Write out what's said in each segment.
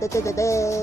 떼떼떼떼.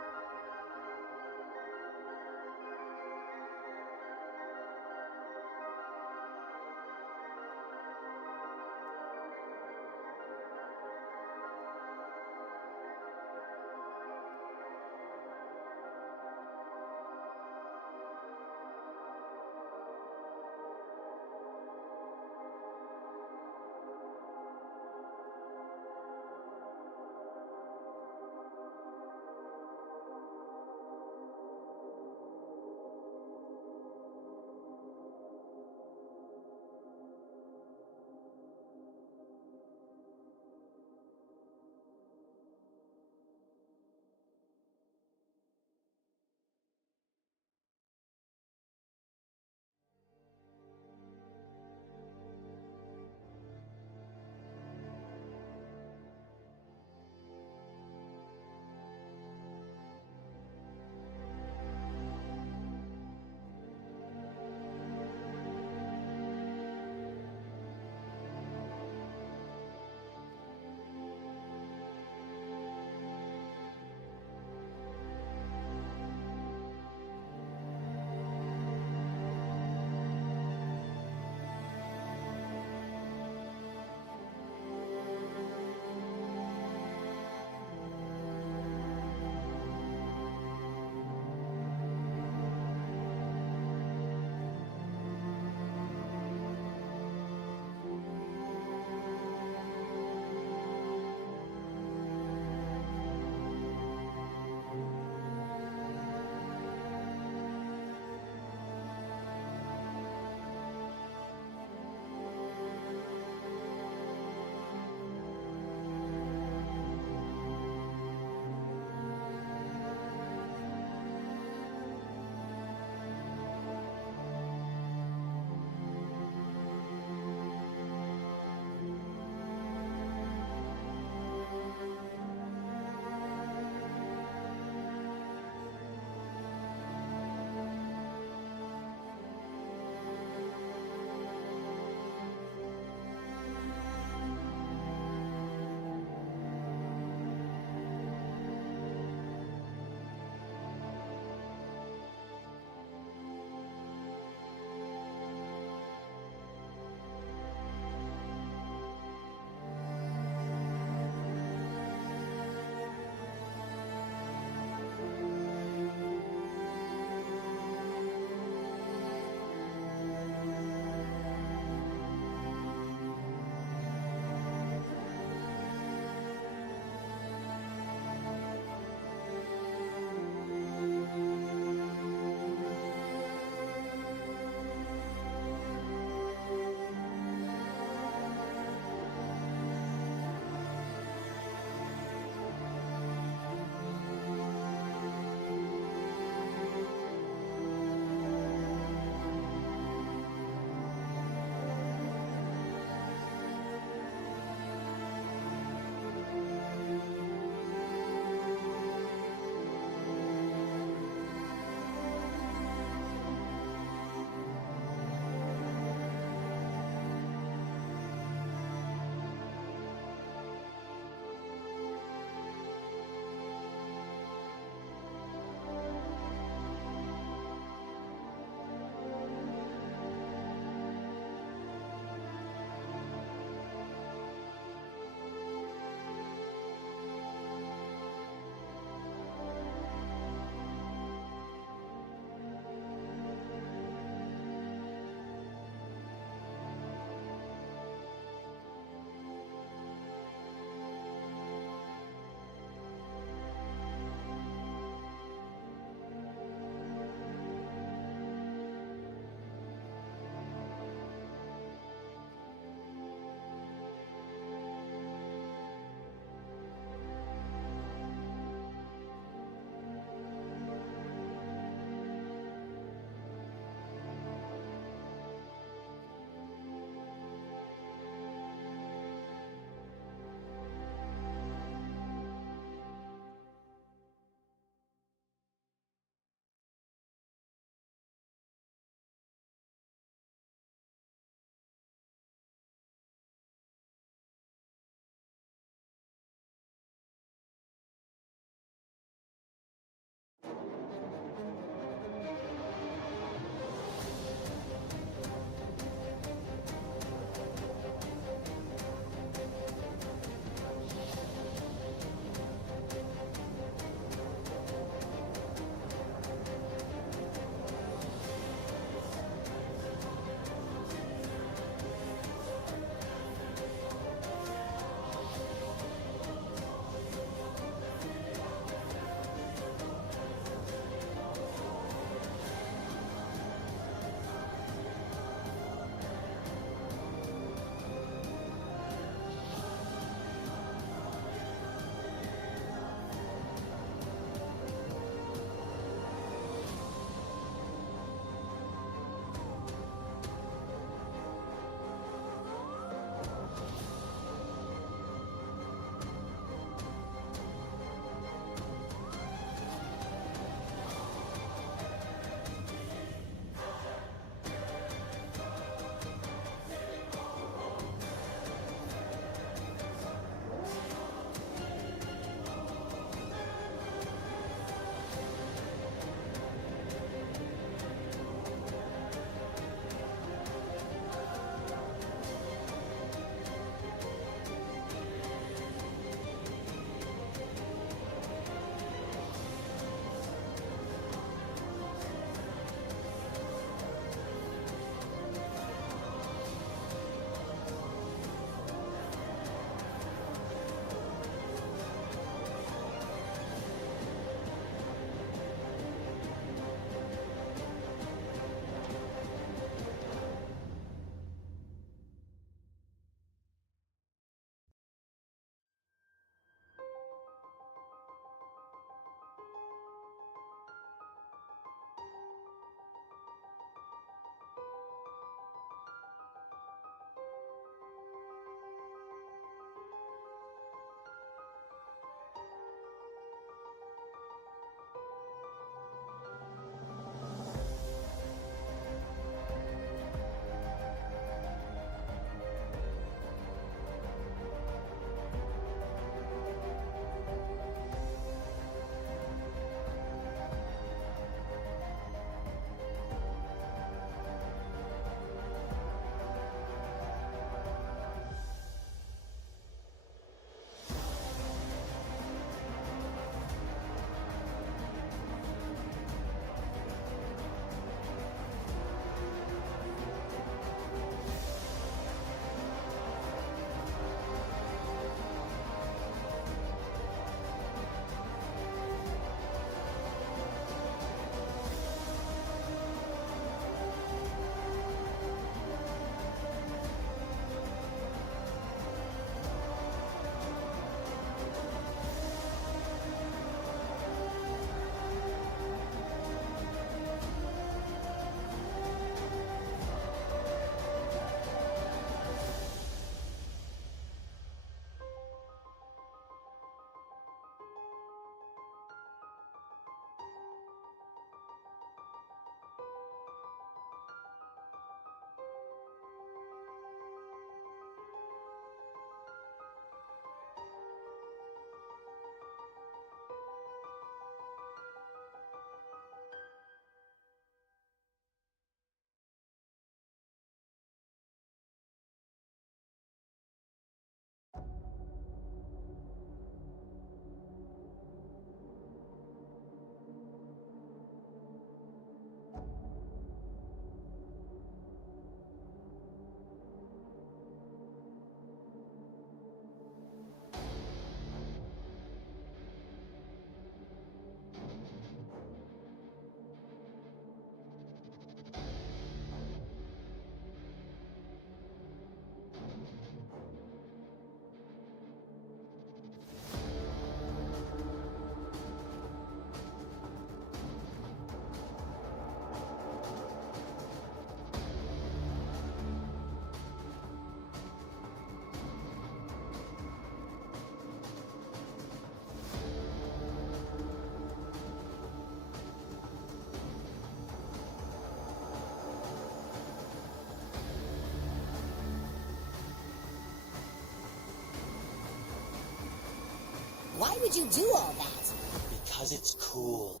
Why would you do all that? Because it's cool.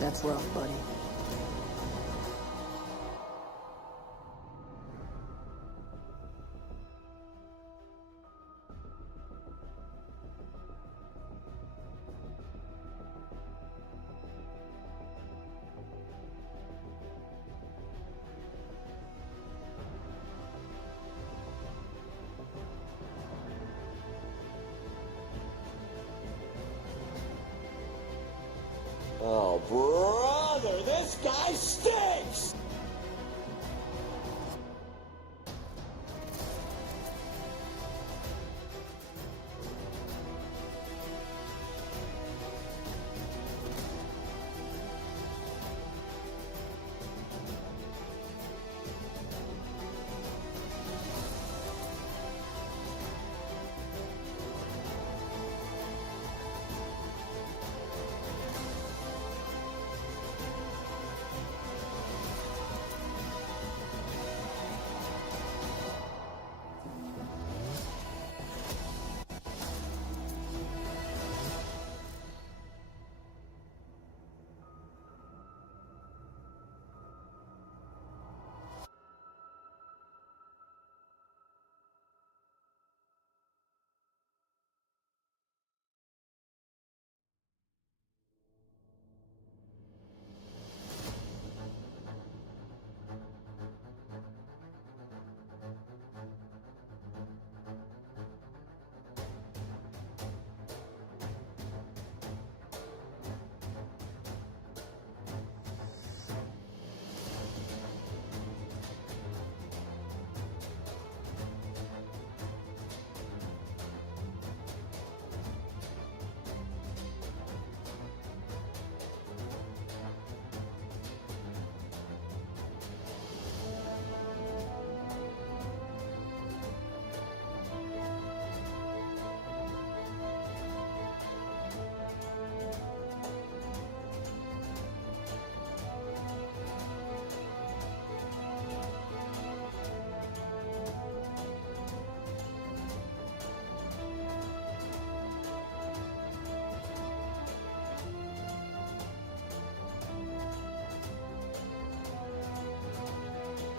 That's rough, buddy. Oh, brother, this guy stinks!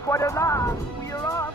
What a laugh! We are off!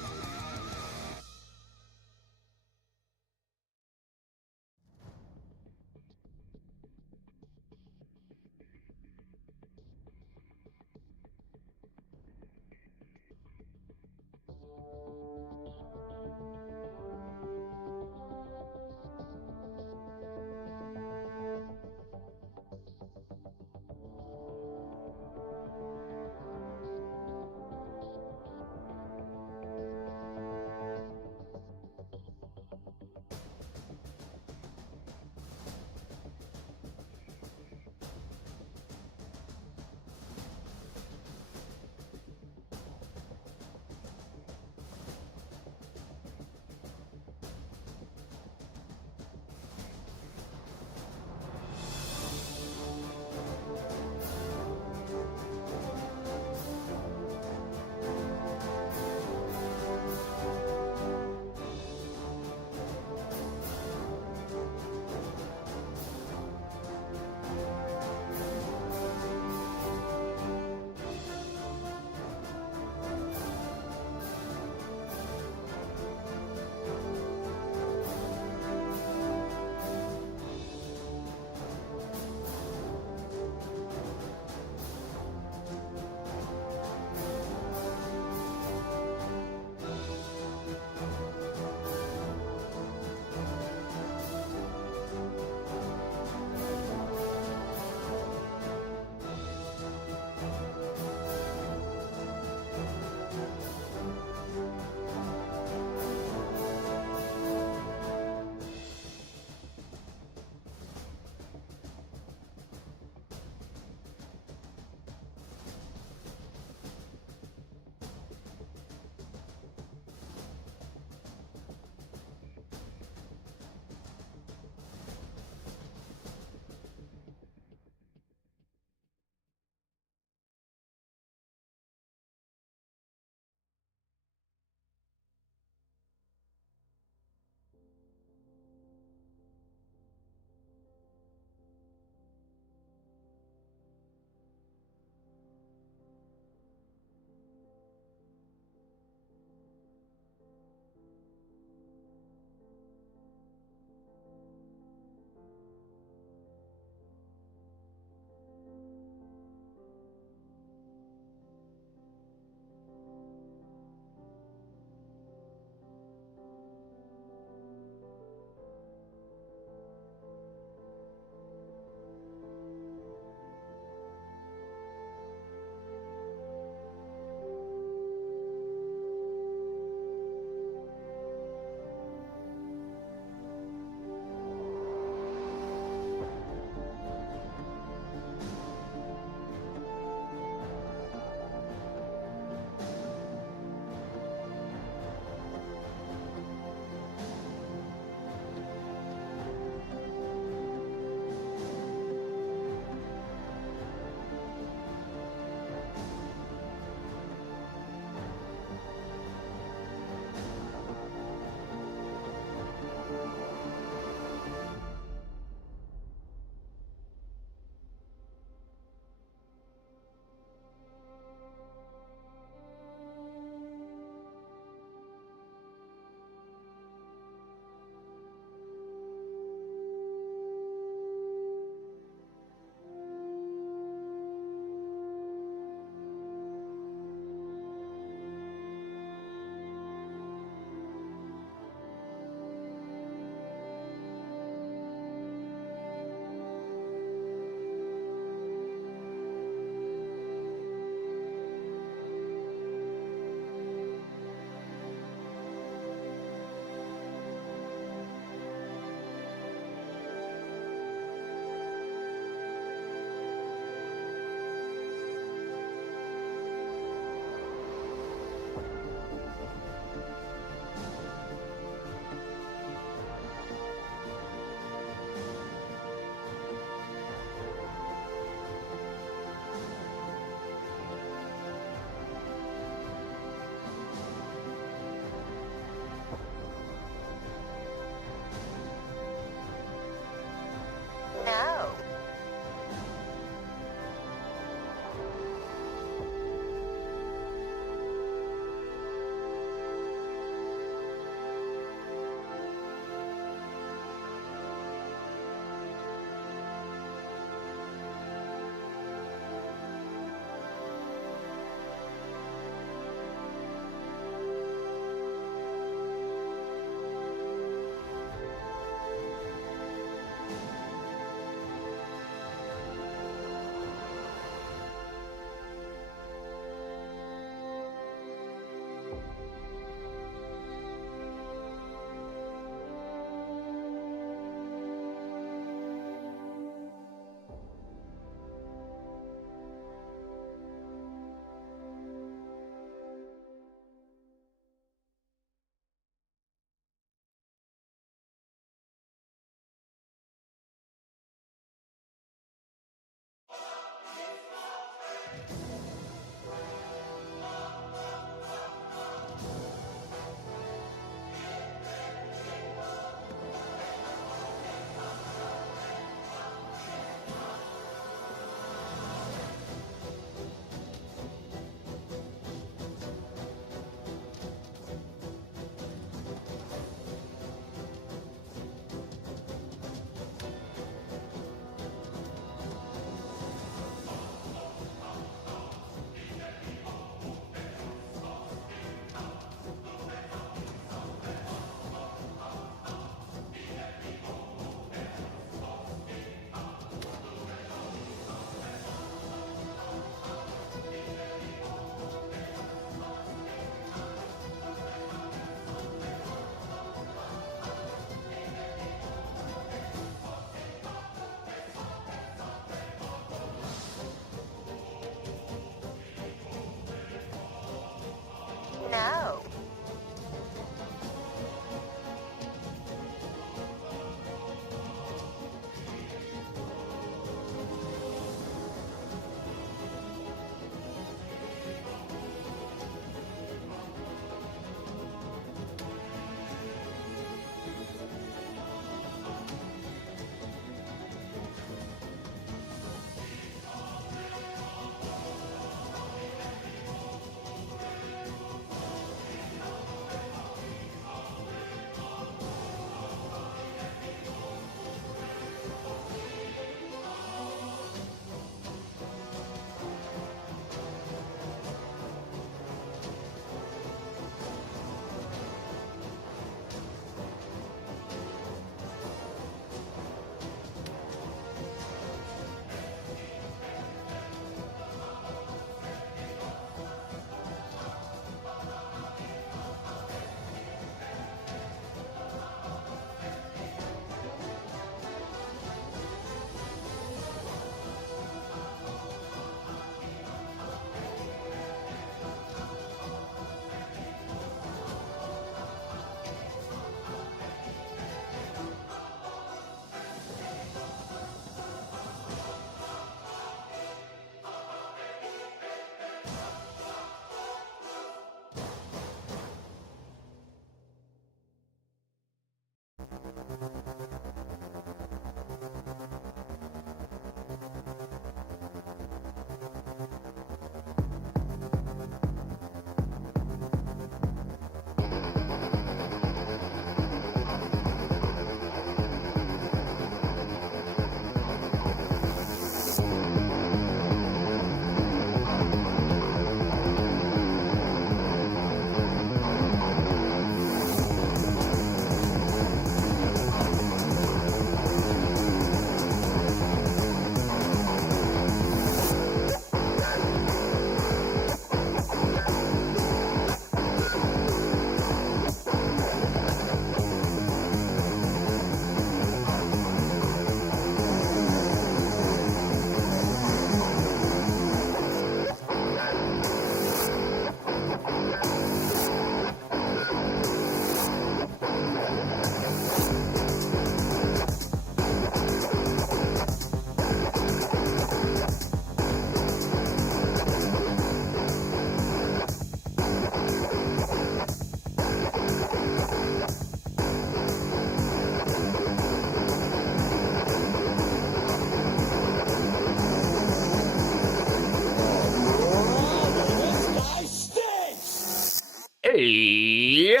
Yo!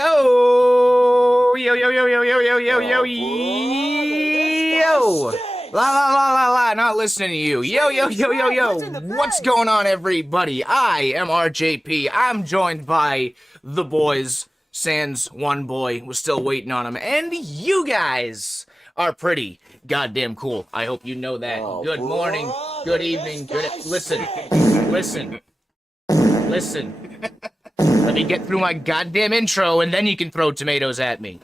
Yo, yo, yo, yo, yo, yo, yo, yo, yo! La, la, la, la, la, not listening to you. Yo, yo, yo, yo, yo. What's going on, everybody? I am RJP. I'm joined by the boys. Sans one boy was still waiting on him. And you guys are pretty goddamn cool. I hope you know that. Good morning, good evening, good... Listen. Let me get through my goddamn intro, and then you can throw tomatoes at me.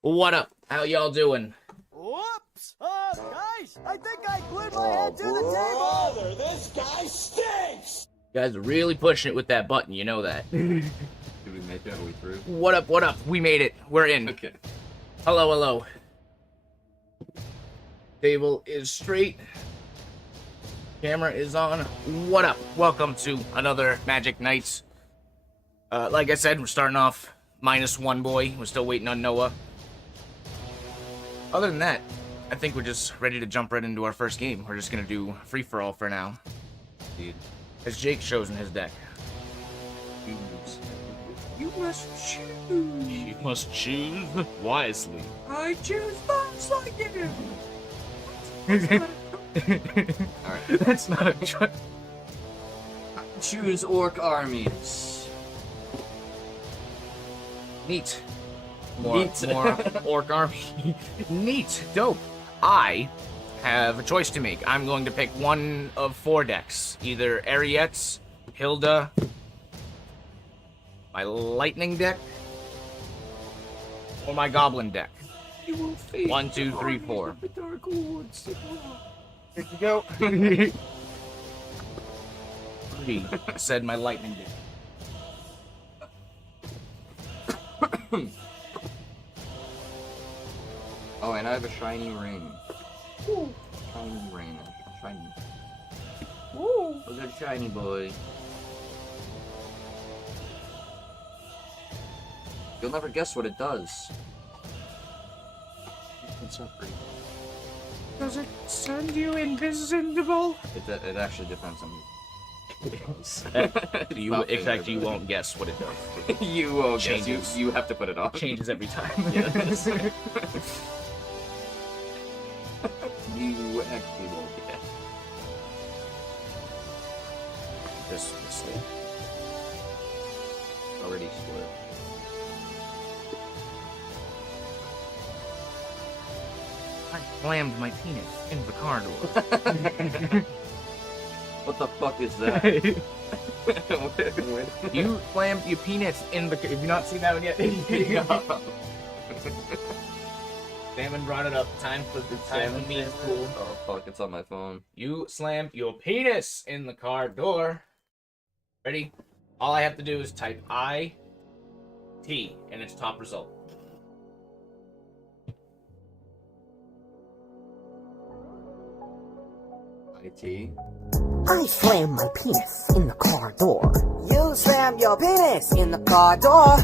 What up? How y'all doing? Whoops! Guys, I think I glued my head to the table! Brother, this guy stinks! You guys are really pushing it with that button, you know that. Did we make it? Are we through? What up, what up? We made it. We're in. Okay. Hello, hello. Table is straight. Camera is on. What up? Welcome to another Magic Nights. Like I said, we're starting off -1 boy. We're still waiting on Noah. Other than that, I think we're just ready to jump right into our first game. We're just gonna do free-for-all for now. Dude. As Jake shows in his deck. You must choose. You must choose wisely. I choose bombs like you. Alright. That's not a choice. Choose orc armies. Neat. Neat. More orc army. Neat. Dope. I have a choice to make. I'm going to pick one of 4 decks. Either Ariette's, Hilda, my lightning deck, or my goblin deck. You will face 1, 2, 3, 4. the Dark Lords. There you go. 3 said my lightning deck. Oh, and I have a shiny ring. Ooh. Shiny ring. Shiny. Ooh. Look at shiny boy. You'll never guess what it does. It's not free. Does it send you invisible? It actually depends on You, in fact, you won't guess what it does. you won't guess. Changes. You have to put it off. Changes every time. Yes. You actually won't guess. This mistake. Already split. I slammed my penis in the car door. What the fuck is that? You slammed your penis in the... Have you not seen that one yet? Salmon brought it up. Time for me. Cool. Oh fuck, it's on my phone. You slammed your penis in the car door. Ready? All I have to do is type I-T, and it's top result. IT? I slammed my penis in the car door. You slammed your penis in the car door.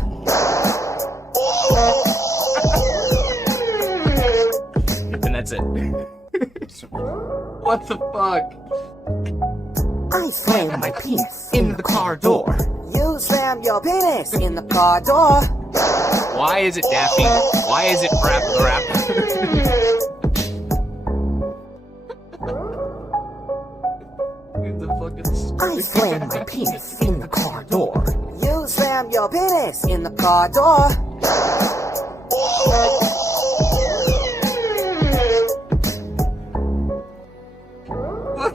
And that's it. What the fuck? I slammed my penis in the car door. You slammed your penis in the car door. Why is it Daffy? Why is it rap? I slammed my penis in the car door. You slammed your penis in the car door.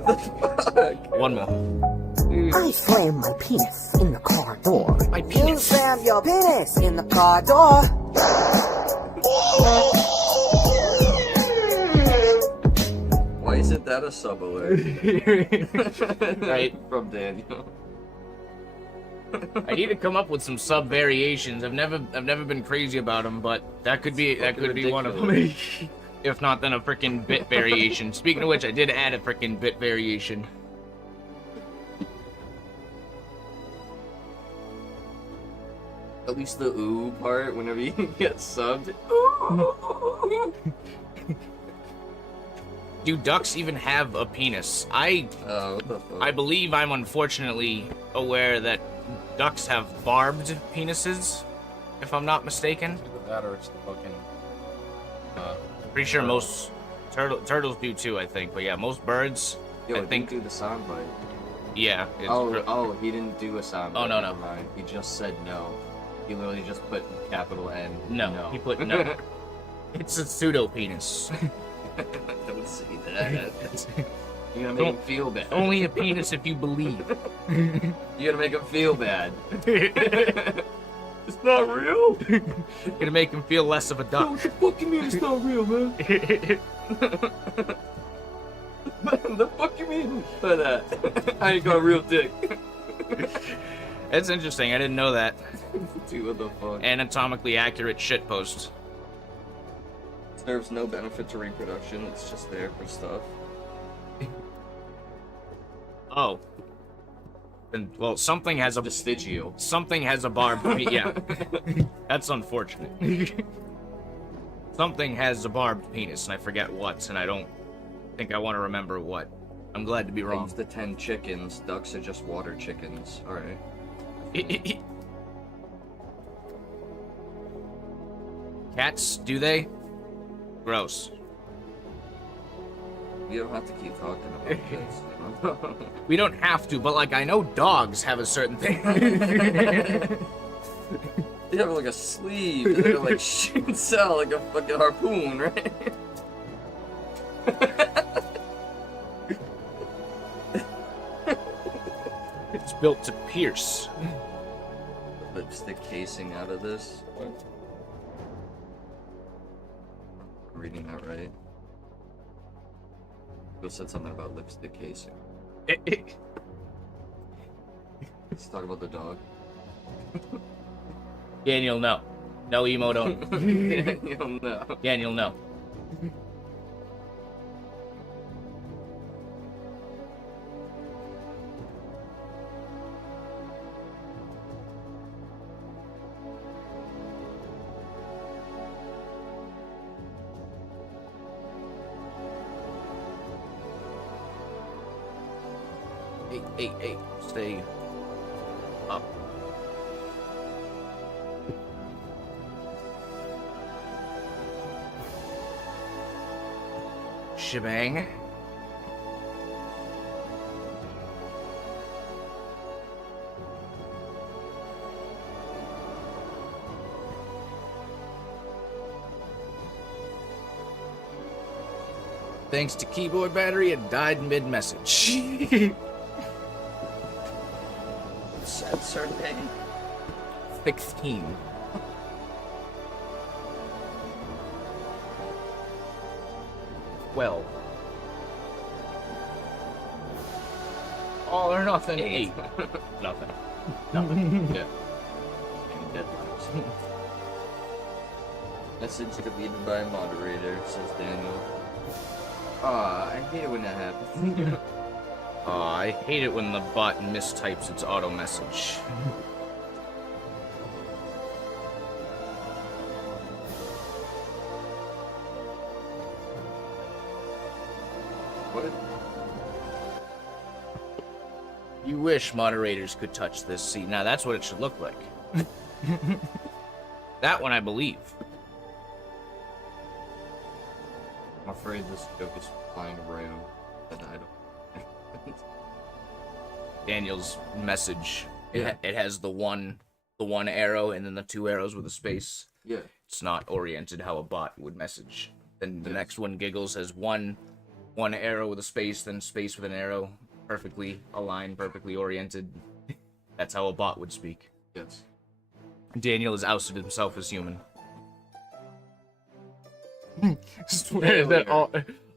What the fuck? One more. I slammed my penis in the car door. My You penis. slammed your penis in the car door. Why isn't that a sub alert? Right. From Daniel. I need to come up with some sub variations. I've never been crazy about them, but that could be one of them. If not, then a freaking bit variation. Speaking of which, I did add a freaking bit variation. At least the ooh part, whenever you get subbed. Ooh. Do ducks even have a penis? What the fuck? I believe I'm unfortunately aware that ducks have barbed penises, if I'm not mistaken. Either that or it's the fucking. Pretty sure most turtles do too, I think. But yeah, most birds, Yo, I think. do the soundbite. Yeah. He didn't do a soundbite. Oh, no. Never mind. He just said no. He literally just put capital N. No, he put no. It's a pseudo penis. Don't say that. You're gonna make him feel bad. Only a penis if you believe. You're gonna make him feel bad. It's not real. Gonna make him feel less of a duck. What the fuck you mean it's not real, man? The fuck you mean by that? I ain't got a real dick. That's interesting. I didn't know that. Dude, what the fuck? Anatomically accurate shitpost. Serves no benefit to reproduction. It's just there for stuff. Oh. And, well, something has a Vestigial. Something has a barbed penis. Yeah. That's unfortunate. Something has a barbed penis, and I forget what, and I don't think I want to remember what. I'm glad to be wrong. It's the 10 chickens. Ducks are just water chickens. Alright. Cats, do they? Gross. You don't have to keep talking about this, you know? We don't have to, but like I know dogs have a certain thing. They have like a sleeve. They have like shoots out like a fucking harpoon, right? It's built to pierce. Lipstick casing out of this. I'm reading that right. Bill said something about lipstick casing. Let's talk about the dog. Daniel, no. No emo, don't. Daniel, no. Daniel, no. Hey, stay up. Shebang. Thanks to keyboard battery, it died mid-message. Censored pig. 16. Well. All or nothing. 8. Nothing. Nothing. Yeah. And deadlines. Message deleted by moderator, says Daniel. Aw, I hate it when that happens. I hate it when the bot mistypes its auto message. What? You wish moderators could touch this. See, now that's what it should look like. That one I believe. I'm afraid this joke is flying around, and I don't. Daniel's message. Yeah. It has the one arrow and then the 2 arrows with a space. Yeah. It's not oriented how a bot would message. Then the next one, Giggles, has one arrow with a space, then space with an arrow, perfectly aligned, perfectly oriented. That's how a bot would speak. Yes. Daniel has ousted himself as human.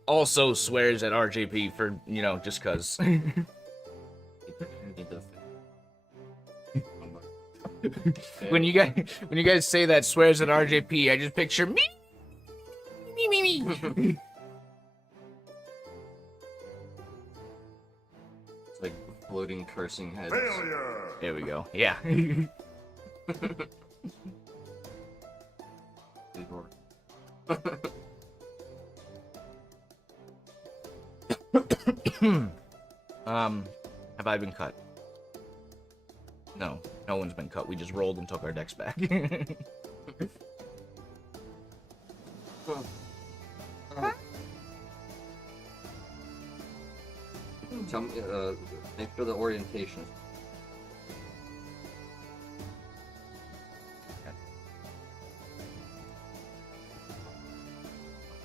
Also swears at RJP for, just cause. When you guys say that swears at RJP, I just picture me. It's like floating cursing heads. There we go. Yeah. Have I been cut? No, no one's been cut. We just rolled and took our decks back. Tell me, make sure the orientation.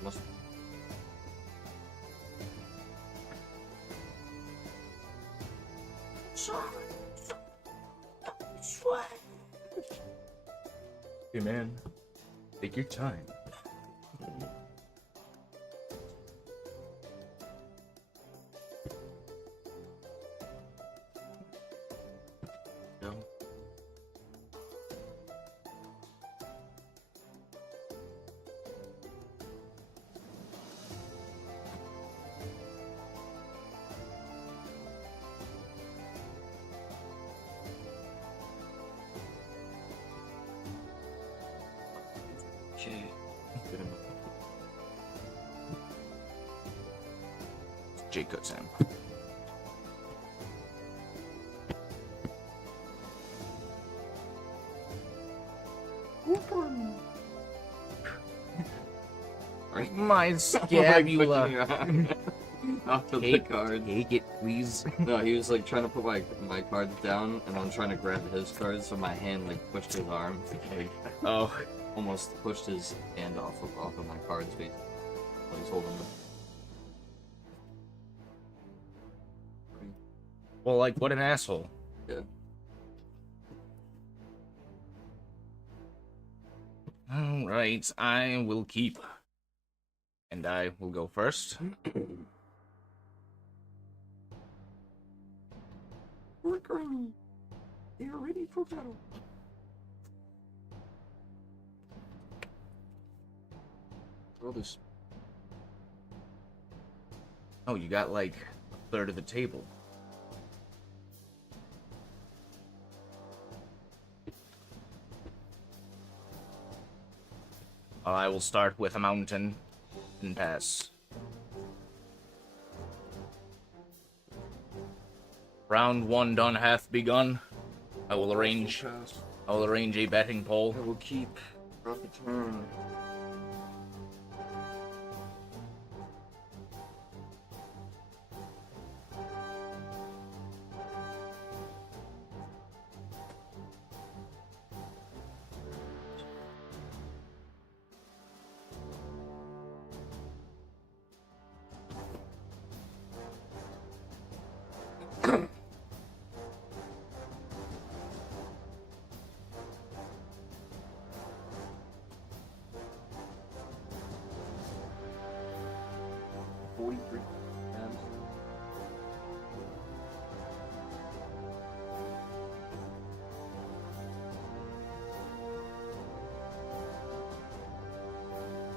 Must. Hey man, take your time. No. Okay. Jake cuts him. Right. My scabula. After the Take, card. take it, please. No, he was like trying to put my cards down, and I'm trying to grab his cards, so my hand like pushed his arm. Like, Oh. almost pushed his hand off of my cards, basically. While he's holding them. Well, like, what an asshole. Yeah. Alright, I will keep. And I will go first. We're ready. You're ready for battle. Roll this. Oh, you got like a third of the table. I will start with a mountain and pass. Round 1 done hath begun. I will arrange a betting poll. I will keep. Drop the turn.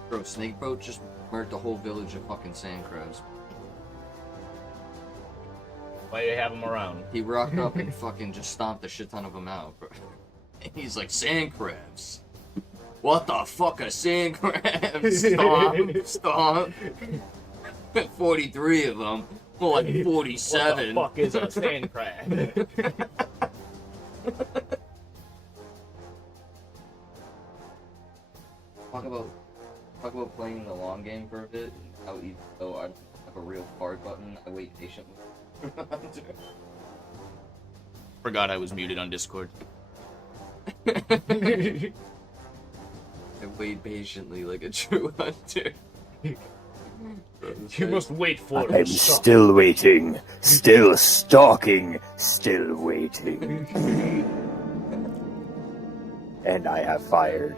Bro, Snake Boat just murked the whole village of fucking sand crabs. Why do you have them around? He rocked up and fucking just stomped a shit ton of them out, bro. And he's like, sand crabs? What the fuck are sand crabs? Stomp, stomp. 43 of them. More like 47. What the fuck is a sand crab? Talk about playing the long game for a bit, and how even though I have a real hard button, I wait patiently. Forgot I was muted on Discord. I wait patiently like a true hunter. You must wait for I'm still waiting, still stalking, still waiting. And I have fired.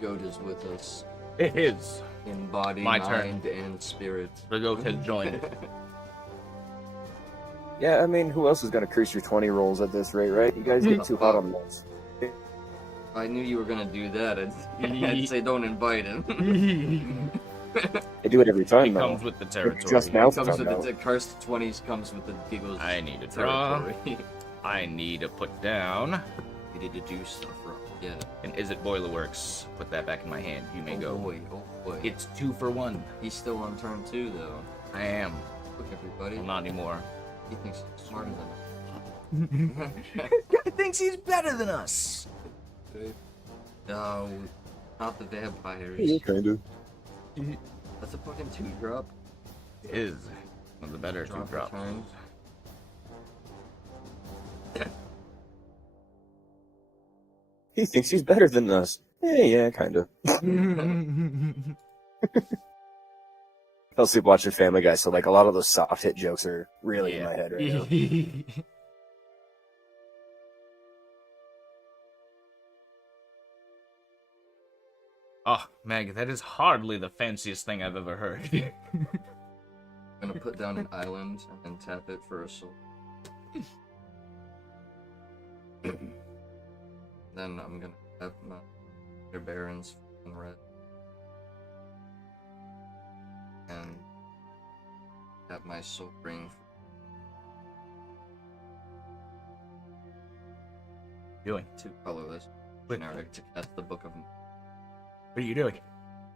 Goat is with us. It is. In body, My mind, and spirit. The goat has joined. Yeah, I mean, who else is going to curse your 20 rolls at this rate, right? You guys get too hot on those. If I knew you were gonna do that, I'd say don't invite him. I do it every time, He though. comes with the territory. Just now, Comes with no. the cursed 20s comes with the people's I need to draw. territory. I need to put down. We need to do stuff right. Yeah. And is it Boiler Works? Put that back in my hand. You may go. Boy, oh boy. It's 2 for 1. He's still on turn 2 though. I am. Look everybody. Well, not anymore. He thinks he's smarter than us. Guy thinks he's better than us. No, not the vampires. Yeah, kind of. That's a fucking 2-drop. It is one of the better Drop 2-drops. returns. He thinks he's better than us. Yeah, kind of. I'll sleep watching Family Guy, so like a lot of those soft hit jokes are really in my head right now. Oh, Meg, that is hardly the fanciest thing I've ever heard. I'm gonna put down an island and tap it for a soul. Then I'm gonna have my their barons in red. And have my soul ring. Doing? 2 colorless. Generic to cast the Book of What are you doing?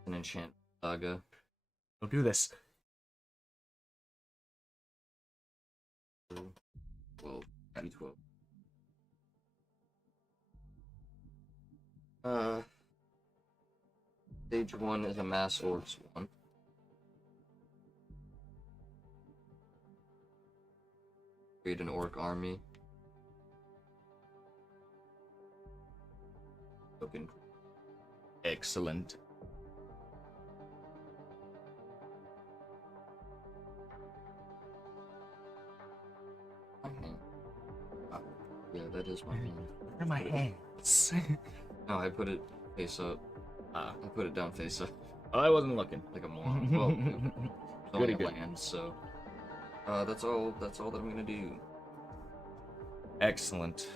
an enchant saga. Don't do this. Well, D12. Stage 1 is a mass orcs 1. Create an orc army. Token. Excellent. My hand. Oh, yeah, that is my hand. Where are my hands? No, I put it face up. Ah. I put it down face up, Oh, I wasn't looking. like a moron. Well, it's only Goody good. land, so. That's all that I'm gonna do. Excellent.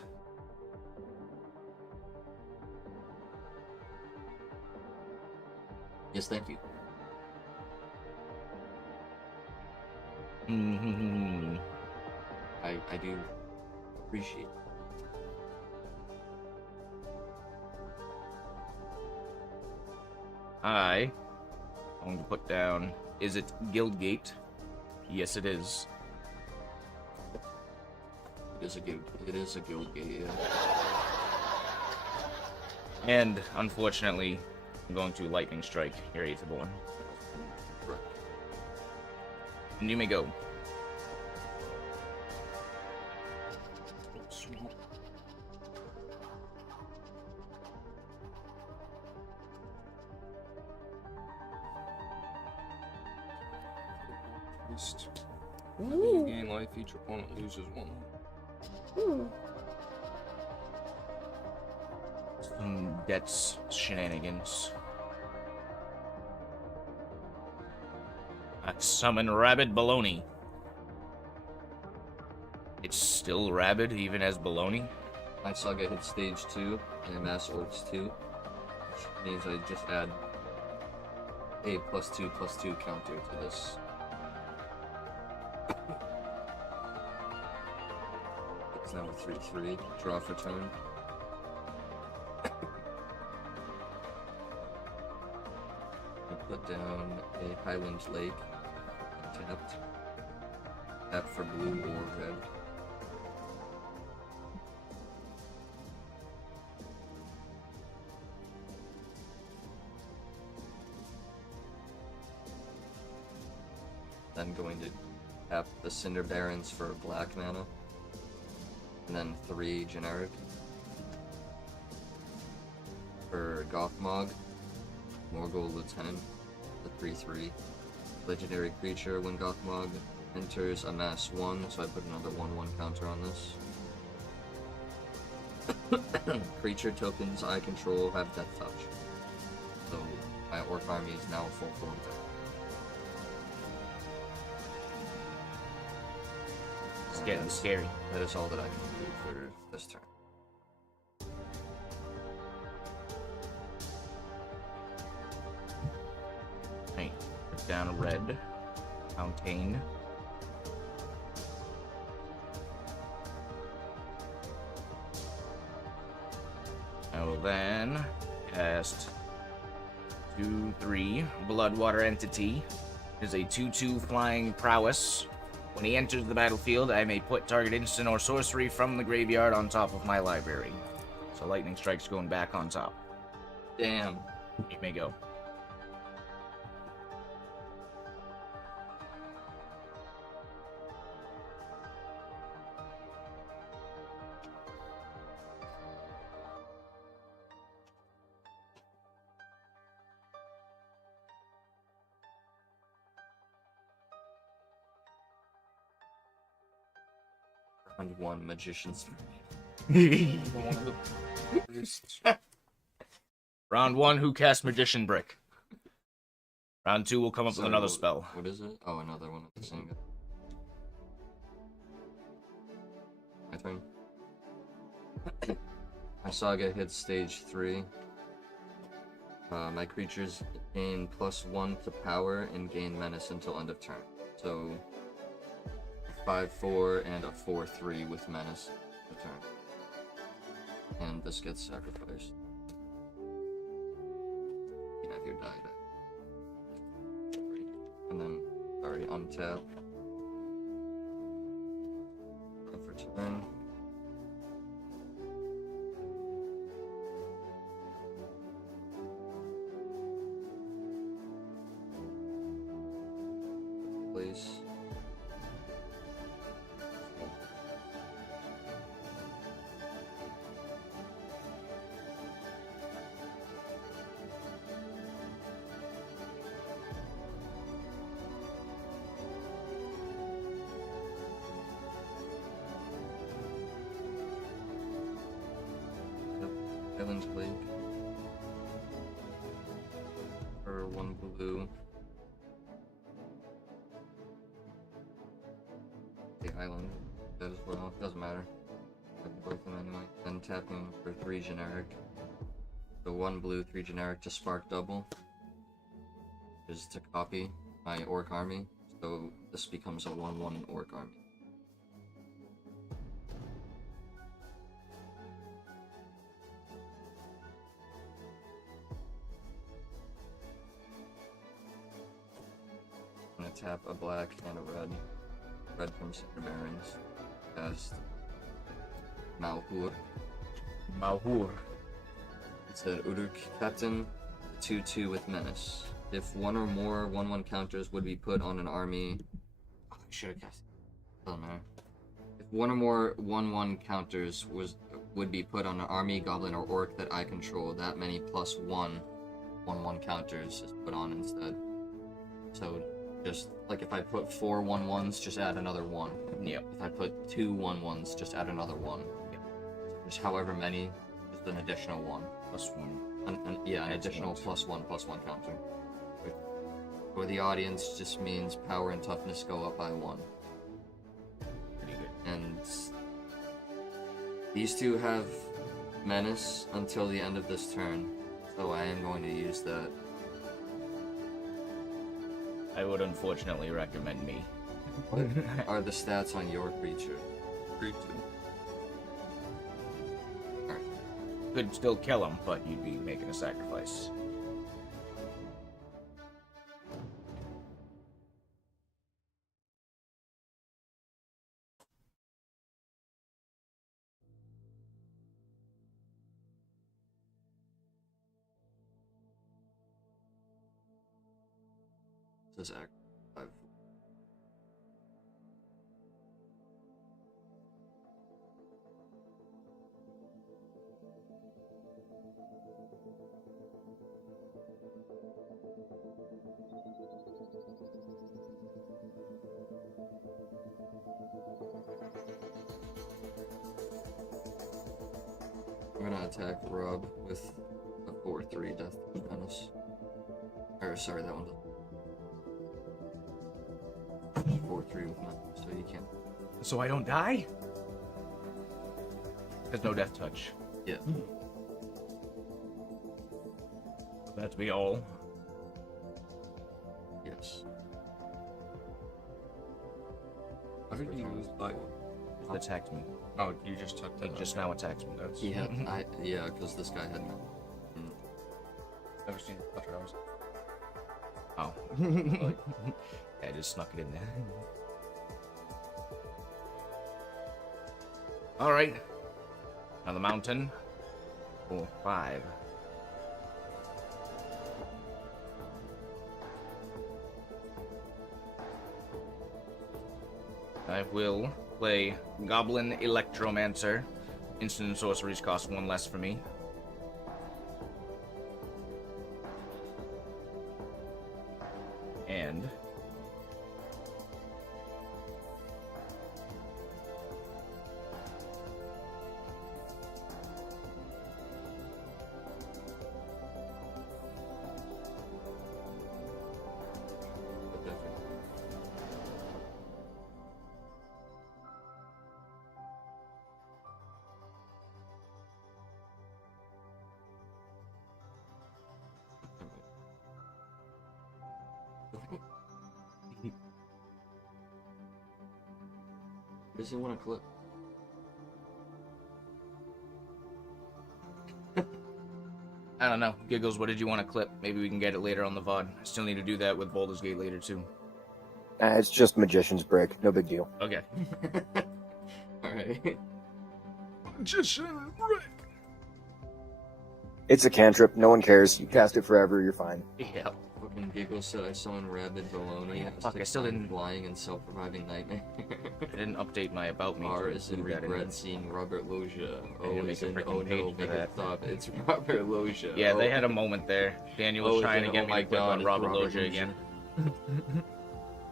Yes, thank you. Mm-hmm. I do appreciate it. I'm going to put down, is it Guildgate? Yes, it is. It is a guild gate, yeah. And, unfortunately, I'm going to Lightning Strike your Aetherborn. Correct. And you may go. You gain life, each opponent loses 1. Some Debts shenanigans. I summon Rabid Baloney. It's still Rabid, even as Baloney? My saga hits stage 2, and mass orcs 2. Which means I just add a +2/+2 counter to this. It's now a 3/3. Draw for turn. I put down a Highland Lake. Tapped. Tap for blue or red. Then going to tap the Cinder Barons for black mana. And then 3 generic. For Gothmog, Morgul Lieutenant, the 3/3. Legendary creature, when Gothmog enters, amass 1, so I put another 1/1 counter on this. Creature tokens I control have Death Touch. So my Orc army is now full form. It's getting scary. That is all that I can do for this turn. Right. Put down a red. Fountain. I will then cast 2/3 Bloodwater Entity. Is a 2/2 flying prowess. When he enters the battlefield, I may put target instant or sorcery from the graveyard on top of my library. So lightning strike's going back on top. Damn. You may go. And one magician's. One of the first. Round 1, who casts Magician Brick? Round 2 will come up So, with another spell. What is it? Oh, another one of the same guy. My turn. My saga hits stage 3. My creatures gain +1 to power and gain menace until end of turn. So 5/4 and a 4/3 with menace per turn. And this gets sacrificed. You can have your die back. And then, sorry, untap. Go for turn. Place. Island Lake. For 1 blue. The island. That as well. Doesn't matter. I can both them anyway. Then tapping for 3 generic. So 1 blue, 3 generic to spark double. Is to copy my orc army. So this becomes a 1/1 orc army. I'm gonna tap a black and a red. Red from Center Barons. Cast Malhur. Mahur. It's an Uruk Captain, 2/2 with Menace. If 1 or more 1/1 counters would be put on an army... Oh, I should have cast it. Doesn't matter. If 1 or more 1/1 counters would be put on an army, goblin, or orc that I control, that many +1 1/1 counters is put on instead. So, just like if I put 4 1/1s, just add another 1. Yep. If I put 2 1/1s, just add another 1. Yep. Just however many, just an additional 1. +1. An additional +1/+1 counter. For the audience, just means power and toughness go up by 1. Pretty good. And these two have menace until the end of this turn, so I am going to use that. I would unfortunately recommend me. What are the stats on your creature? 3/2. Could still kill him, but you'd be making a sacrifice. This act 5. I'm gonna attack Rob with a 4/3 Death Menace. Or sorry, that one doesn't. 4/3 with nothing, so you can't. So I don't die? There's no death touch. Yeah. That'd be all. Yes. I think you use like. Attacked me. Oh, you just took He that. just now attacked me. That's. He had. Yeah, because this guy had. Never seen it. That's what I was. Oh. I just snuck it in there. Alright. On the mountain. 4, 5. I will play Goblin Electromancer. Instant and sorceries cost 1 less for me. And Does he want to clip? I don't know. Giggles, what did you want to clip? Maybe we can get it later on the VOD. I still need to do that with Baldur's Gate later, too. It's just Magician's Brick. No big deal. Okay. Alright. Magician Brick. It's a cantrip. No one cares. You cast it forever. You're fine. Yeah. Fucking Giggle said I summon Rabid Baloney. Yeah, fuck, I still didn't- Flying and self-reviving nightmare. I didn't update my about me. R to is in include that in regret it. seeing Robert Loggia. I O didn't is make a in freaking oh no, page for make that. it stop. It's Robert Loggia. Yeah, they Oh. had a moment there. Daniel was Oh, trying to oh get me my to click God, on it's Robert Robert Loggia Loggia. again.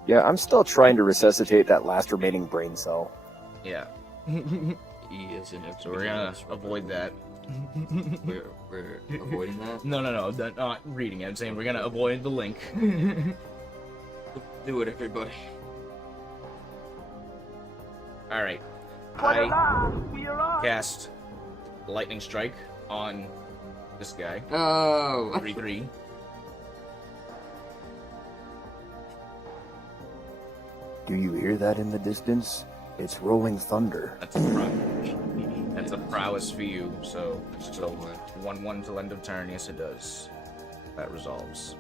Yeah, I'm still trying to resuscitate that last remaining brain cell. Yeah. E is in So we're gonna avoid that. We're avoiding that. No, not reading it. I'm saying we're gonna avoid the link. Do it, everybody. Alright. What a I laugh! We are off! cast Lightning Strike on this guy. Oh. 3/3. Do you hear that in the distance? It's rolling thunder. That's a prowess for you, so So what? 1/1 till end of turn, yes it does. That resolves.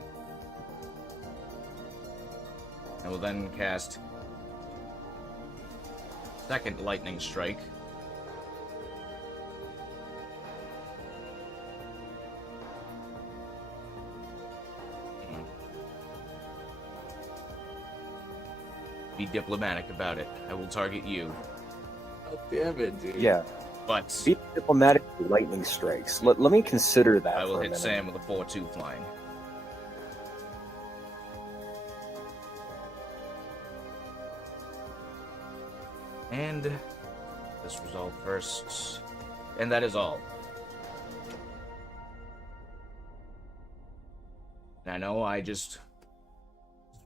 I will then cast second Lightning Strike. Be diplomatic about it. I will target you. Oh, damn it, dude. Yeah, But be diplomatic with lightning strikes. Let me consider that I will for a hit minute. Sam with a 4/2 flying. And this resolve first. And that is all. And I know I just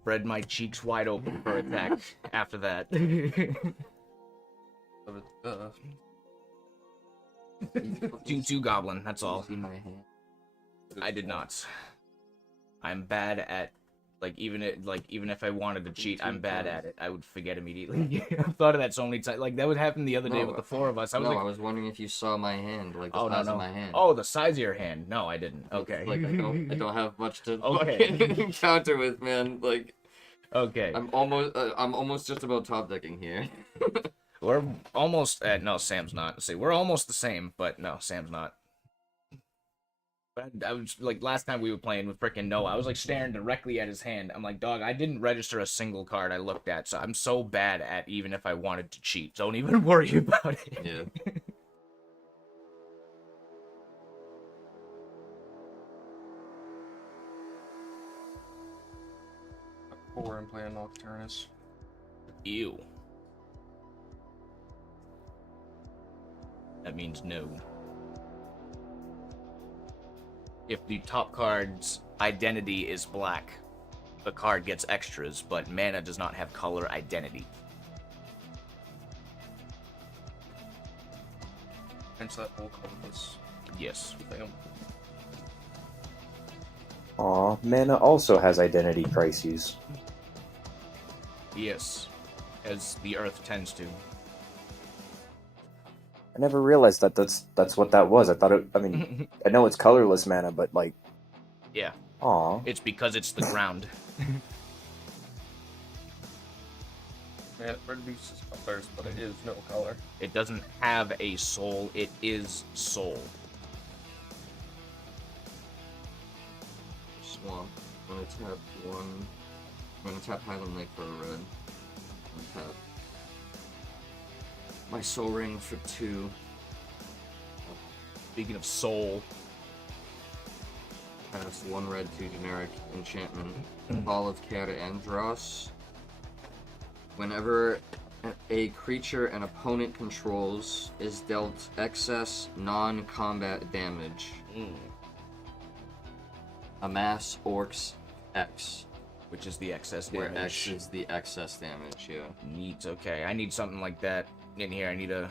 spread my cheeks wide open for attack after that. 2/2 goblin, that's all. See my hand. I did not. I'm bad at even if I wanted to cheat, I'm bad at it. I would forget immediately. I've thought of that so many times. Like that would happen the other day No, with the 4 of us. I was no, like, I was wondering if you saw my hand, like the oh size no, of my hand. oh, the size of your hand. No, I didn't. Okay. Like I don't have much to Okay. fucking encounter with, man. Like Okay. I'm almost just about top decking here. We're almost at no, Sam's not. See, we're almost the same, but no, Sam's not. But I was like last time we were playing with frickin' Noah, I was like staring directly at his hand. I'm like, dog, I didn't register a single card I looked at, so I'm so bad at even if I wanted to cheat. Don't even worry about it. Yeah. Or I'm playing Nocturnus. Ew. That means no. If the top card's identity is black, the card gets extras, but mana does not have color identity. Hence that whole compass Yes. thing. Aw, mana also has identity crises. Yes. As the Earth tends to. I never realized that's what that was. I thought it. I mean, I know it's colorless mana, but like, Yeah. aw. It's because it's the ground. Yeah, it reduces colors, but it is no color. It doesn't have a soul, it is soul. Swamp. I'm gonna tap one. I'm gonna tap Highland Lake for a red. I'm gonna tap my soul ring for 2. Speaking of soul, Cast 1 red, 2 generic enchantment. Ball of Kata Andros. Whenever a creature an opponent controls is dealt excess non-combat damage. Amass Orcs X, which is the excess where damage. X is the excess damage, yeah. Neat, okay. I need something like that in here. I need a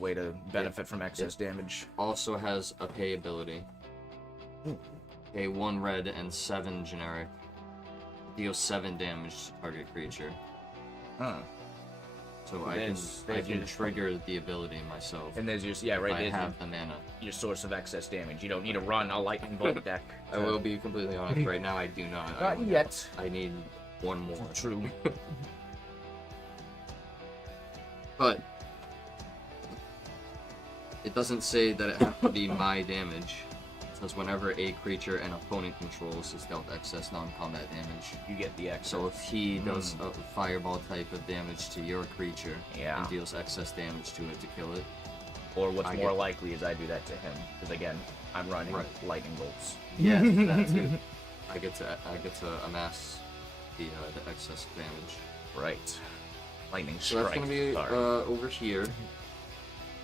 way to benefit from excess damage. Also has a pay ability. Pay 1 red and 7 generic. Deal 7 damage to target creature. Huh. So I can trigger the ability myself. And there's your, yeah, if right I there's have the mana. your source of excess damage. You don't need to run a lightning bolt deck. I will be completely honest, right now I do not. Not yet. I need 1 more. True. But it doesn't say that it has to be my damage. It says whenever a creature an opponent controls is dealt excess non-combat damage. You get the excess. So if he does a fireball type of damage to your creature Yeah. and deals excess damage to it to kill it, Or what's I more get- likely is I do that to him. Because again, I'm running Right. lightning bolts. yeah, that too. I get to amass the excess damage. Right. Lightning So strike. that's gonna be Sorry. over here.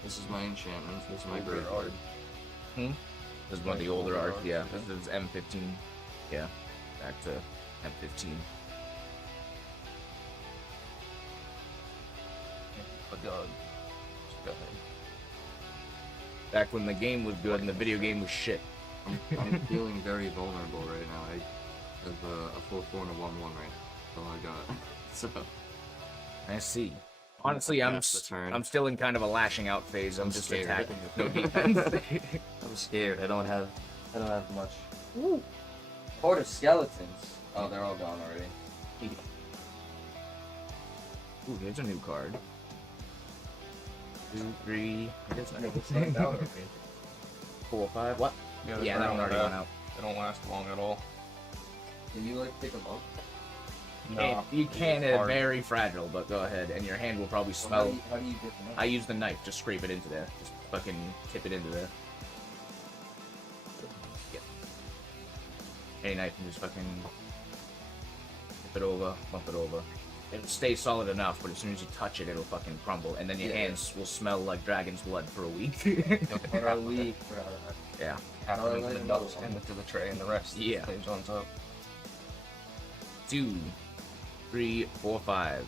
This is my enchantment. This is my graveyard. This is one of the older art. Yeah. This is M15. Yeah. Back to M15. But go ahead. Back when the game was good and the video game was shit. I'm feeling very vulnerable right now. I have a 4/4 and a 1/1 right now. That's all I got. So I see. Honestly, I'm Pass the turn. I'm still in kind of a lashing out phase. I'm I'm just scared. attacking with no defense. I'm scared. I don't have much. Horde of skeletons. Oh, they're all gone already. Ooh, here's a new card. 2, 3, I guess I can stand out already. 4, 5. What? Yeah, Yeah, that one already went out. They don't last long at all. Can you like pick them up? Hey, you can. it's hard. Very fragile, but go ahead, and your hand will probably smell. How do you get them up? I use the knife. Just scrape it into there. Just fucking tip it into there. Yeah. Any knife can just fucking tip it over, bump it over. It'll stay solid enough, but as soon as you touch it, it'll fucking crumble, and then your hands will smell like dragon's blood for a week. For a week. Yeah. Half Oh, into like the another nuts one. and into the tray, and the rest Yeah. stays on top. 2, 3, 4, 5.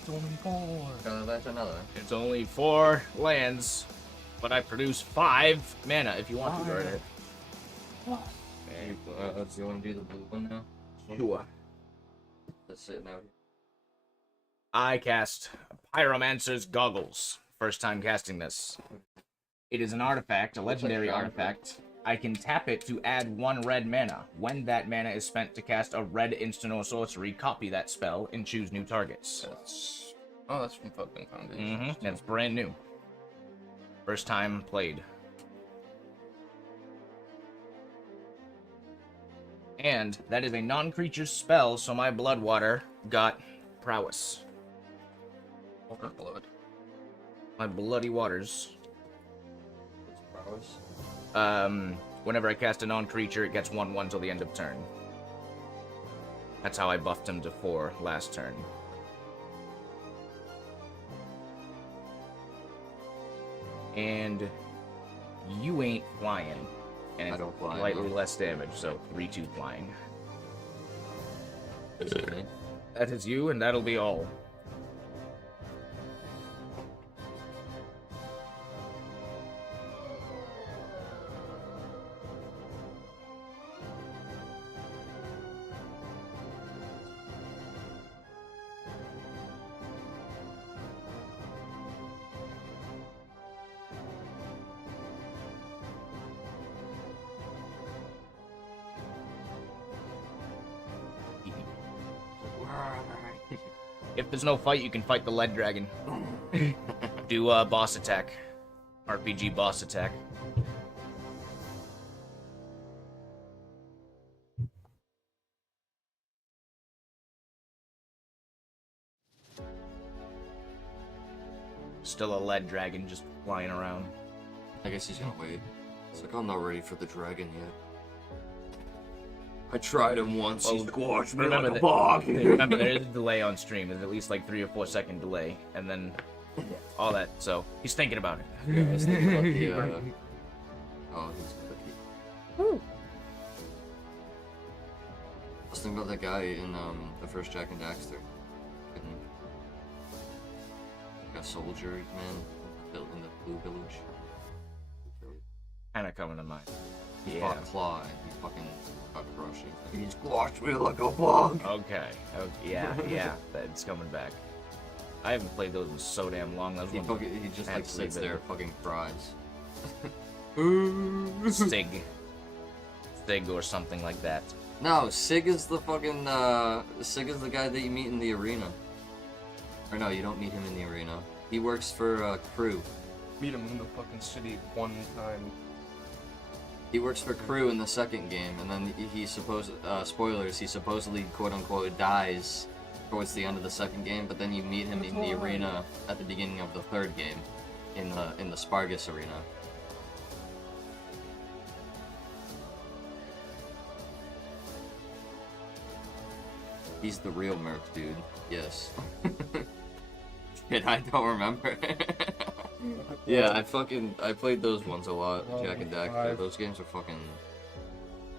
It's only 4. That's another. It's only 4 lands, but I produce 5 mana if you want to. Go right ahead. Do you want to do the blue one now? Sure. That's it now. I cast Pyromancer's Goggles. First time casting this. It is an artifact, a legendary artifact. I can tap it to add 1 red mana. When that mana is spent to cast a red instant or sorcery, copy that spell and choose new targets. That's from fucking Foundation. That's brand new. First time played. And that is a non-creature spell, so my Bloodwater got prowess. Blood. My Bloody Waters. Prowess. Whenever I cast a non-creature, it gets 1/1 till the end of turn. That's how I buffed him to 4 last turn. And you ain't flying. And I it's don't fly, slightly no. less damage, so 3/2 flying. Is it me? That is you, and that'll be all. If there's no fight, you can fight the lead dragon. Do boss attack. RPG boss attack. Still a lead dragon just flying around. I guess he's gonna wait. It's like, I'm not ready for the dragon yet. I tried him once, he squashed me like a bog. Remember, there is a delay on stream. There's at least like 3 or 4 second delay, and then all that. So he's thinking about it. Yeah, I was thinking about the, oh, he's cookie. I was thinking about that guy in, the first Jack and Daxter. Like a soldier man built in the blue village. Kind of coming to mind. He Yeah. fought Claw and he fucking got crushed. He squashed me like a bug. Okay. Yeah. That's coming back. I haven't played those in so damn long. That was He just like sits there fucking cries. Stig or something like that. No, Sig is the fucking Sig is the guy that you meet in the arena. Or no, you don't meet him in the arena. He works for Crew. Meet him in the fucking city one time. He works for Crew in the second game, and then he spoilers, he supposedly quote-unquote dies towards the end of the second game, but then you meet him in the arena at the beginning of the third game, in the Spargus arena. He's the real Merc dude, yes. Shit, I don't remember. Yeah, I played those ones a lot, Jack and Daxter. Those games are fucking...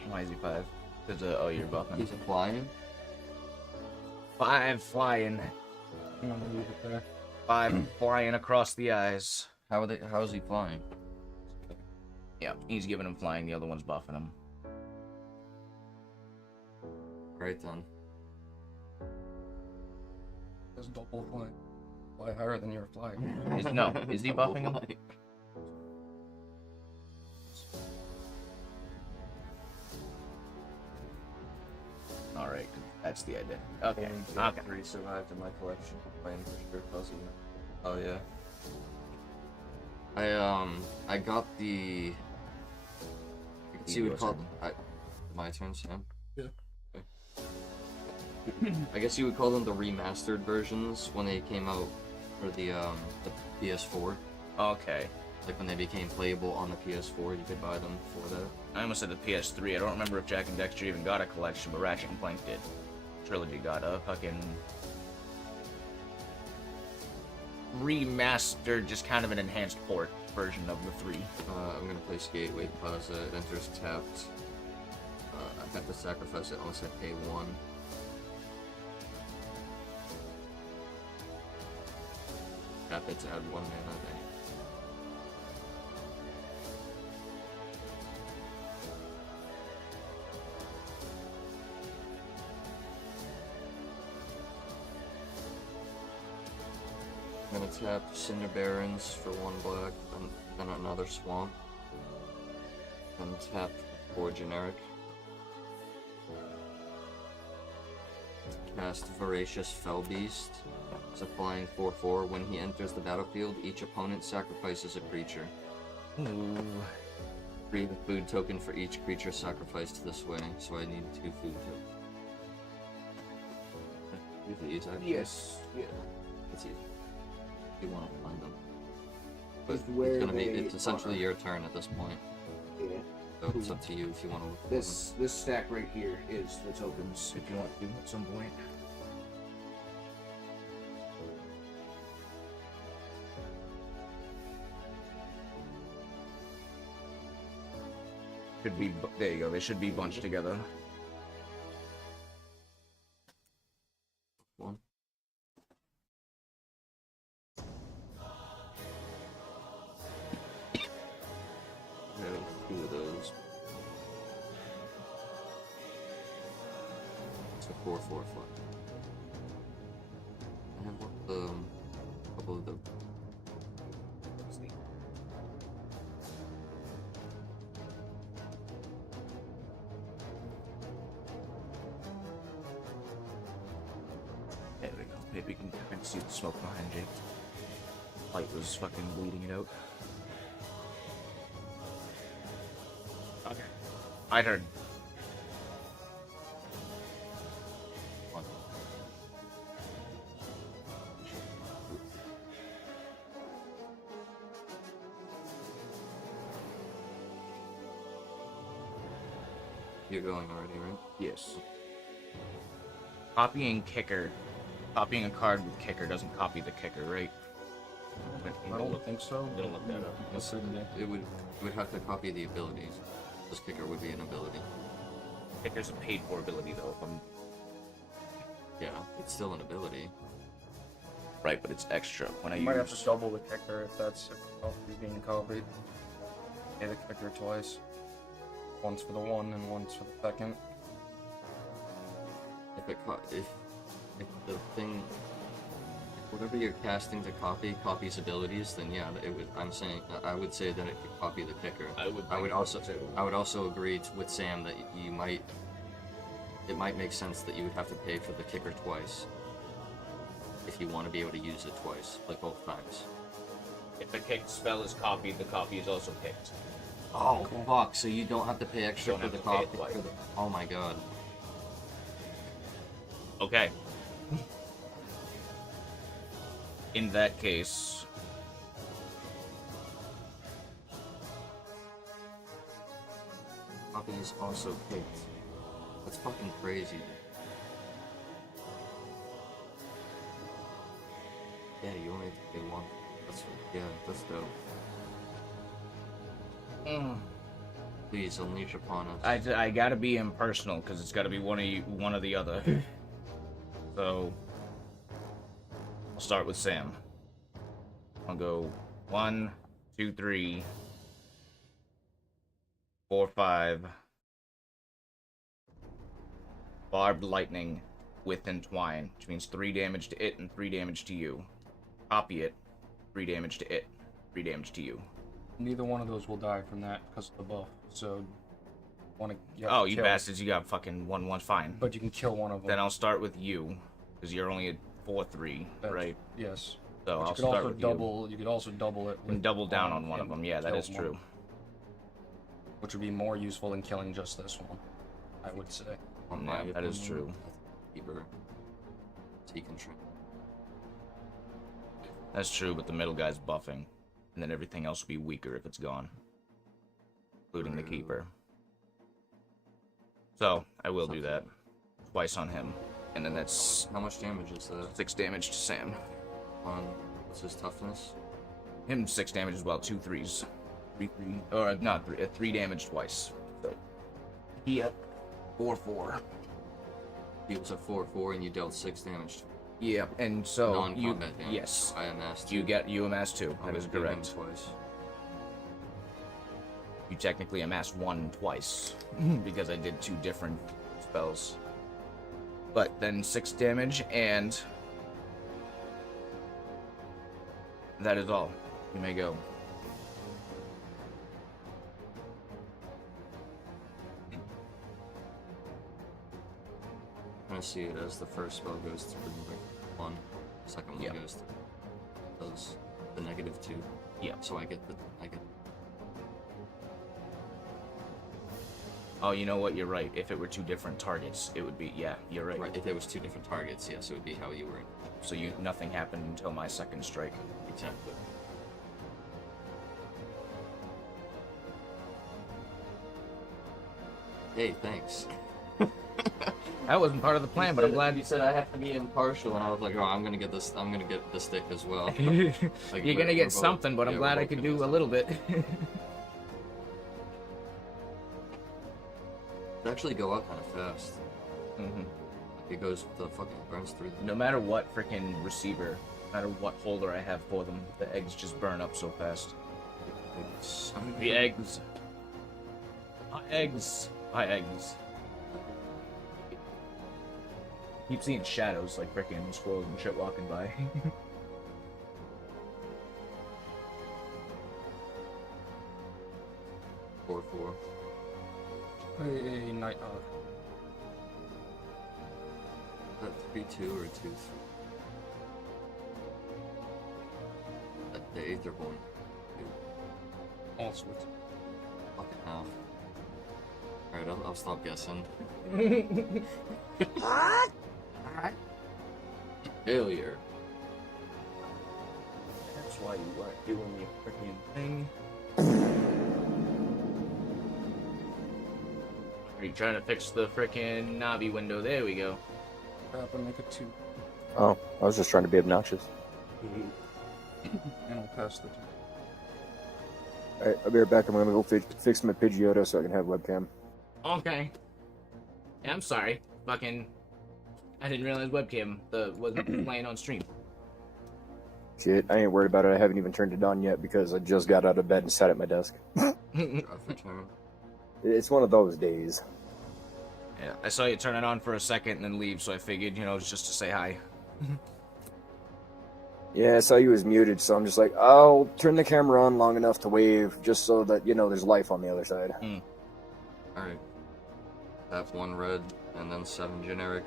Why is he 5? Because, oh, you're buffing. He's flying? 5 flying. 5 flying across the eyes. How is he flying? Yeah, he's giving him flying, the other one's buffing him. Right then. That's double fly. Fly higher than you're flying. Is he buffing him? Alright, that's the idea. Okay. Okay. 3 survived in my collection. Playing for sure, puzzle. Oh yeah. I got the... I guess you would call them... My turn, Sam? Yeah. I guess you would call them the remastered versions when they came out for the PS4. Okay. Like when they became playable on the PS4, you could buy them for that. I almost said the PS3. I don't remember if Jack and Dexter even got a collection, but Ratchet and Clank did. Trilogy got a fucking remastered, just kind of an enhanced port version of the 3. I'm gonna play Skate, wait, pause, it enters tapped. I have to sacrifice it unless I pay 1. Tap it to add 1 mana, I think. I'm gonna tap Cinder Barrens for 1 black, then another Swamp. Then tap 4 generic. Cast Voracious Fell Beast. It's a flying 4/4. When he enters the battlefield, each opponent sacrifices a creature. Ooh. Create a food token for each creature sacrificed this way, so I need 2 food tokens. These actually. Yes. Yeah. It's easy. You want to find them. But Just where it's gonna be. they It's essentially are. your turn at this point. Yeah. So it's up to you if you want to look for This stack right here is the tokens if you want to at some point. Should be. There you go. They should be bunched together. one. I have 2 of those. It's a 4/4 fly. I have a couple of the. There we go. Maybe you can kind of see the smoke behind Jake. Light was fucking bleeding it out. Okay. I heard. What? You're going already, right? Yes. Copying kicker. Copying a card with kicker doesn't copy the kicker, right? I don't think so. Don't look that up. Yes, It would have to copy the abilities. This kicker would be an ability. Kicker's a paid for ability though. If I'm... Yeah, it's still an ability. Right, but it's extra when I You might have use. to double the kicker if that's being copied. Pay the kicker twice. Once for the one and once for the second. If the thing, whatever you're casting to copy copies abilities, then yeah, it would. I would say that it could copy the kicker. I would also agree with Sam that it might make sense that you would have to pay for the kicker twice if you want to be able to use it twice, like both times. If the kicked spell is copied, the copy is also kicked. Oh fuck! So you don't have to pay extra Don't for have the to pay copy. it twice. Oh my god. Okay. In that case, Copy is also kicked. That's fucking crazy. Yeah, you only have to pay one. That's dope. Please unleash upon us. I gotta be impersonal because it's gotta be one or the other. So I'll start with Sam. I'll go 1, 2, 3, 4, 5. Barbed lightning with entwine, which means 3 damage to it and 3 damage to you. Copy it, 3 damage to it, 3 damage to you. Neither one of those will die from that because of the buff. So, Oh, you bastards! You got fucking 1/1. Fine. But you can kill one of them. Then I'll start with you, because you're only at 4/3, right? Yes. So But I'll you could start also with double. You could also double it. and double down on one of them. Yeah, that kill is one, true. Which would be more useful than killing just this one, I would say. On Yeah, my that is opinion, true. Keeper. So you can train. That's true, but the middle guy's buffing, and then everything else will be weaker if it's gone, including the keeper. So I will do that twice on him, and then that's How much damage is that 6 damage to Sam. on? What's his toughness? Him 6 damage as well. 2 3s, 3 3, or not 3, 3 damage twice. So he up 4/4. He was a 4/4 and you dealt 6 damage. Yeah, and so you Non-combat damage. yes, I amassed you amass 2. I That is would give him correct. Twice. You technically amass 1 twice because I did 2 different spells. But then 6 damage, and that is all. You may go. I'm gonna see it as the first spell goes through one, the second one Yeah. goes through. Does the -2. Yeah. So I get. Oh, you know what? You're right. If it were 2 different targets, it would be, yeah, you're right. Right, if it was 2 different targets, yes, it would be how you were. So nothing happened until my second strike. Exactly. Hey, thanks. That wasn't part of the plan, but I'm glad you said I have to be impartial, and I was like, oh, I'm gonna get the stick as well. Like, you're we're gonna get both- something, but I'm yeah, glad we're I both could gonna do a little bit. It actually go up kind of fast. Mhm. It goes, the fucking burns through them. No matter what freaking receiver, no matter what holder I have for them, the eggs just burn up so fast. The eggs. My eggs. My eggs. Keep seeing shadows like freaking squirrels and shit walking by. 4/4. Hey, Nighthawk. Is that 3/2 or 2/3? The Aetherborn. All sorts. Fucking hell. Alright, I'll stop guessing. What? Alright. Failure. That's why you weren't doing your freaking thing. Are you trying to fix the freaking Navi window? There we go. Crap, and make it 2. Oh, I was just trying to be obnoxious. And I'll pass the 2. Alright, I'll be right back. I'm gonna go fix my Pidgeotto so I can have webcam. Okay. Yeah, I'm sorry. Fucking. I didn't realize webcam wasn't playing on stream. Shit, I ain't worried about it. I haven't even turned it on yet because I just got out of bed and sat at my desk. Drive for turn. It's one of those days. Yeah, I saw you turn it on for a second and then leave, so I figured, you know, just to say hi. Yeah, I saw you was muted, so I'm just like, I'll turn the camera on long enough to wave, just so that, you know, there's life on the other side. Alright. Tap 1 red, and then 7 generic.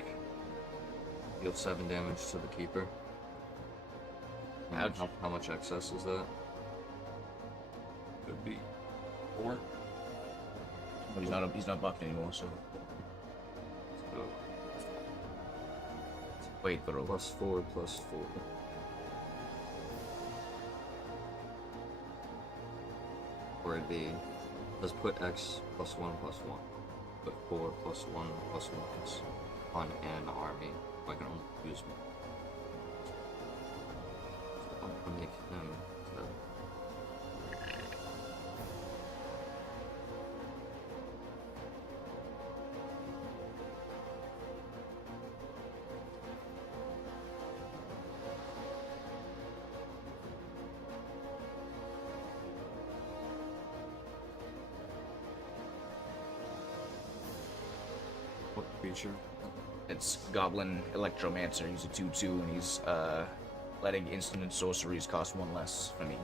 Deal 7 damage to the keeper. And Ouch. How much excess is that? Could be 4. Well, he's not buffed anymore, so. So, Wait, throw. +4, +4. Or it'd be, let's put X +1, +1. Put 4 +1, +1 on an army. I can only use one. So I'll make him what creature? It's Goblin Electromancer. He's a 2/2, and he's letting instant and sorceries cost 1 less for me.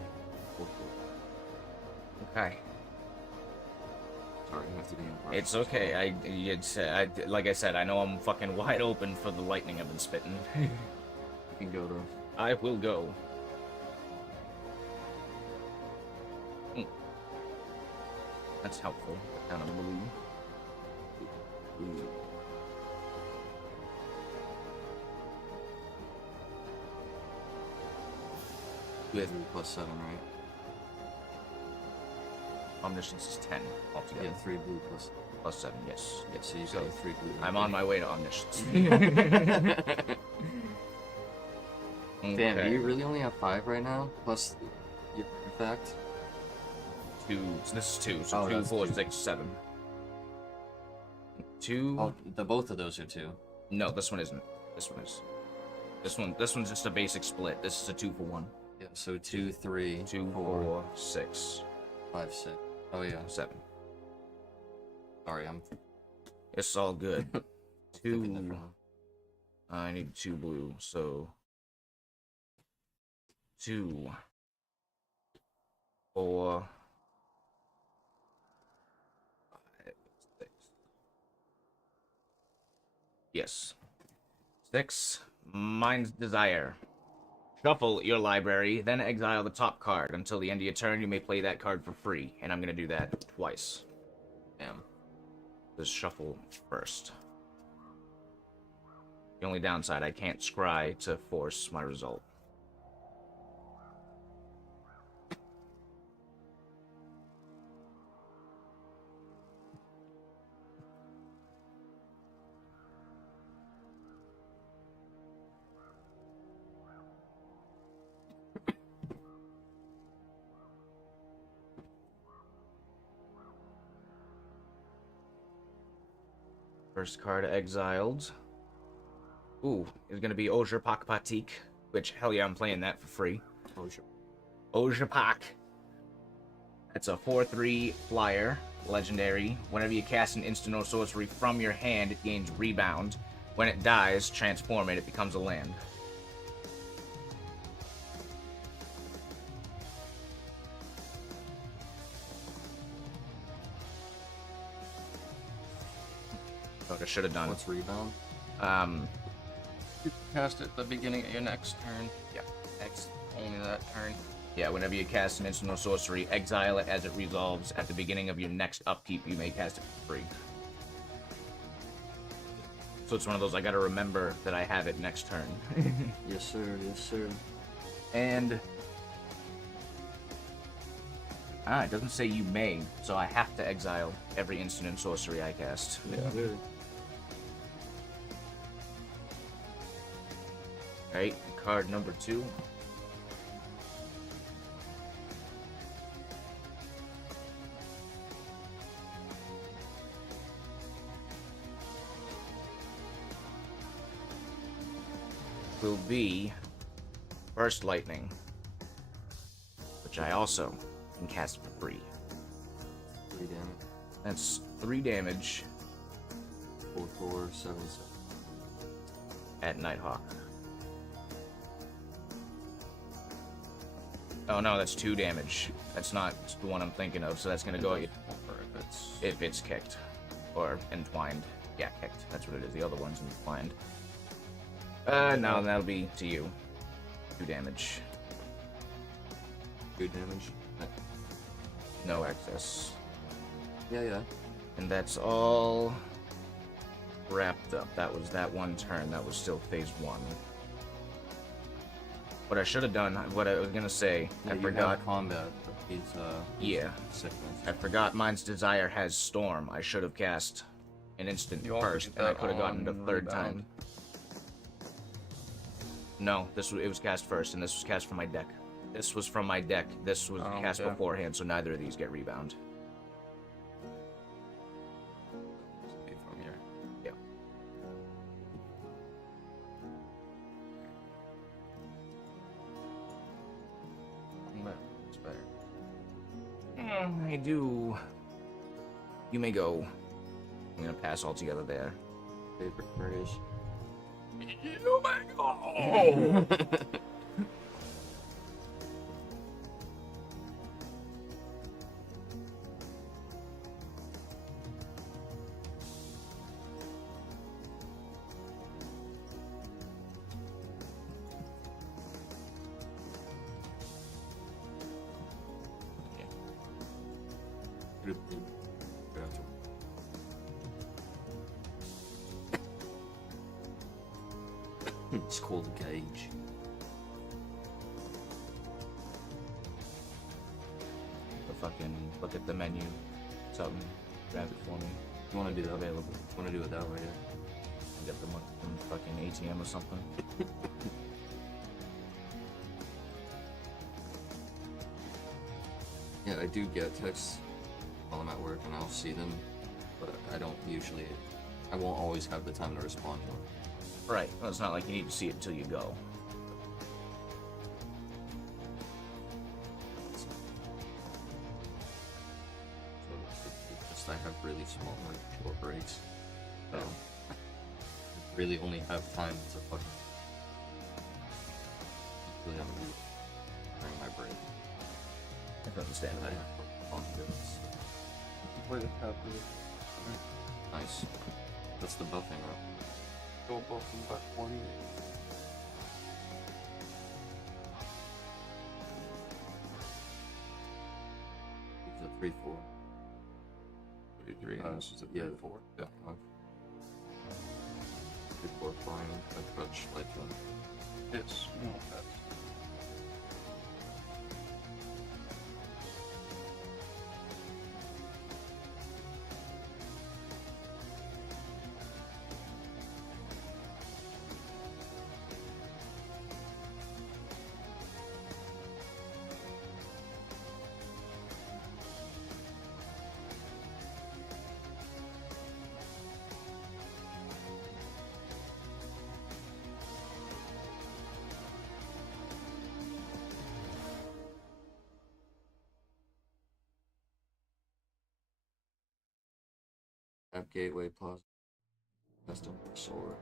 Okay. Sorry, you have to be in. It's okay. Like I said, I know I'm fucking wide open for the lightning I've been spitting. You can go to. I will go. That's helpful. Down a blue. Ooh. You have +7, right? Omniscience is 10 altogether. Yeah, 3 blue +7, yes. Yeah, so you So, got 3 blue. I'm on my way to Omniscience. Damn, Okay. you really only have 5 right now? Plus your fact? 2. So this is 2. So Oh, 2, that's 4, 2. 6, 7. 2. Oh, both of those are 2. No, this one isn't. This one is. This one's just a basic split. This is a 2 for 1. Yeah, so 2, 3, 2, 4, 4, 6, 5, 6. Oh yeah. 7. Sorry, I'm It's all good. thinking 2. different. I need 2 blue, so 2, 4, 5, 6. Yes. 6. Mind's Desire. Shuffle your library, then exile the top card. Until the end of your turn, you may play that card for free, and I'm gonna do that twice. Damn. Just shuffle first. The only downside, I can't scry to force my result. First card exiled. Ooh, it's gonna be Ojirpak Patik, which, hell yeah, I'm playing that for free. Oh sure. Ojirpak. That's a 4/3 flyer, legendary. Whenever you cast an instant or sorcery from your hand, it gains rebound. When it dies, transform it, it becomes a land. Like I should have done. What's rebound? You cast it at the beginning of your next turn. Yeah. Next, only that turn. Yeah, whenever you cast an instant or sorcery, exile it as it resolves. At the beginning of your next upkeep, you may cast it for free. So it's one of those, I gotta remember that I have it next turn. Yes, sir. Yes, sir. And... it doesn't say you may, so I have to exile every instant and sorcery I cast. Yeah. Really? Alright, card number 2. Will be Burst Lightning, which I also can cast for free. 3 damage. That's 3 damage 4, 4, 7, 7. at Nighthawk. Oh no, that's 2 damage. That's not the one I'm thinking of, so that's gonna go if it's kicked. Or entwined. Yeah, kicked. That's what it is. The other one's entwined. No, that'll be to you. 2 damage. 2 damage. No excess. Yeah. And that's all wrapped up. That was that one turn. That was still phase 1. What I should have done, what I was gonna say, Yeah, I you forgot. have combat. He's Yeah. sickness. I forgot Mind's Desire has Storm. I should have cast an instant You also first, get and I that could have gotten the on 3rd rebound. time. No, it was cast first, and this was cast from my deck. This was from my deck. This was Oh, cast okay. beforehand, so neither of these get rebound. See from here. Yeah. But it's better. I do. You may go. I'm gonna pass altogether there. Favorite British. You may go. It's called Gauge. Look at the menu. Something. Grab it for me. You want to do that? Available. Want to do it that way? Yeah. Get the money from fucking ATM or something. Yeah, I do get texts while I'm at work, and I'll see them, but I don't usually. I won't always have the time to respond to them. Right. Well, it's not like you need to see it until you go. So it's just I have really small, like, short breaks. So I really only have time to fucking. Really have to during my break. I can understand And I that. have fun bits. Play the cap. Nice. That's the buffing route. Go above them by 20. He's a 3-4. 33, and this is a Yeah, 4. Yeah. 3-4 flying. I touch like Yes. No, that's App Gateway Plaza. Custom Solar.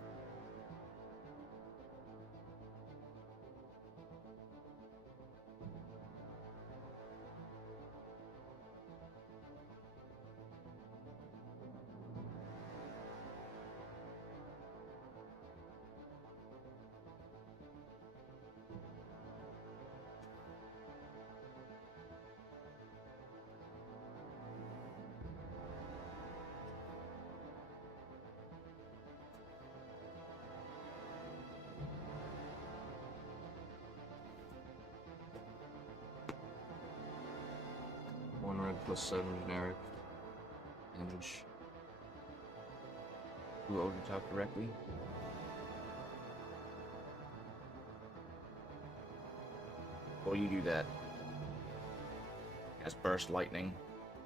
1 red plus 7 generic damage. Who over talk directly? Before you do that, cast Burst Lightning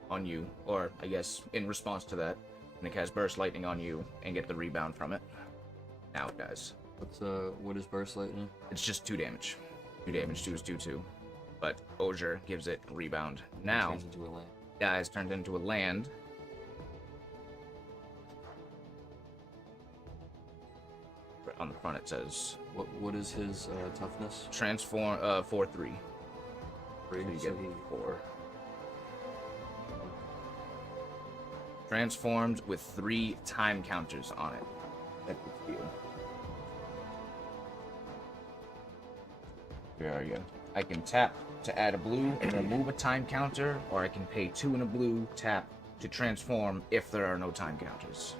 on you, or I guess in response to that, I'm gonna cast Burst Lightning on you and get the rebound from it. Now, guys. What is Burst Lightning? It's just 2 damage. 2 damage, 2 is 2/2. But Ozier gives it rebound. Now, Turns into a land. guys, turned into a land. On the front it says What is his toughness? transform 4/3. 3, So you so get he 4. Transformed with 3 time counters on it. That would feel. Where are you? I can tap to add a blue and remove a time counter, or I can pay 2 and a blue, tap to transform if there are no time counters.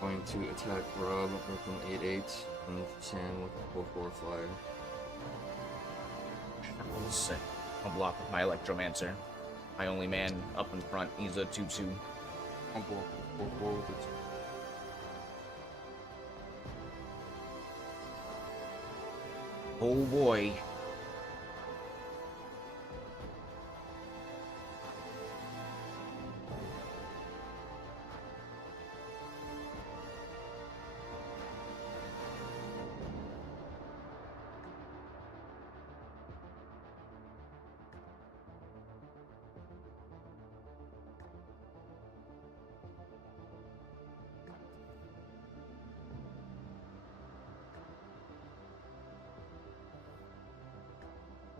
going to attack Rob with an 8/8 and Sam with a 4/4 flyer. I'll block with my Electromancer. My only man up in front, he's a 2/2. I'll block with 4/4 with it. Oh boy.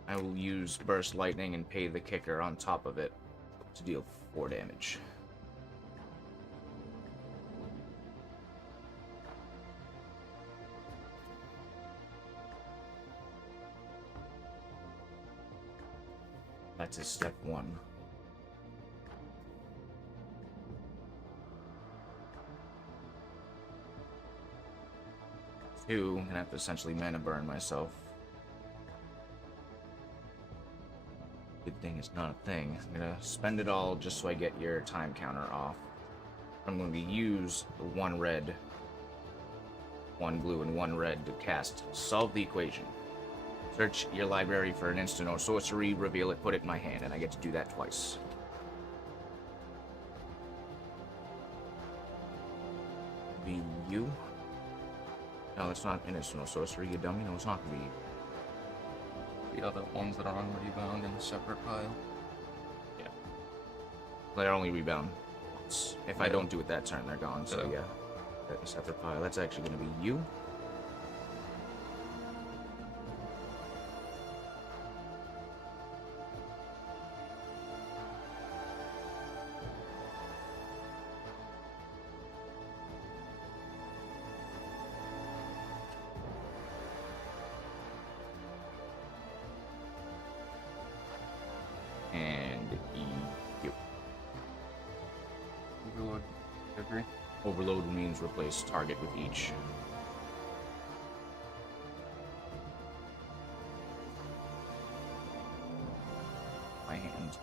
I will use Burst Lightning and pay the kicker on top of it to deal 4 damage. That's his step 1. Two, I'm gonna have to essentially mana burn myself. Good thing it's not a thing. I'm gonna spend it all just so I get your time counter off. I'm going to use the 1 red, 1 blue, and 1 red to cast Solve the Equation. Search your library for an instant or sorcery, reveal it, put it in my hand, and I get to do that twice. Be you? No, it's not an instant or sorcery, you dummy. No, it's not gonna be. The other ones that are on rebound in a separate pile. Yeah. They're only rebound once. If I don't do it that turn, they're gone. So yeah, that separate pile. That's actually gonna be you. And you. Overload. Agree. Overload means replace target with each. My hand.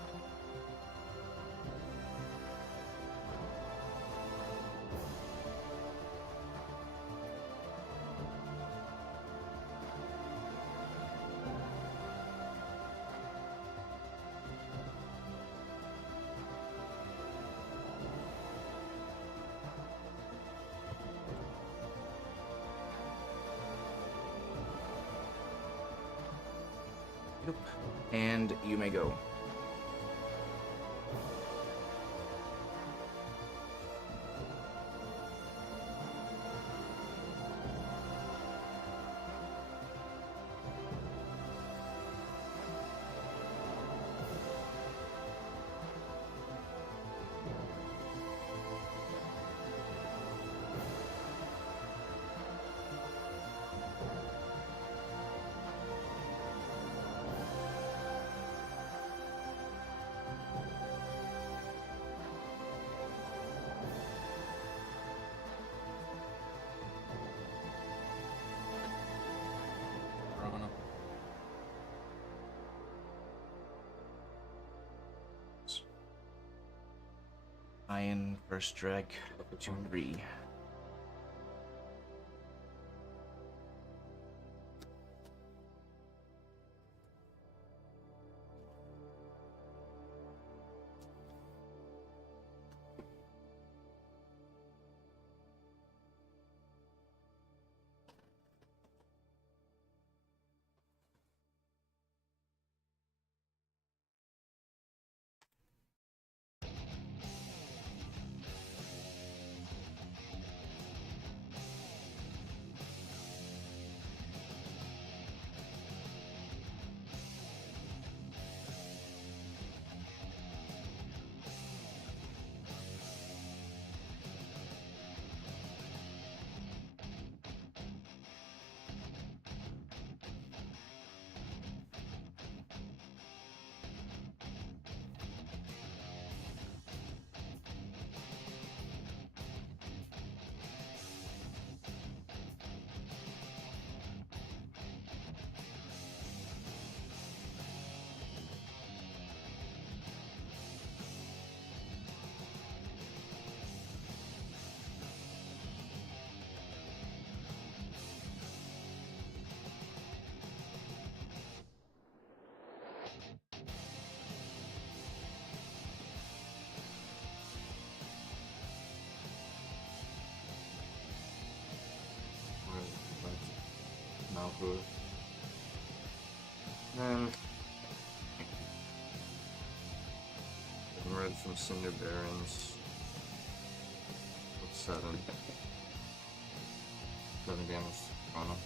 And you may go. Iron, first drag, 2-3. Malfoy. And red from Cinder Barons. 7. 7 damage on him.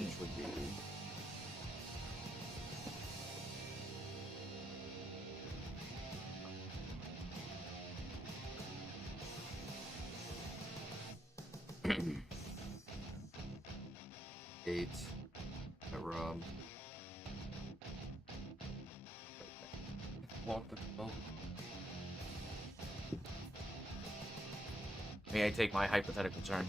Each would be eight. I robbed. Walked at the boat. May I take my hypothetical turn?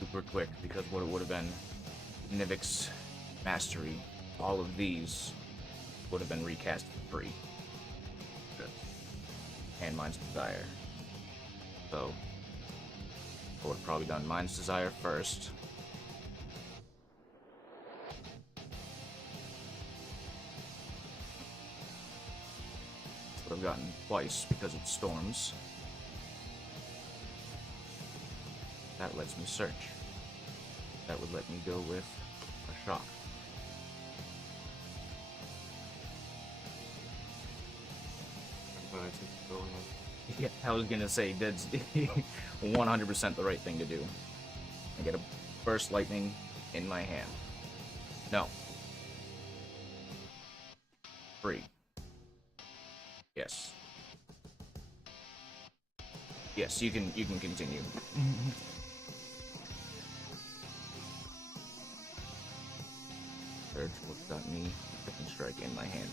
Super quick, because what it would have been Nivik's Mastery, all of these would have been recast for free. Good. And Mind's Desire. So, I would have probably done Mind's Desire first. Would have gotten twice because it storms. That lets me search. That would let me go with a shock. But I took the go ahead. Yeah, I was gonna say that's 100% the right thing to do. I get a burst lightning in my hand. No. Free. Yes. Yes, you can continue. Surge looks at me, second strike in my hand.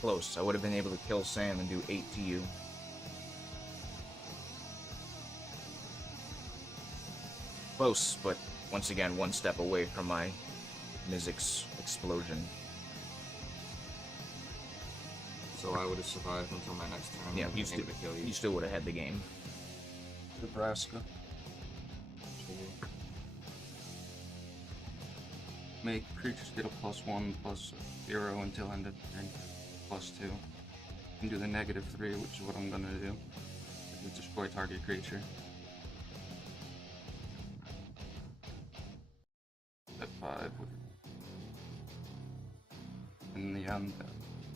Close. I would have been able to kill Sam and do 8 to you. Close, but once again, one step away from my Mizzix explosion. So I would have survived until my next turn. Yeah, you to kill you. You still would have had the game. Nebraska. Make creatures get a +1/+0 until end of turn. +2. And do the -3, which is what I'm gonna do. Destroy target creature. At 5. In the end,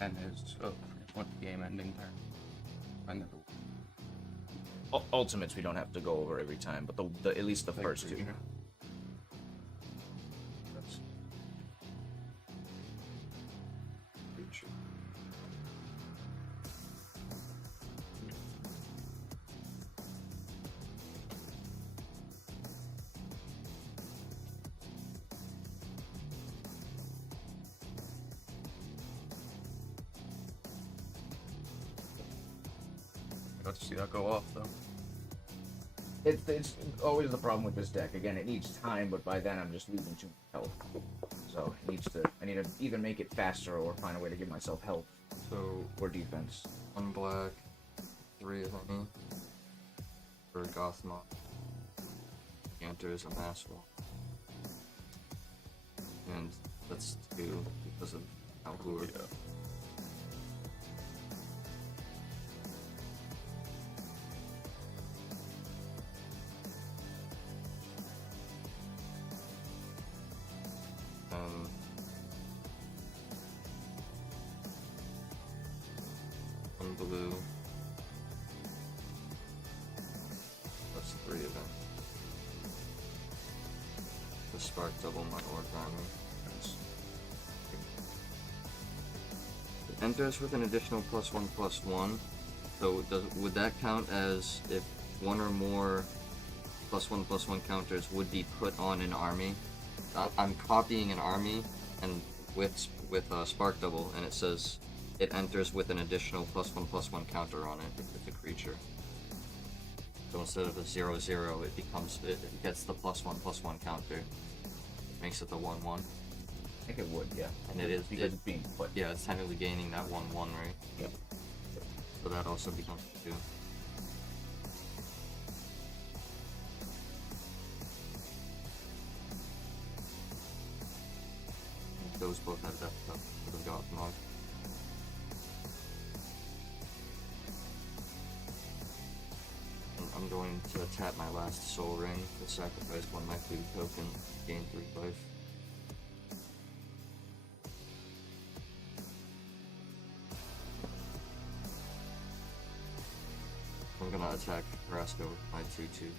is what game ending turn. I never. Ultimates we don't have to go over every time, but the at least the first two. That's creature. I got to see that go off though. It's always the problem with this deck. Again, it needs time, but by then I'm just losing too much health. So I need to either make it faster or find a way to give myself health So or defense. 1 black, 3 of any for Gothmog. Enters a mass wall. And that's 2 because of Alhur. Yeah. One blue. That's 3 of them. The spark double my origami. It enters with an additional +1/+1. So would that count as if one or more +1/+1 counters would be put on an army? I'm copying an army and with spark double, and it says it enters with an additional +1/+1 counter on it if it's a creature. So instead of a 0/0, it gets the +1/+1 counter. It makes it the 1/1. I think it would, yeah. And it is because it's being put. Yeah, it's technically gaining that 1/1, right? Yep. So that also becomes 2. Those both have that stuff for the Gothmog. I'm going to tap my last soul ring to sacrifice 1 of my food token, gain 3 life. I'm gonna attack Carrasco with my 2/2.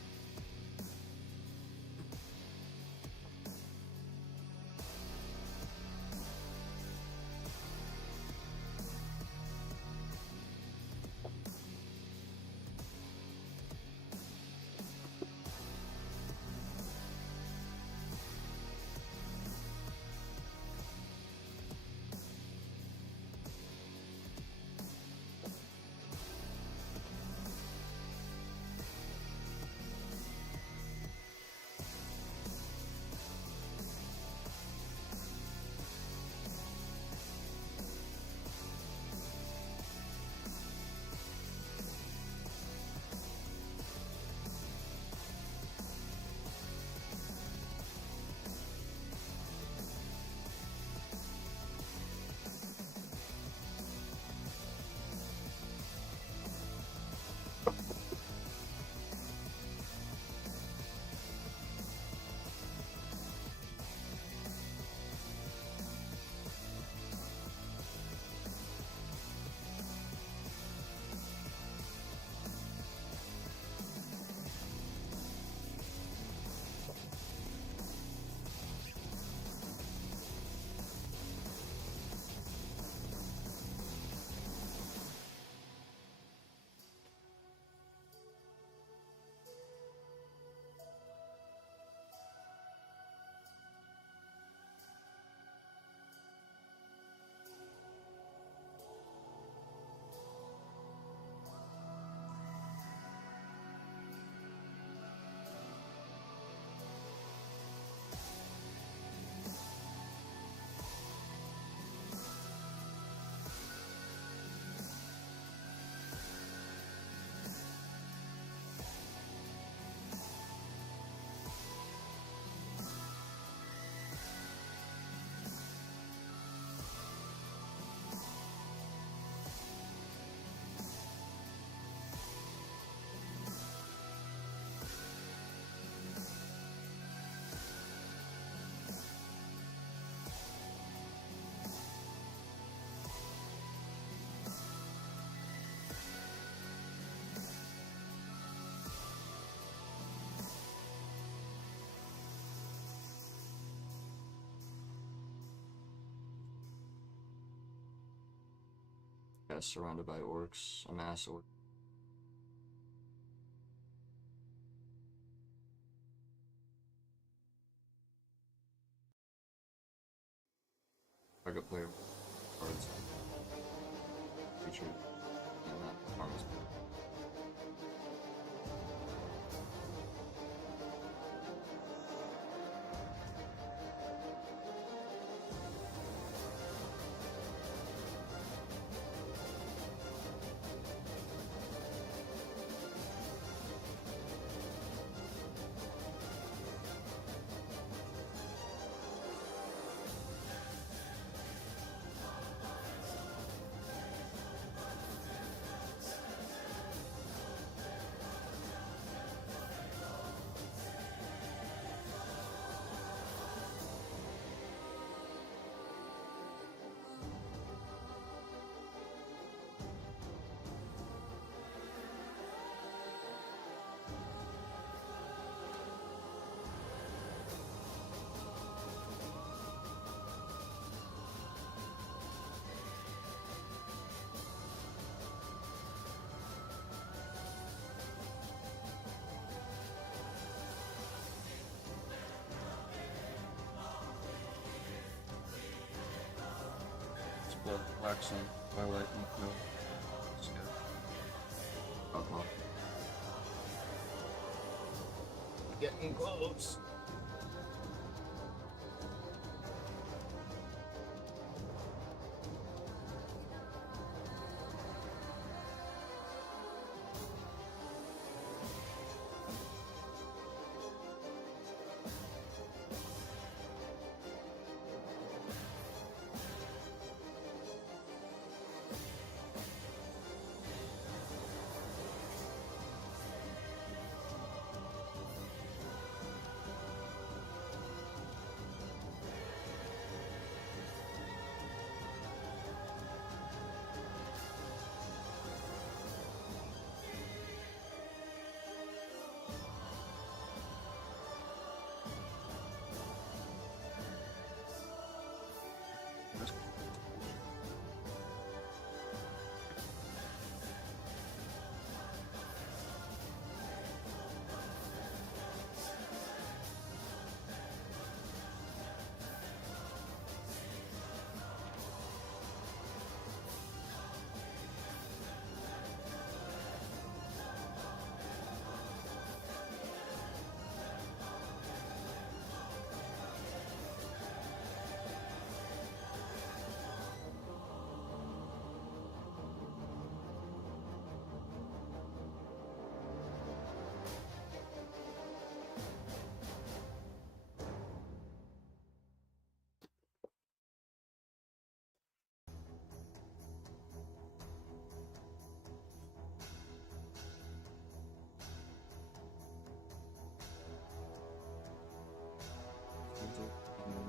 Yeah, surrounded by orcs, a mass orc. Target player cards. Creature. And that harmless. Blood, waxen, twilight, and no. Alcohol. Getting close.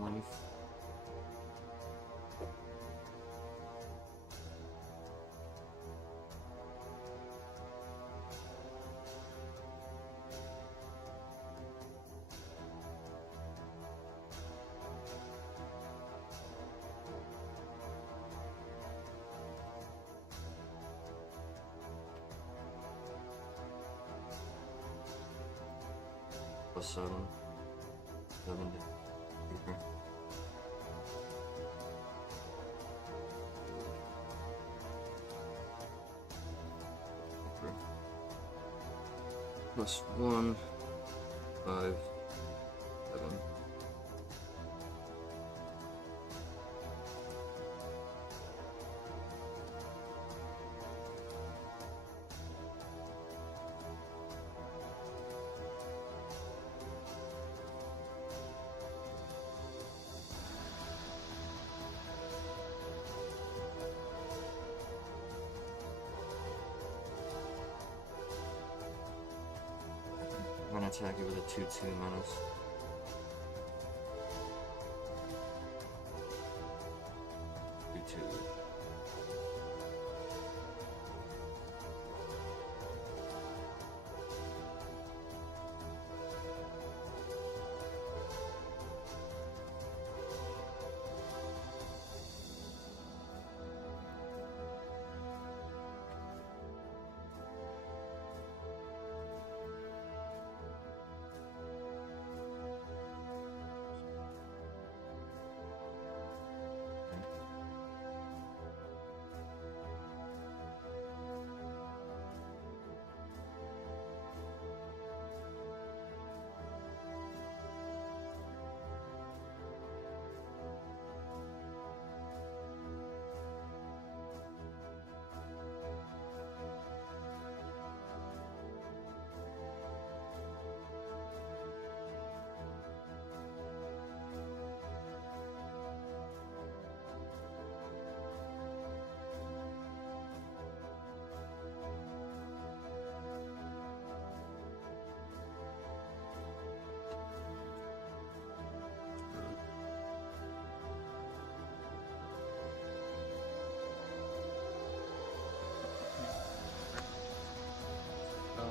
Life. Plus 7. 7 to Reaper. Plus 1, 5, 7. I'm gonna attack you with a 2/2 menace. Two.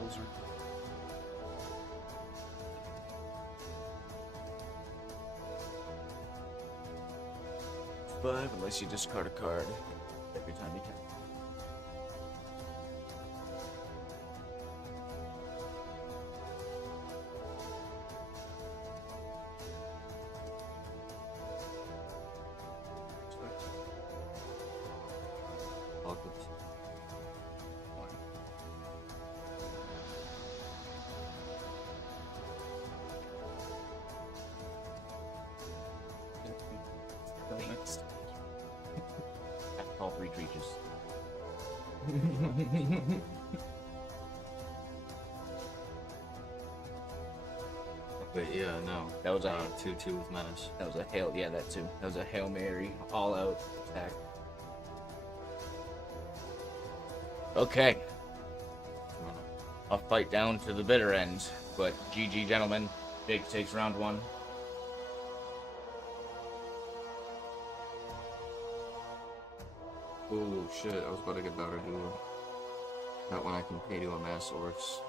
closer. Five, unless you discard a card every time you can. Pockets. Thanks. All 3 creatures. Wait, yeah, no. That was a 2/2 with menace. that was a hail. Yeah, that too. That was a Hail Mary, all out attack. Okay, I'll fight down to the bitter end, but GG, gentlemen. Jake takes round 1. Oh shit, I was about to get better duo. That one I can pay to amass orcs.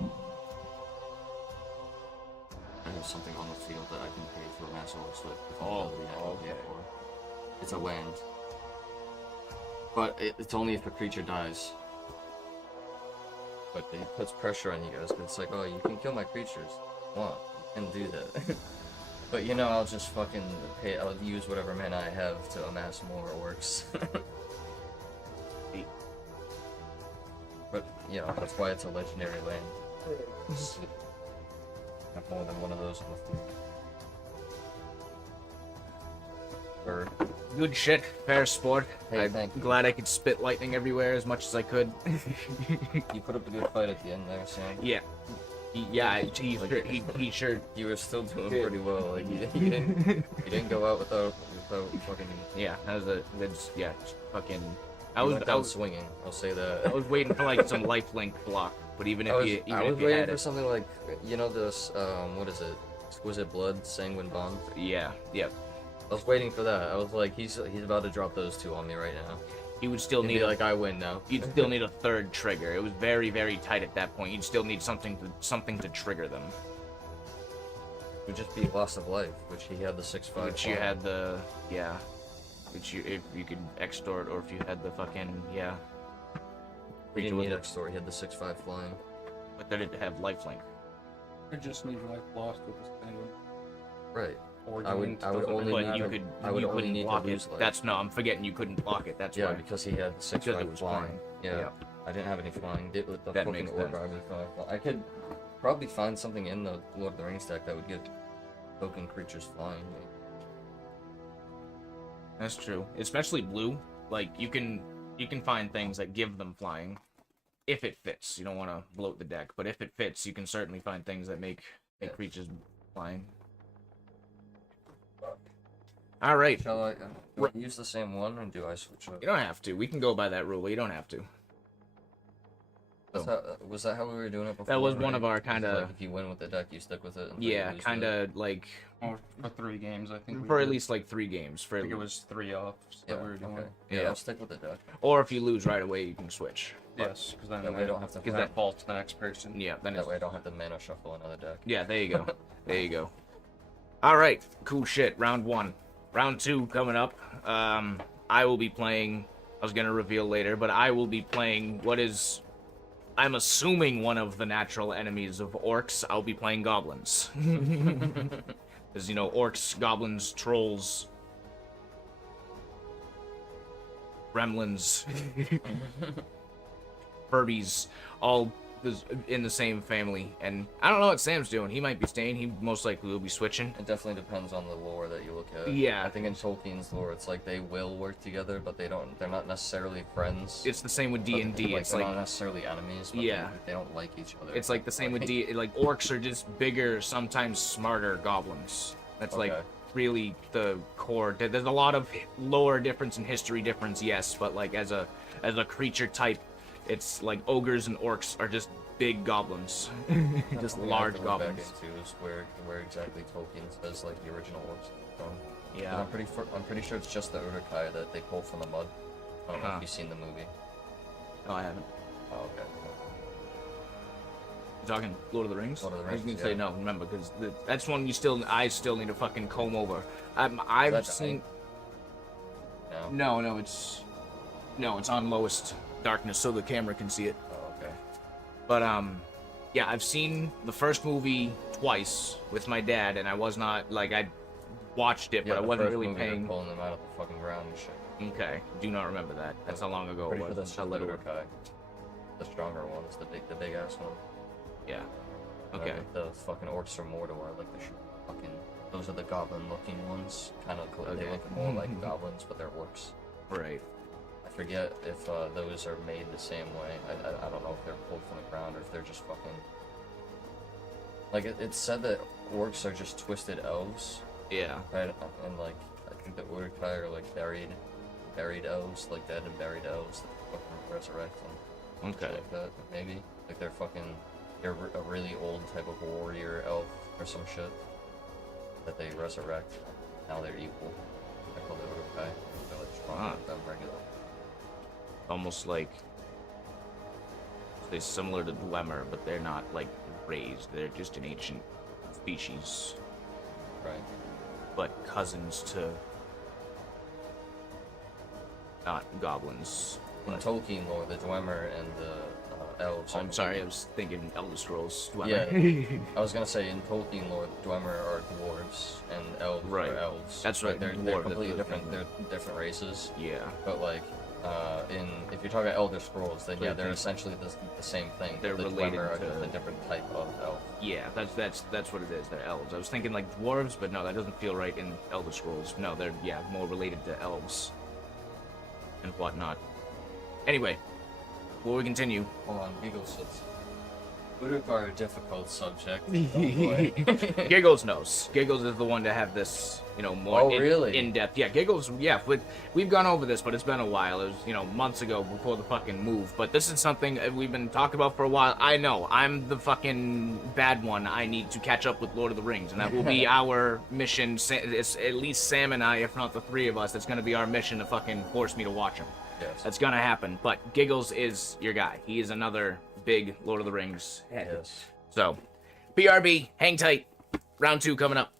I have something on the field that I can pay to amass orcs with. Okay. It's a land. But it's only if a creature dies. But it puts pressure on you guys, because it's like, oh, you can kill my creatures. What? You can do that. But you know, I'll just fucking pay, I'll use whatever mana I have to amass more orcs. But, you know, that's why it's a legendary land. Have more than one of those on the field. Bird. Good shit, fair sport. Hey, I'm thank you. glad I could spit lightning everywhere as much as I could. You put up a good fight at the end there, Sam. Yeah. He sure. You were still doing pretty well. Like you didn't go out without fucking. Yeah, that was a that's yeah, fucking. I was down swinging. I'll say that. I was waiting for like some lifelink block, but even if you I was waiting had for it, something like, you know, this what is it? Exquisite Blood, Sanguine Bond. yeah. I was waiting for that. I was like, he's about to drop those 2 on me right now. You would still He'd need be like, I win now. You'd still need a 3rd trigger. It was very, very tight at that point. You'd still need something to trigger them. It would just be loss of life, which he had the 6/5. Which you had the which you if you could extort or if you had the fucking He didn't need extort. He had the 6/5 flying. but they didn't have lifelink. I just need life lost with this thing. Right. Or I would only But need you to, could I would you only couldn't need block to it. lose life. That's no, I'm forgetting you couldn't block it. That's Yeah, why. because he had the 6/5 Because it was flying. flying. Yeah. Yeah. I didn't have any flying. The That fucking makes orc sense. army flying. I could probably find something in the Lord of the Rings deck that would give token creatures flying. That's true. Especially blue. Like you can find things that give them flying. If it fits. You don't want to bloat the deck, but if it fits, you can certainly find things that make creatures flying. Alright. Shall I, do I use the same one, or do I switch up? You don't have to. We can go by that rule, but you don't have to. That's how, was that how we were doing it before? That was one right? of our It's kind of... Like if you win with the deck, you stick with it. Until you Yeah, lose kind with it. of like... Or for 3 games, I think. For at least like 3 games. I think it was 3 offs Yeah, that we were doing. okay. Yeah. Yeah, I'll stick with the deck. Or if you lose right away, you can switch. Yes, because then That way I don't have to. because that falls to the next person. Yeah, then That it's... way I don't have to mana shuffle another deck. Yeah, there you go. There you go. Alright, cool shit. Round 1. Round 2 coming up. I will be playing... I was gonna reveal later, but I will be playing what is... I'm assuming one of the natural enemies of orcs. I'll be playing goblins. Because, you know, orcs, goblins, trolls... gremlins... Furbies, all in the same family, and I don't know what Sam's doing. He might be staying. He most likely will be switching. It definitely depends on the lore that you look at. Yeah. I think in Tolkien's lore, it's like they will work together, but they're not necessarily friends. It's the same with D&D. It's they're like not necessarily enemies, but Yeah. they don't like each other. it's like the same with D. Like orcs are just bigger, sometimes smarter goblins. That's like Okay. really the core. There's a lot of lore difference and history difference, yes, but like as a creature type, it's like ogres and orcs are just big goblins, just Something I large have to look back goblins. into is where exactly Tolkien says like the original orcs are from. Yeah. I'm pretty sure it's just the Uruk-hai that they pulled from the mud. I don't know Huh. if you've seen the movie. No, I haven't. Oh, okay. You talking Lord of the Rings? Lord of the I was Rings, gonna say yeah. no. Remember, because that's one I still need to fucking comb over. I've that seen. No. No, it's on lowest darkness so the camera can see it. Oh, okay. But yeah, I've seen the first movie twice with my dad, and I was not like I watched it, Yeah, but I the wasn't first really movie, they're paying. pulling them out of the fucking ground and shit. Okay, do not remember that. That's how long ago it Pretty was. sure that's How the little. Urukai. The stronger one is the big ass one. Yeah. And Okay. the fucking orcs from Mordor are like the fucking. Those are the goblin-looking ones. Kind of. Okay. They look more like goblins, but they're orcs. Right. I forget if those are made the same way. I don't know if they're pulled from the ground or if they're just fucking. Like it said that orcs are just twisted elves, Yeah. right? And like I think the Urukai are like buried elves, like dead and buried elves that fucking resurrect and shit Okay. like that. Maybe like they're a really old type of warrior elf or some shit that they resurrect. Now they're equal. They're called the Urukai. They're like stronger than regular. Almost like they're similar to Dwemer, but they're not like raised. They're just an ancient species, Right. but cousins to not goblins. In But, Tolkien lore, the Dwemer and the elves. I'm sorry, I was thinking Elder Scrolls. Yeah. Dwemer. I was gonna say in Tolkien lore, Dwemer are dwarves and elves Right. are elves. That's Like, right, They're dwarf, completely that's the different. thing. They're different races. Yeah. But like, if you're talking about Elder Scrolls, then yeah, Right, they're they- essentially the same thing. They're the related Dwemer are to- just a different type of elf. Yeah, that's what it is. They're elves. I was thinking like dwarves, but no, that doesn't feel right in Elder Scrolls. No, they're more related to elves and whatnot. Anyway, before we continue, Hold on, Google says. Uruk are a difficult subject. Oh boy. Giggles knows. Giggles is the one to have this, more Oh, really? in depth. Yeah, Giggles. Yeah, we've gone over this, but it's been a while. It was months ago before the fucking move. But this is something we've been talking about for a while. I know I'm the fucking bad one. I need to catch up with Lord of the Rings, and that will be our mission. It's at least Sam and I, if not the three of us. That's gonna be our mission to fucking force me to watch him. Yes. That's gonna happen. But Giggles is your guy. He is another big Lord of the Rings head. Yes. So, BRB, hang tight. Round 2 coming up.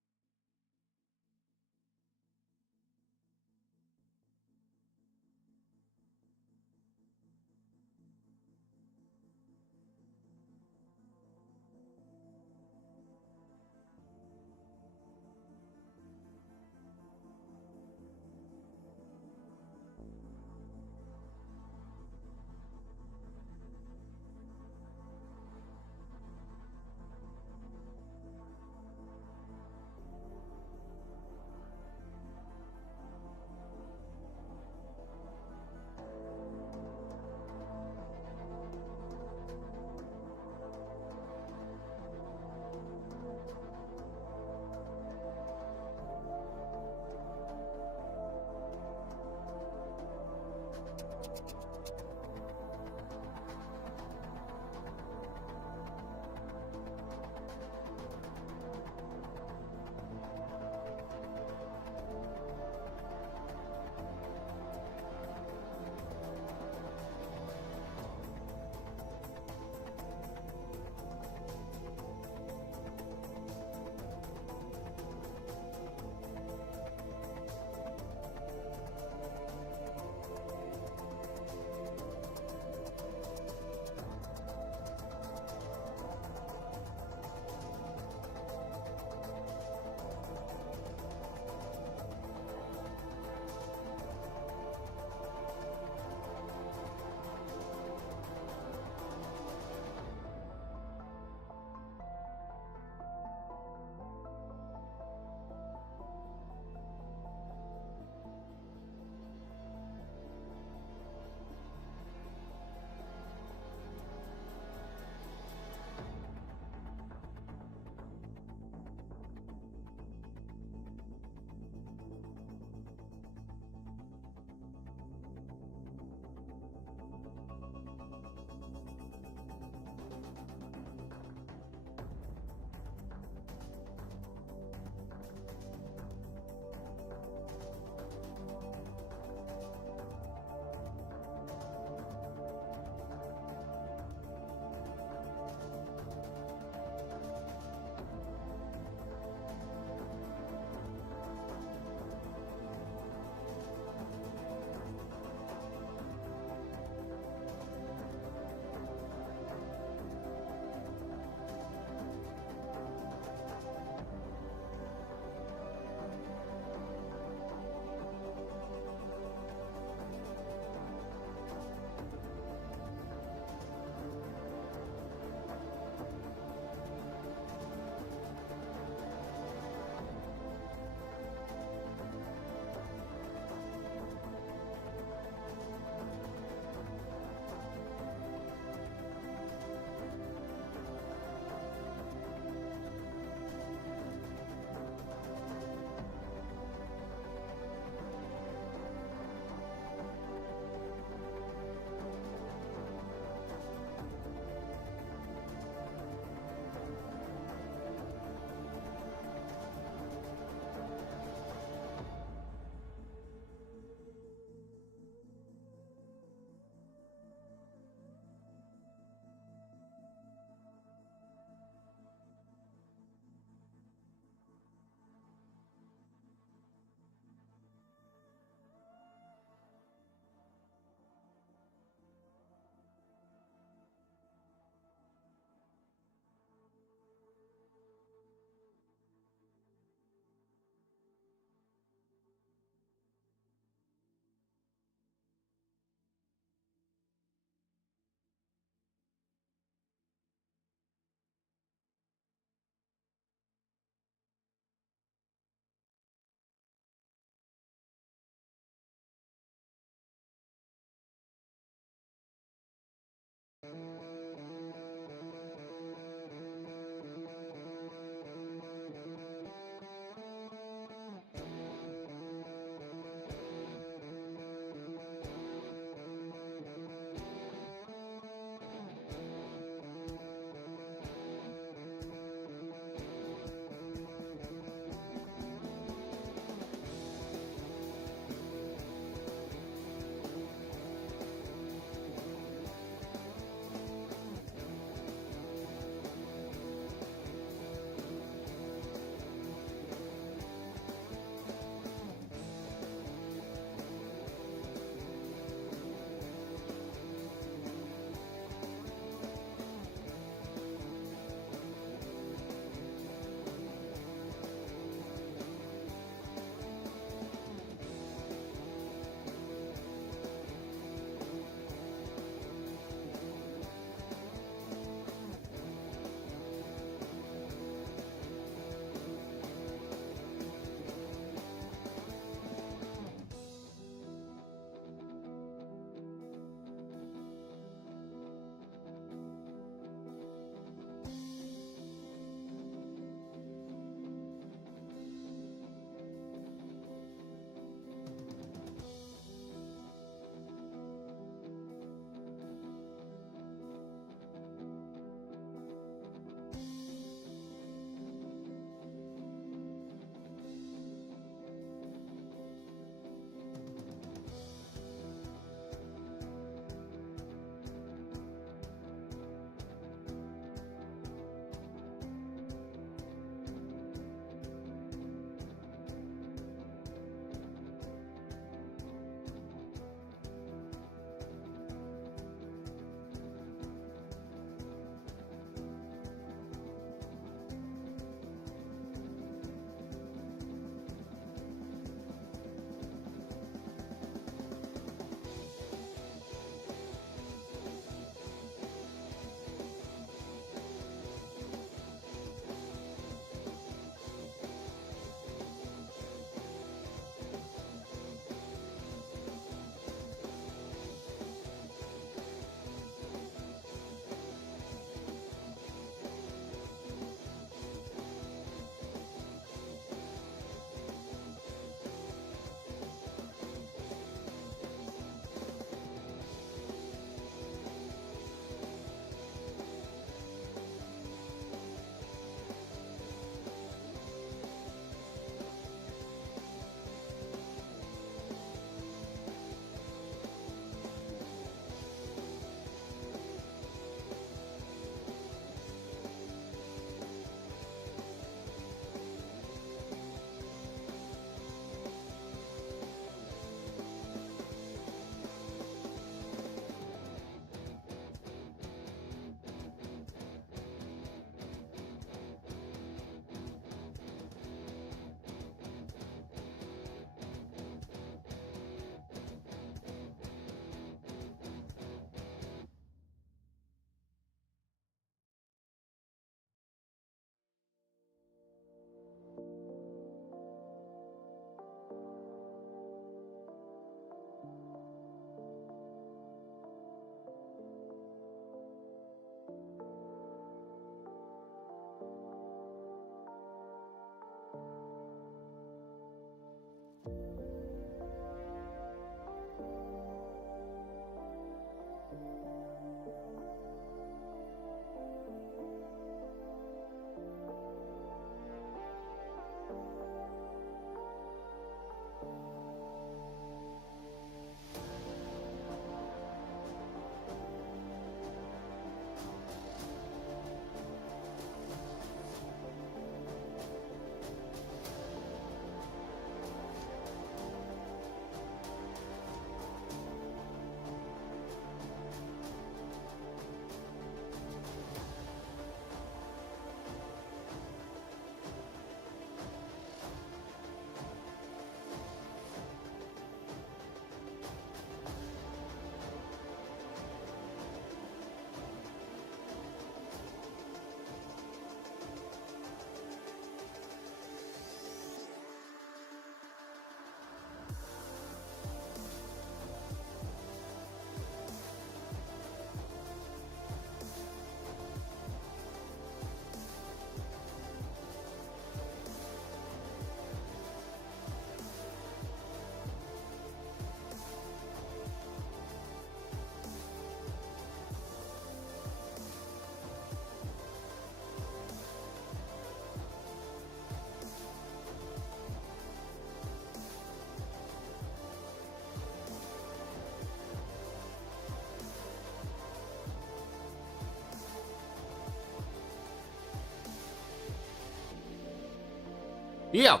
Yo,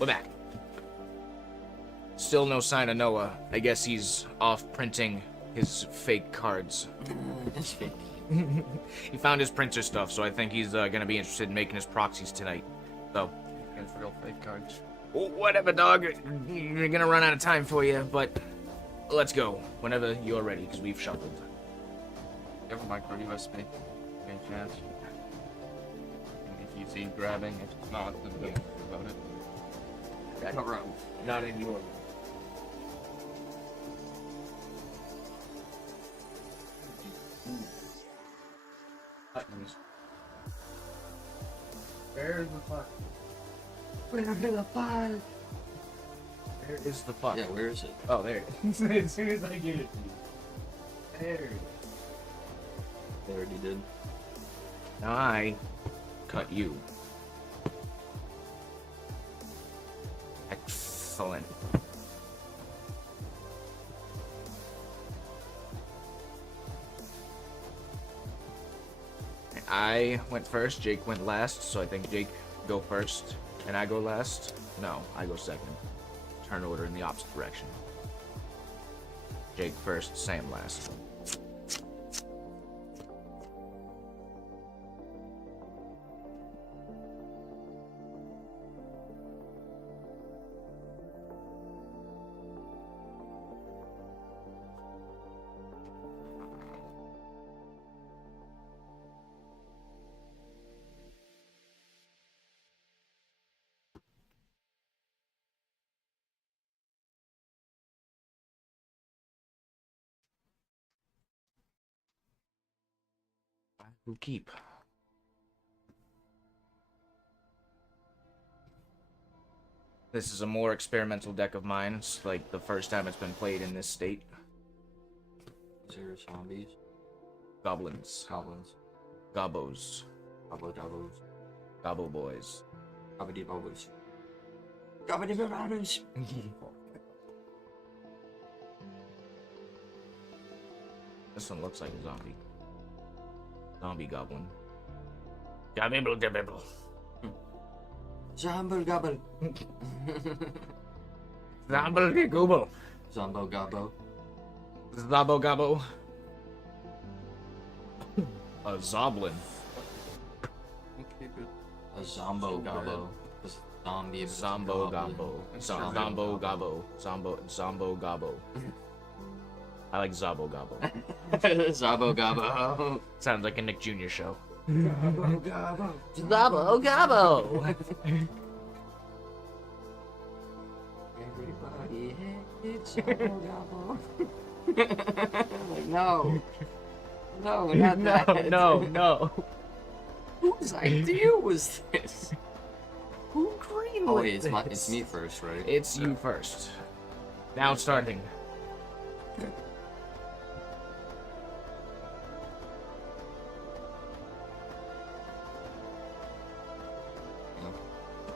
we're back. Still no sign of Noah. I guess he's off printing his fake cards. It's fake. He found his printer stuff, so I think he's gonna be interested in making his proxies tonight. So, It's real fake cards. whatever, dog. We're gonna run out of time for you, but let's go whenever you're ready, because we've shuffled. You have a micro USB. Any chance? If you see grabbing, if it's not, then don't worry about it. Cover up. Not in your. Buttons. Where's the fuck? Where the fuck? Where is the fuck? Yeah, where is it? Oh, there it is. As soon as I get it to you. There it is. They already did. Now I cut you. Excellent. I went first, Jake went last, so I think Jake go first, and I go last. No, I go second. Turn order in the opposite direction. Jake first, Sam last. Who keep? This is a more experimental deck of mine. It's like the first time it's been played in this state. Zero zombies. Goblins. Goblins. Gobbos. Gobbo dobbos. Gobbo boys. Gobbity bobbos. Gobbity bobbos. This one looks like a zombie. Zombie goblin. Gabibble dabibble. Zombo gobble. Zomble gooble. Zombo gobbo. Zabo gobbo. A zoblin. A zombo gobbo. A zombie. Zombo gobbo. Zombo gobbo. Zombo gobbo. I like Zabo Gobbo. Zabo gobbo. Sounds like a Nick Jr. show. Zabo gobbo. Zabo Gobbo. Everybody hates Zabo gobbo. Like, no. No, not that. No. Whose idea was this? Who greenlit Oh wait, this? it's me first, right? It's you first. Now starting.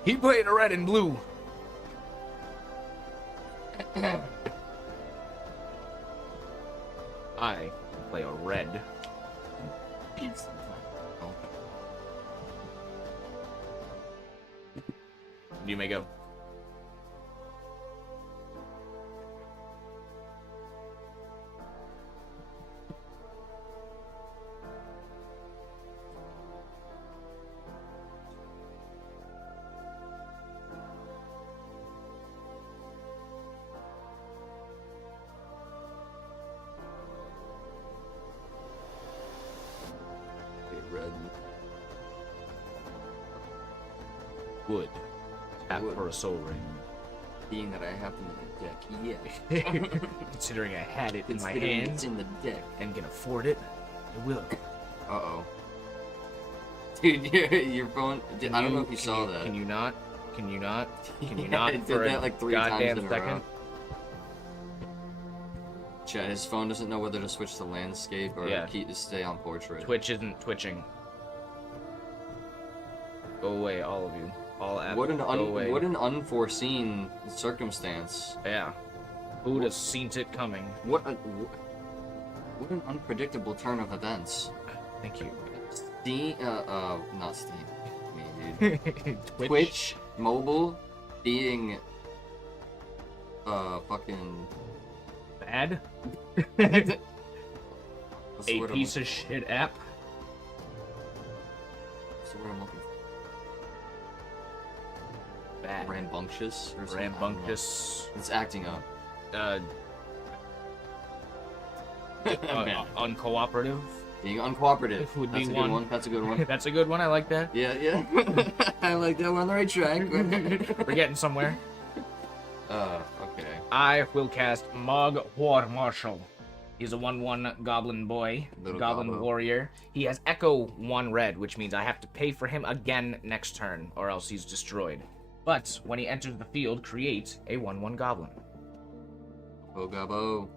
He played a red and blue. I play a red. You may go. Red. Wood. Tap Wood. for a soul ring. Being that I have them in the deck, yeah. Considering I had it in my Considering hand it's in the deck. and can afford it, I will. Uh-oh. Dude, your phone... Dude, I don't know if you saw that. Can you not? Can you not? Can you Yeah, not it for did a that like 3 goddamn times in a second? row. Chat, his phone doesn't know whether to switch to landscape or Yeah. keep to stay on portrait. Twitch isn't twitching. Go away, all of you. All apps. What an go away. what an unforeseen circumstance. Yeah. Who'd have seen it coming? What what an unpredictable turn of events. Thank you. Steam, not Steam. Me, dude. Twitch. Twitch mobile being fucking Bad? what's the A word piece of shit app? what's the word I'm looking for? Bad. Rambunctious or something? I don't know. Rambunctious. It's acting up. Uncooperative. Being uncooperative. Would be That's a one. good one. That's a good one. That's a good one. I like that. Yeah. I like that. We're on the right track. We're getting somewhere. Okay. I will cast Mog War Marshal. He's a 1/1 goblin boy, Little goblin gobbo. warrior. He has Echo 1 red, which means I have to pay for him again next turn, or else he's destroyed. But when he enters the field, create a 1/1 goblin. Oh, Gabo.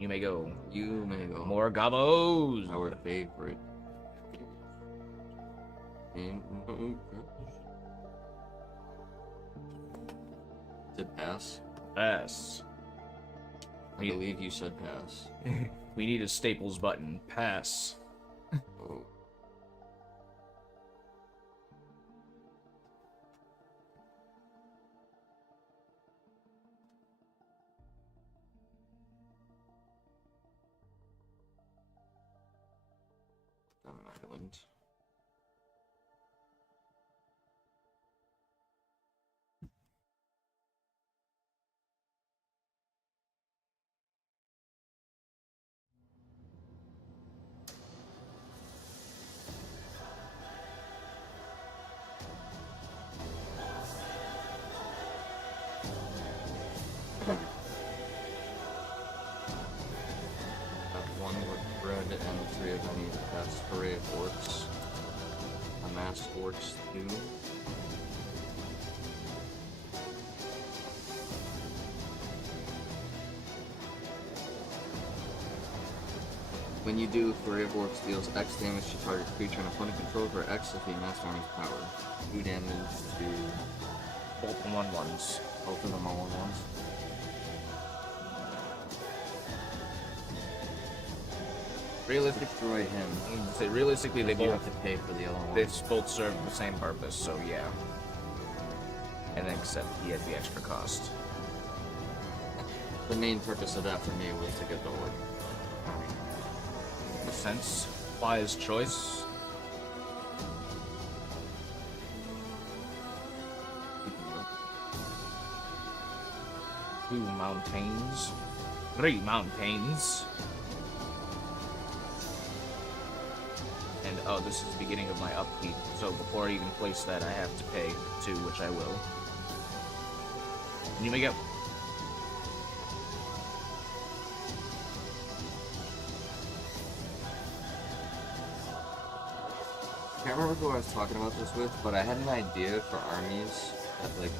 You may go. You may go. More gobbos. Our favorite. Did pass? Pass. I believe you said pass. We need a Staples button. Pass. Oh. Island. One with red and 3 of any that's array of orcs. Amassed orcs 2. When you do, Flurry of Orcs deals X damage to target creature and opponent controls for X of the amassed army's power. 2 damage to Both 1/1s. both of them all at once. Destroy him. Realistically, they You both have to pay for the other one. they both serve the same purpose, so yeah. And then except he has the extra cost. The main purpose of that for me was to get the orc. Makes sense. Wise choice. Two mountains. 3 mountains. And oh, this is the beginning of my upkeep, so before I even place that, I have to pay 2, which I will. And you may go. I can't remember who I was talking about this with, but I had an idea for armies that, like,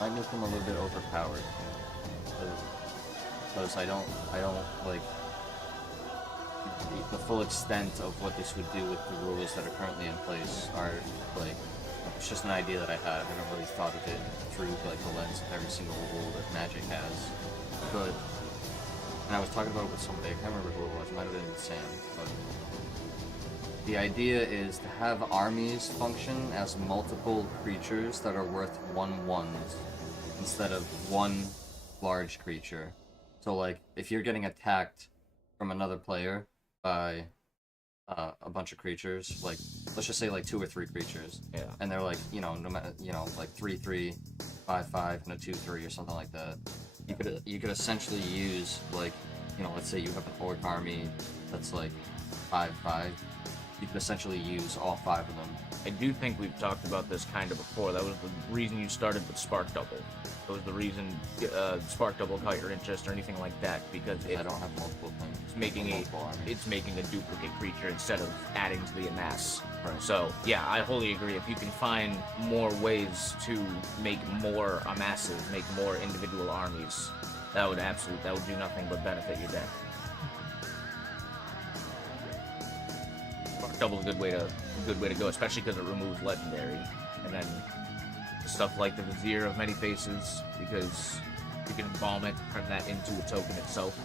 might make them a little bit overpowered. Because I don't, like, the full extent of what this would do with the rules that are currently in place are, like, it's just an idea that I had. I haven't really thought of it through, like, the lens of every single rule that Magic has. But, and I was talking about it with somebody, I can't remember who it was, it might have been Sam, but the idea is to have armies function as multiple creatures that are worth 1/1s instead of one large creature. So, like, if you're getting attacked from another player by a bunch of creatures, like, let's just say, like, 2 or 3 creatures, Yeah. and they're, like, you know, no matter, you know, like 3/3, 5/5, and a 2/3 or something like that, you could essentially use, like, you know, let's say you have an orc army that's, like, 5/5, you could essentially use all 5 of them. I do think we've talked about this kind of before. That was the reason you started with Spark Double. That was the reason Spark Double caught your interest or anything like that, because I don't have multiple things. it's making it's making a duplicate creature instead of adding to the amass. Right. So yeah, I wholly agree. If you can find more ways to make more amasses, make more individual armies, that would do nothing but benefit your deck. Spark Double's a good way to go, especially because it removes legendary, and then stuff like the Vizier of Many Faces, because you can embalm it, turn that into a token itself,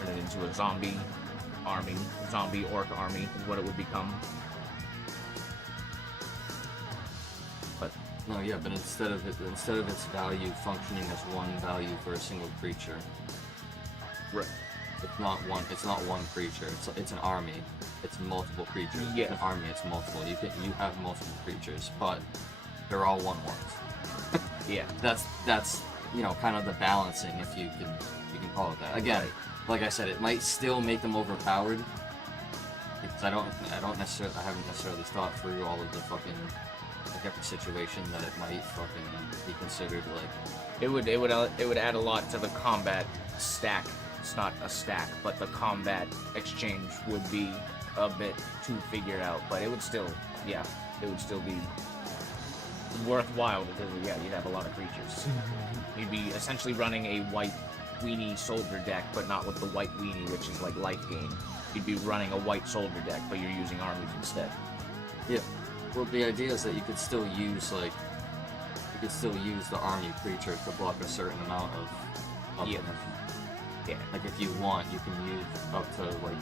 turn it into a zombie orc army is what it would become. No, yeah, but instead of its value functioning as one value for a single creature, Right. it's not one creature. It's an army. It's multiple creatures. Yeah. It's an army. It's multiple. You have multiple creatures, but they're all 1/1s. Yeah. That's kind of the balancing, if you can call it that. Again, like I said, it might still make them overpowered because I haven't necessarily thought through all of the fucking every situation that it might fucking be considered like. It would add a lot to the combat stack. It's not a stack, but the combat exchange would be a bit to figure out. But it would still be worthwhile because you'd have a lot of creatures. You'd be essentially running a white weenie soldier deck, but not with the white weenie, which is like life gain. You'd be running a white soldier deck, but you're using armies instead. Yeah. Well, the idea is that you could still use the army creature to block a certain amount of Yeah. them. Yeah. Like if you want, you can use up to like,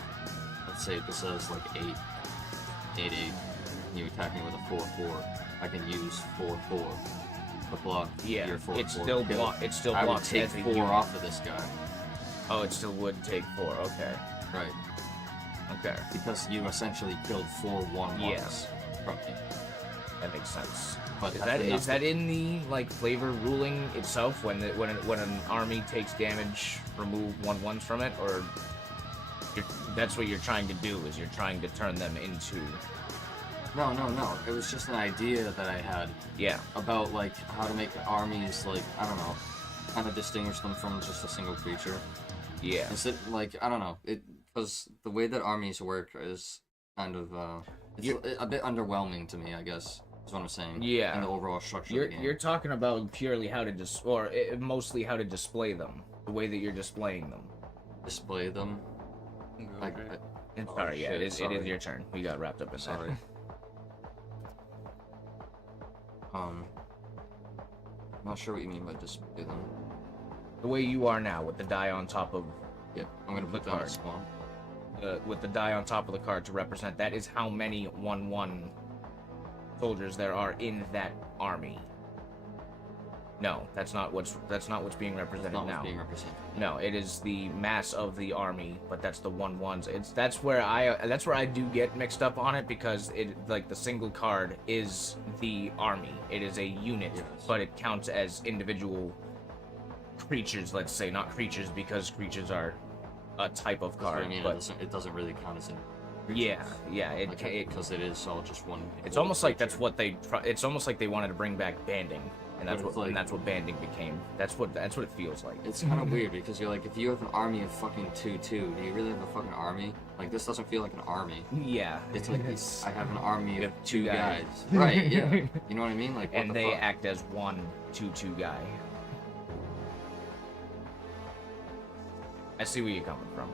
let's say this says like 8/8, and you attack me with a 4/4. I can use 4/4 to block Yeah, your 4/4. it still I would blocks take as a 4 unit. off of this guy. Oh, it still would take 4. Okay. Right. Okay. Because you essentially killed 4 1/1s Yes. from me. That makes sense. But Is that in the like flavor ruling itself when an army takes damage, remove 1/1s from it, or that's what you're trying to do? Is you're trying to turn them into? No. It was just an idea that I had Yeah. about like how to make armies like I don't know, kind of distinguish them from just a single creature. Yeah. Is it like I don't know it because the way that armies work is kind of it's a bit underwhelming to me, I guess. Is what I'm saying. Yeah. And the overall structure of the game. You're talking about purely how to mostly how to display them, the way that you're displaying them. Display them. Sorry, yeah, shit, it is sorry. your turn. We got wrapped up in that. Sorry. I'm not sure what you mean by display them. The way you are now, with the die on top of Yeah, I'm gonna put The down a card. swamp. with the die on top of the card to represent, that is how many 1/1 soldiers there are in that army. No, that's not what's being represented Not now. what's being represented. No, it is the mass of the army, but that's the 1/1s. That's where I do get mixed up on it because it like the single card is the army. It is a unit, Yes. but it counts as individual creatures. Let's say not creatures because creatures are a type of That's what card. I mean, But it doesn't really count as a yeah, because it is all just one. it's whole almost like creature. that's what it's almost like they wanted to bring back banding, and that's But it's what like- and that's what banding became. That's what it feels like. It's kind of weird because you're like, if you have an army of fucking 2/2, do you really have a fucking army? Like this doesn't feel like an army. Yeah, It's like I have an army You of have 2 two guys. guys. Right? Yeah. You know what I mean? Like what and the they fuck? act as one 2/2 guy. I see where you're coming from.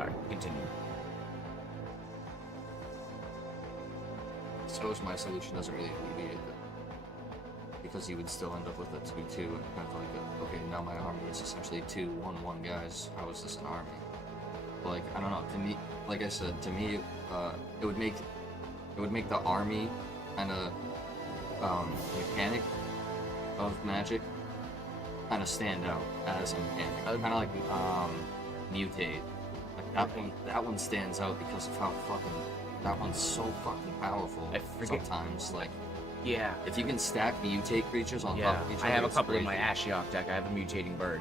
Alright, continue. I suppose my solution doesn't really alleviate it. Because you would still end up with a 2/2 and kind of like, okay, now my army is essentially 2 1/1 guys. How is this an army? But like, I don't know. To me, like I said, to me, it would make the army kind of mechanic of Magic kind of stand out as a mechanic. Kind of like mutate. Like that one stands out because of how fucking that one's so fucking powerful. I forget- Sometimes, like Yeah. if you can stack mutate creatures on top Yeah, of each other, I have a it's couple in my crazy. Ashiok deck. I have a mutating bird.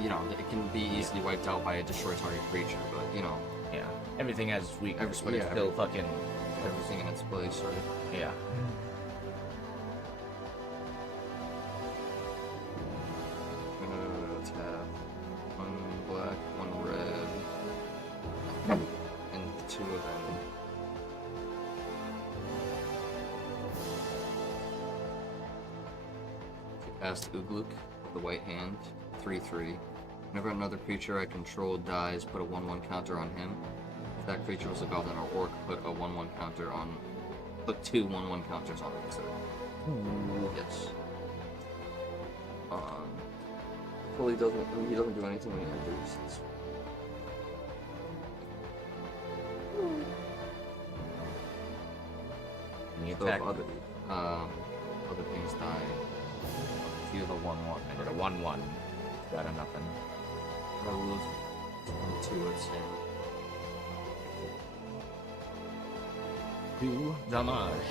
You know, it can be easily wiped out by a destroy target creature, but you know, Yeah, everything has its weakness, but it's yeah, still fucking. everything in its place, right? Yeah. I'm gonna tap 1 black, 1 red, and 2 of them. Cast Ugluk with the white hand, 3/3. Whenever another creature I control dies, put a 1/1 counter on him. If that creature was a goblin or orc, put a 1/1 counter on. Put 2 1/1 counters on it instead. Yes. Well, he doesn't do anything when he enters. It's- And you So if attack. other, Other things die. Feel the 1/1. I got a 1/1. Got a nothing. I will lose 2 at Sam. 2 damage.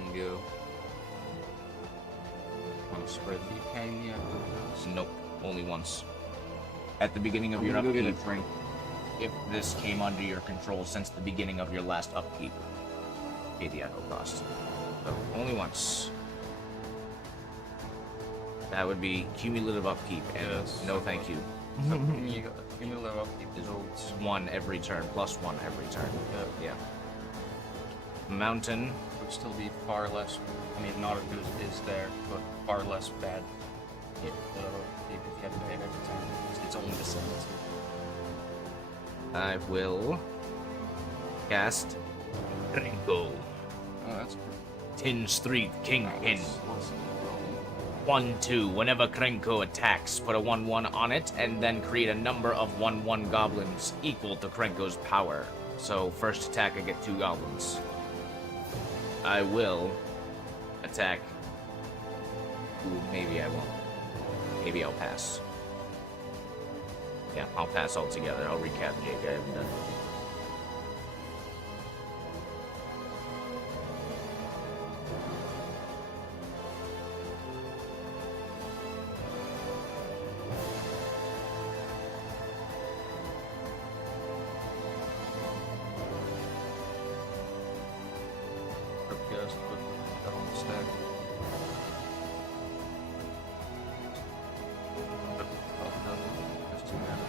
And go. Want to spread the pain yet? Nope, only once. At the beginning of I'm your gonna go get a upkeep, drink. if this came under your control since the beginning of your last upkeep. Pay the echo cost. So, only once. That would be cumulative upkeep, and Yes. no thank you. Cumulative upkeep is old. It's 1 every turn, +1 every turn. Yeah. Mountain. Would still be far less. I mean, not as good as it is there, but far less bad. If you had to pay it every time, it's only the same. I will cast Krenko. Oh, that's 10 Street Kingpin. 1/2. Whenever Krenko attacks, put a 1/1 on it, and then create a number of 1/1 goblins equal to Krenko's power. So, first attack, I get 2 goblins. I will attack. Ooh, maybe I won't. Maybe I'll pass. Yeah, I'll pass altogether. I'll recap Jake. I haven't done it. Just put that on the stack. Just 2 mana.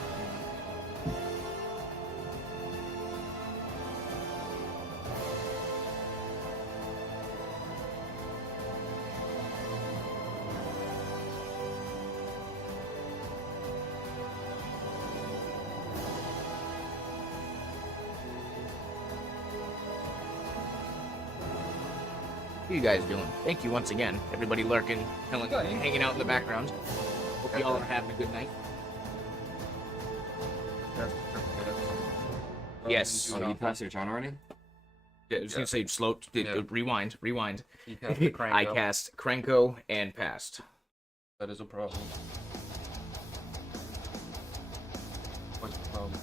What are you guys doing? Thank you once again. Everybody lurking, hanging out in the background. Hope you all are having a good night. Yes. Oh, you passed your turn already? I was gonna say slow. Rewind. You cast the Krenko. I cast Krenko and passed. That is a problem. What's the problem?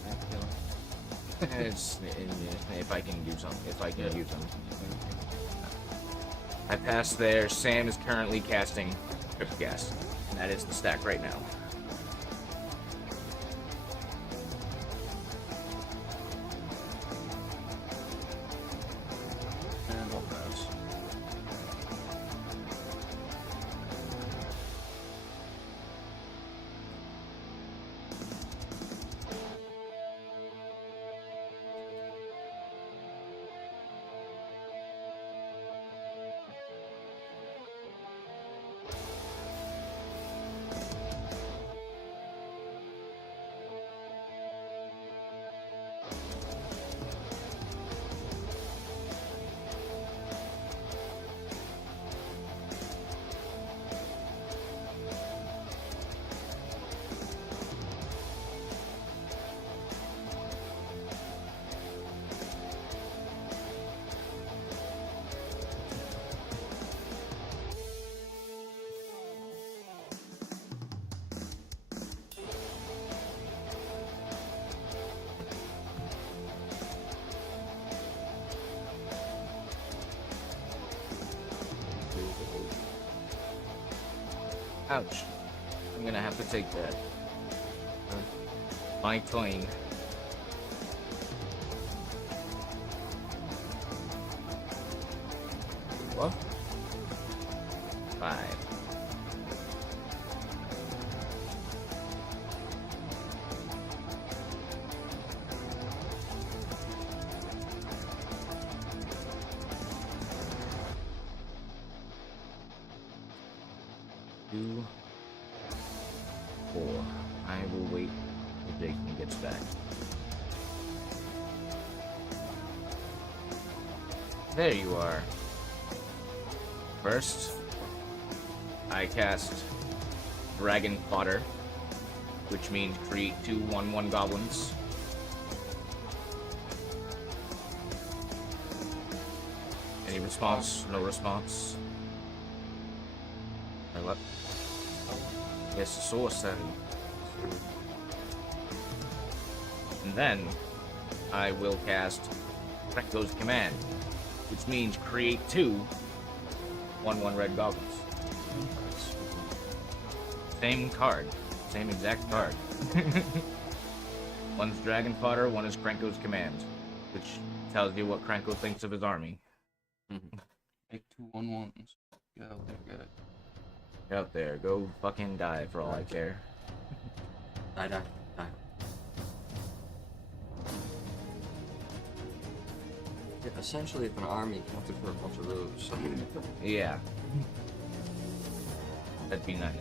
If I can do something, use them. I passed there. Sam is currently casting Cryptcast. And that is the stack right now. And I'll pass. Ouch. I'm gonna have to take that. My coin. What? 5. Two, 4. I will wait till Jason gets back. There you are. First, I cast Dragon Fodder, which means create 2 1/1 goblins. Any response? No response. What? Yes, sorcery. And then I will cast Recto's Command, which means create 2 1/1 red goblins. Same card. Same exact card. One's Dragon Fodder, one is Krenko's Command, which tells you what Krenko thinks of his army. Make 2 1/1s. Get out there, get it. Get out there, go fucking die for all I care. Die. Yeah, essentially, if an army counted for a bunch of those, so Yeah. That'd be nice.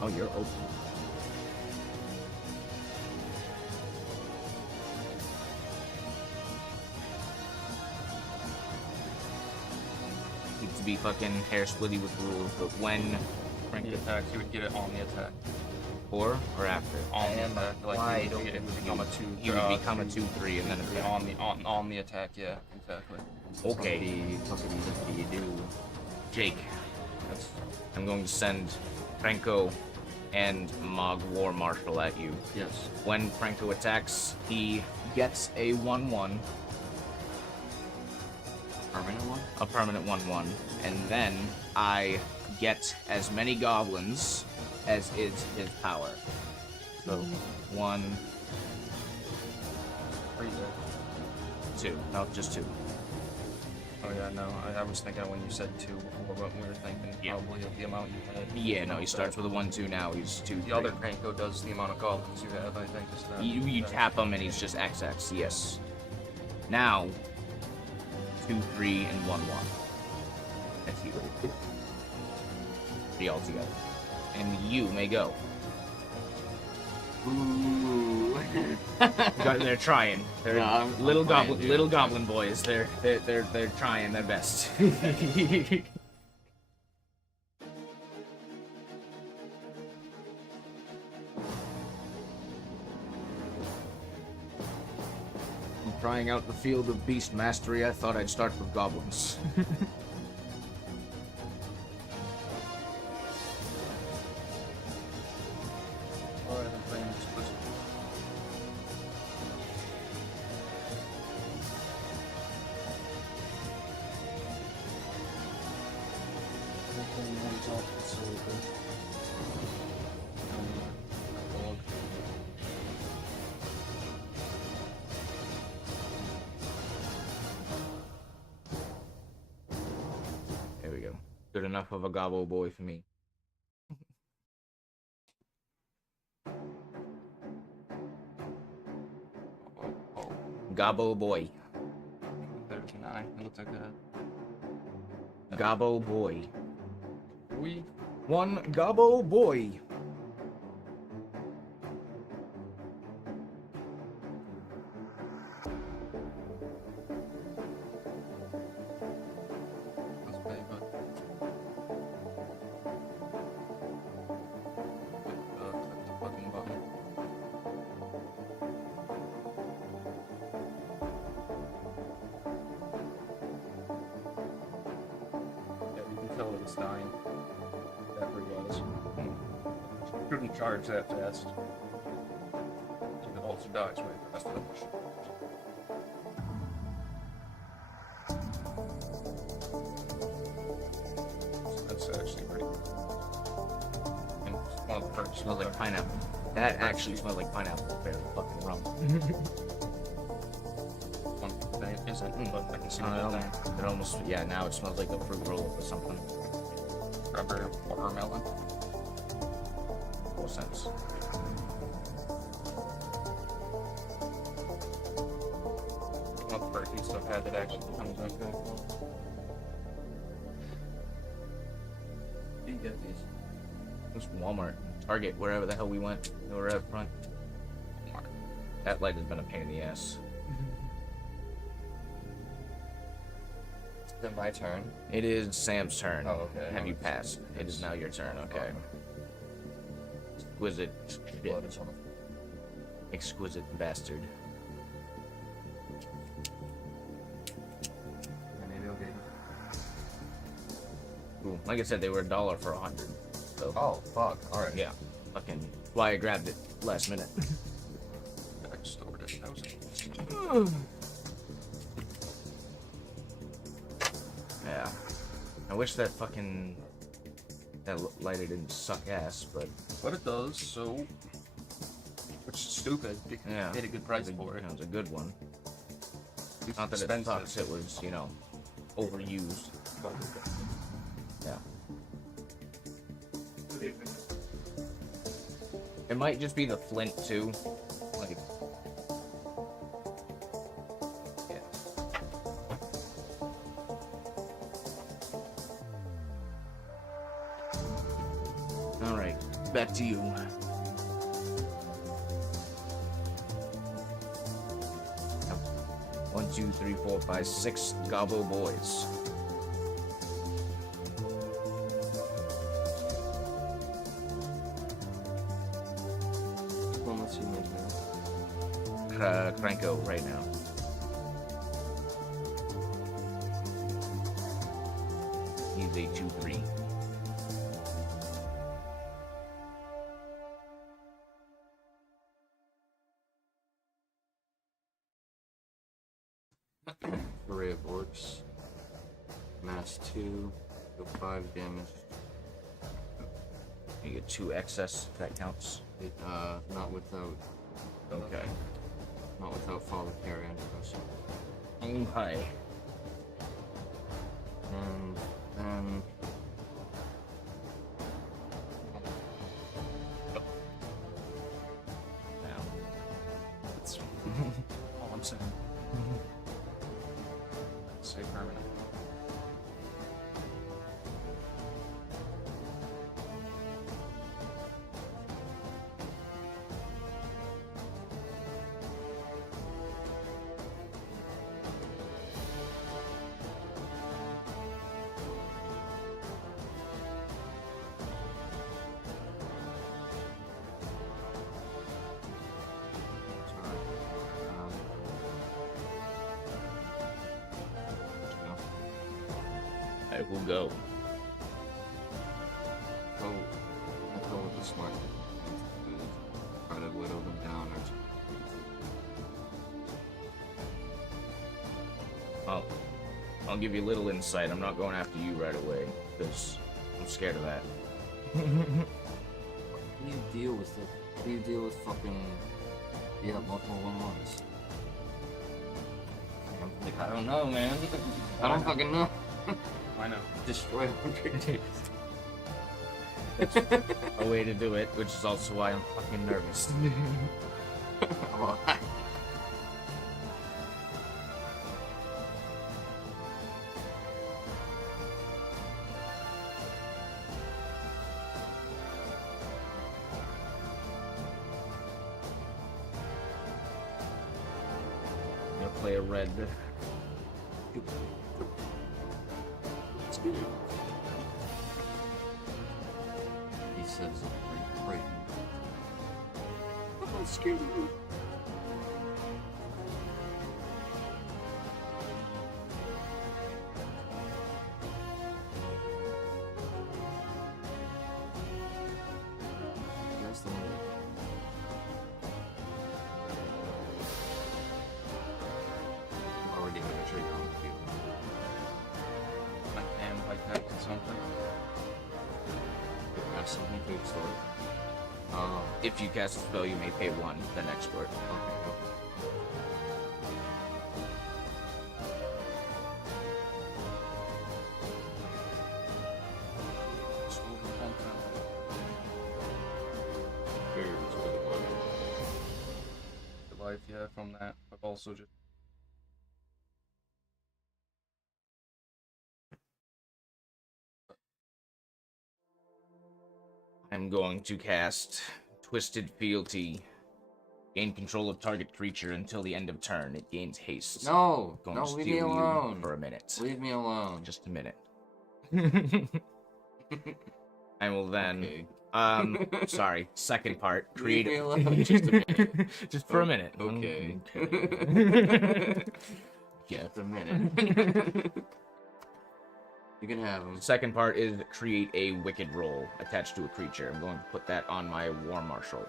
Oh, you're open. Needs to be fucking hair splitty with rules, but when When he attacks, he would get it on the attack. or after. On the attack, like it would become a 2. He would become a 2/3 and then It'd be on the attack. Yeah, exactly. okay. what do you do? Jake, I'm going to send Franco and Mog War Marshal at you. Yes. When Franco attacks, he gets a 1/1, Permanent one? a permanent 1/1, and then I get as many goblins as is his power. So 1, 2. No, just 2. Oh yeah, no, I was thinking when you said 2 before, but we were thinking Yeah. probably of the amount you had. Yeah, no, he starts with a 1/2 now. He's 2. The other Krenko does the amount of goblins you have, I think. Is that, You tap him and he's just XX, yes. Now, 2, 3, and 1/1. That's you. 3 altogether. And you may go. Ooh. They're trying. They're No, I'm little playing, goblin, dude. little goblin boys. They're trying their best. Trying out the field of beast mastery, I thought I'd start with goblins. Alright, I'm playing explicit. There we go. Good enough of a gobble boy for me. Gobbo boy. There's 9. It looks like that. Gobbo boy. We. One gobbo boy. Let's play, but. Click the fucking button. Yeah, you can tell it's dying. That was. Couldn't charge that fast. It also dies way faster. That's actually pretty good. And one of the perks Smells like pineapple. That actually smells like pineapple. Very fucking rum. one thing isn't, but I can see I the don't thing. know. It almost, yeah, now it smells like a fruit roll or something. Strawberry watermelon. 4 cents. One of the perks you stuff had that actually comes okay. You get these. Just Walmart, Target, wherever the hell we went. They were out front. That light has been a pain in the ass. Is it my turn? It is Sam's turn. Oh, okay. Have you passed? It is now your turn, okay. Exquisite Blood is on exquisite bastard. Ooh, like I said, they were $1 for 100. So Oh, fuck. Alright. yeah, fucking why I grabbed it last minute. I stored it. That was Yeah. I wish that fucking lighter didn't suck ass, but But it does, so... Which is stupid, because yeah, you paid a good price for it. It was a good one. It's Not that it expensive. sucks, it was, you know, overused. Yeah. It might just be the flint, too. Like... Yeah. Alright, back to you. One, two, three, four, five, 6 gobbo boys. Well, let's see right now. Cranko right now. He's a 2-3. Array of orcs. Mass 2. Deal 5 damage. You get 2 excess, if that counts. It, not without... Okay. Not without Father Carry under us. Okay. And then... Now. That's all I'm saying. Say permanent. I will go. Oh, I thought what the smart thing to do is try to whittle them down or something. I'll give you a little insight. I'm not going after you right away, because I'm scared of that. How do you deal with it? How do you deal with fucking... Yeah, multiple 1-1s? Like, I don't know, man. I don't fucking know. I know. Destroy 100. A way to do it, which is also why I'm fucking nervous. Well, I'm gonna play a red. he says, right. I'm scared. That's the one. I'm already gonna trigger on the field. I can like that to something. Have something to extort. If you cast a spell, you may pay 1, then export. Okay. The life, yeah, from that, but also just I'm going to cast Twisted Fealty. Gain control of target creature until the end of turn. It gains haste. No, Going no, to leave steal me you alone. for a minute. Leave me alone. Just a minute. I will then. Okay. Sorry. Second part. Leave Create. me alone. Just a minute. Just for a minute. Okay. Yeah. Just a minute. You can have him. Second part is create a wicked roll attached to a creature. I'm going to put that on my War Marshal.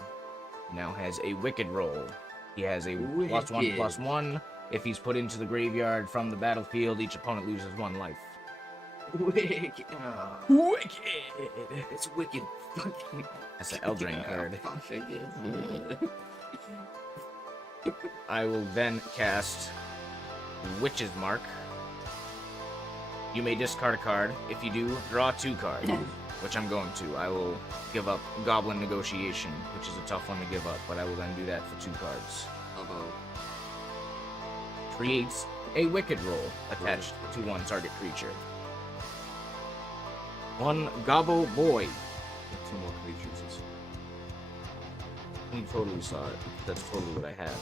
He now has a wicked roll. He has a +1/+1. If he's put into the graveyard from the battlefield, each opponent loses 1 life. Wicked. Wicked! It's wicked. That's an Eldraine card. Fucking I will then cast Witch's Mark. You may discard a card. If you do, draw 2 cards, which I'm going to. I will give up Goblin Negotiation, which is a tough one to give up, but I will then do that for 2 cards. Creates a Wicked roll attached to 1 target creature. 1 Gobbo Boy. 2 more creatures. You totally saw it. That's totally what I had.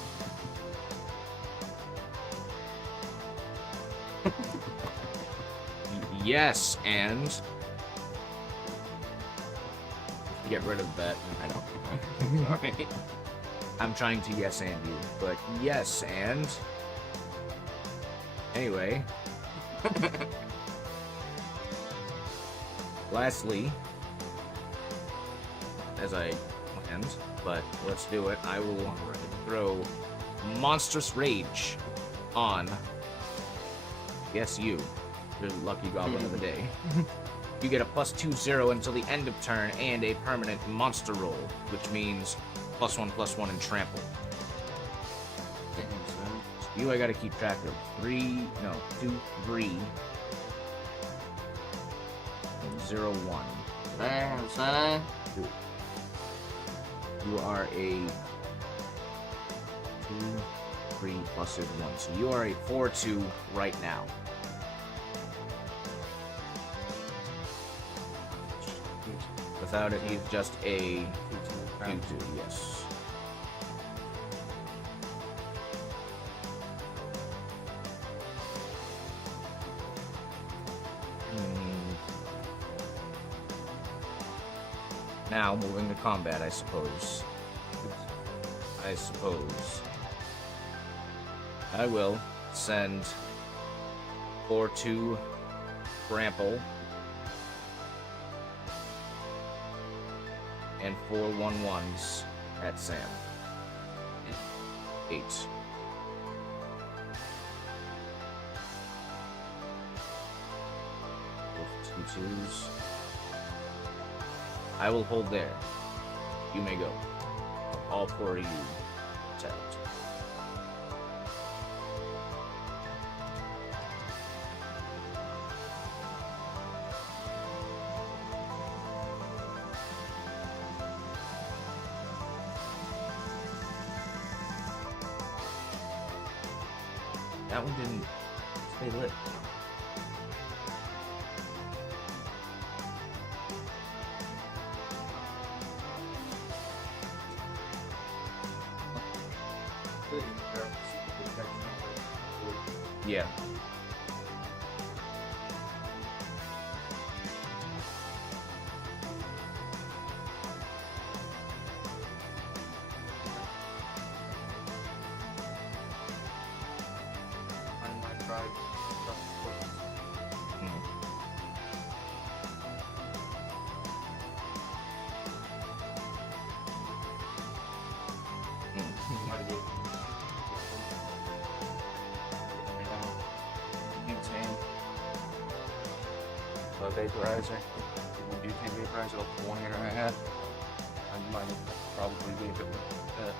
Yes, and get rid of that. I know. Sorry. I'm trying to yes and you, but yes and anyway. Lastly, as I planned, but let's do it. I will throw Monstrous Rage on. Yes, you. The lucky goblin of the day. You get a +2/0 until the end of turn and a permanent monster roll, which means +1/+1 and trample. So you I gotta keep track of 2, 3, and 0, 1. Damn, son. You are a 2, 3 plus 1. So you are a 4/2 right now. Without it, he's just a 2/2, yes. Now, moving to combat, I suppose. I will send 4/2 Trample and 4 1/1s at Sam. 8. With 2 2s. I will hold there. You may go. All 4 of you tapped. That one didn't stay lit. Yeah. Vaporizer. When you take vaporizer off the 1 hitter I had, I might probably leave it with that.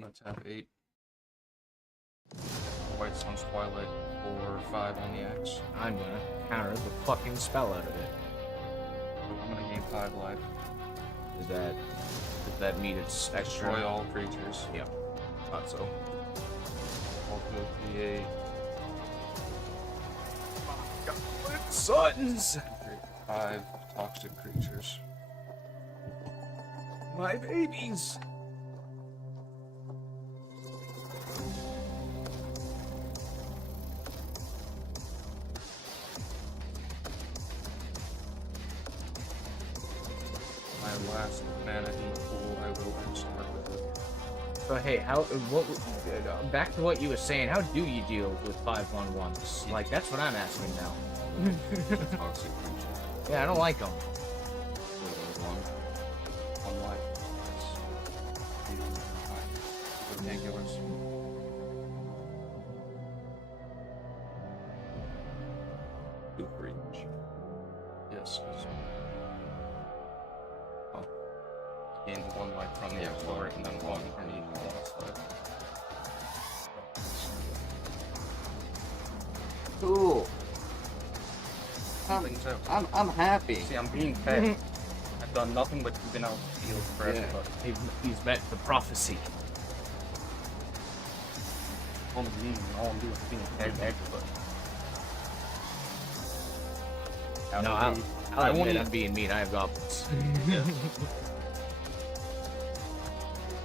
I'm gonna tap 8. White Sun's Twilight for 5 on the X. I'm gonna counter the fucking spell out of it. I'm gonna gain 5 life. Does that mean it's extra? Destroy all creatures. Yep. Thought so. Also create Sons! 5 toxic creatures. My babies! My last mana in the pool, I will then start with it. So hey, back to what you were saying, how do you deal with 5/1/1s? Like, that's what I'm asking now. Toxic creature. Yeah, I don't like them. One life. That's ridiculous. Two for each. Yes. Oh. Gain 1 life from the explorer and then 1 from each last life. Cool. Things out. I'm happy. See, I'm being fed. I've done nothing but been out in the field for Yeah. everybody. He's met the prophecy. All I'm doing, all I'm doing is being fed everybody. No, I'll admit I'm being mean. I have goblins.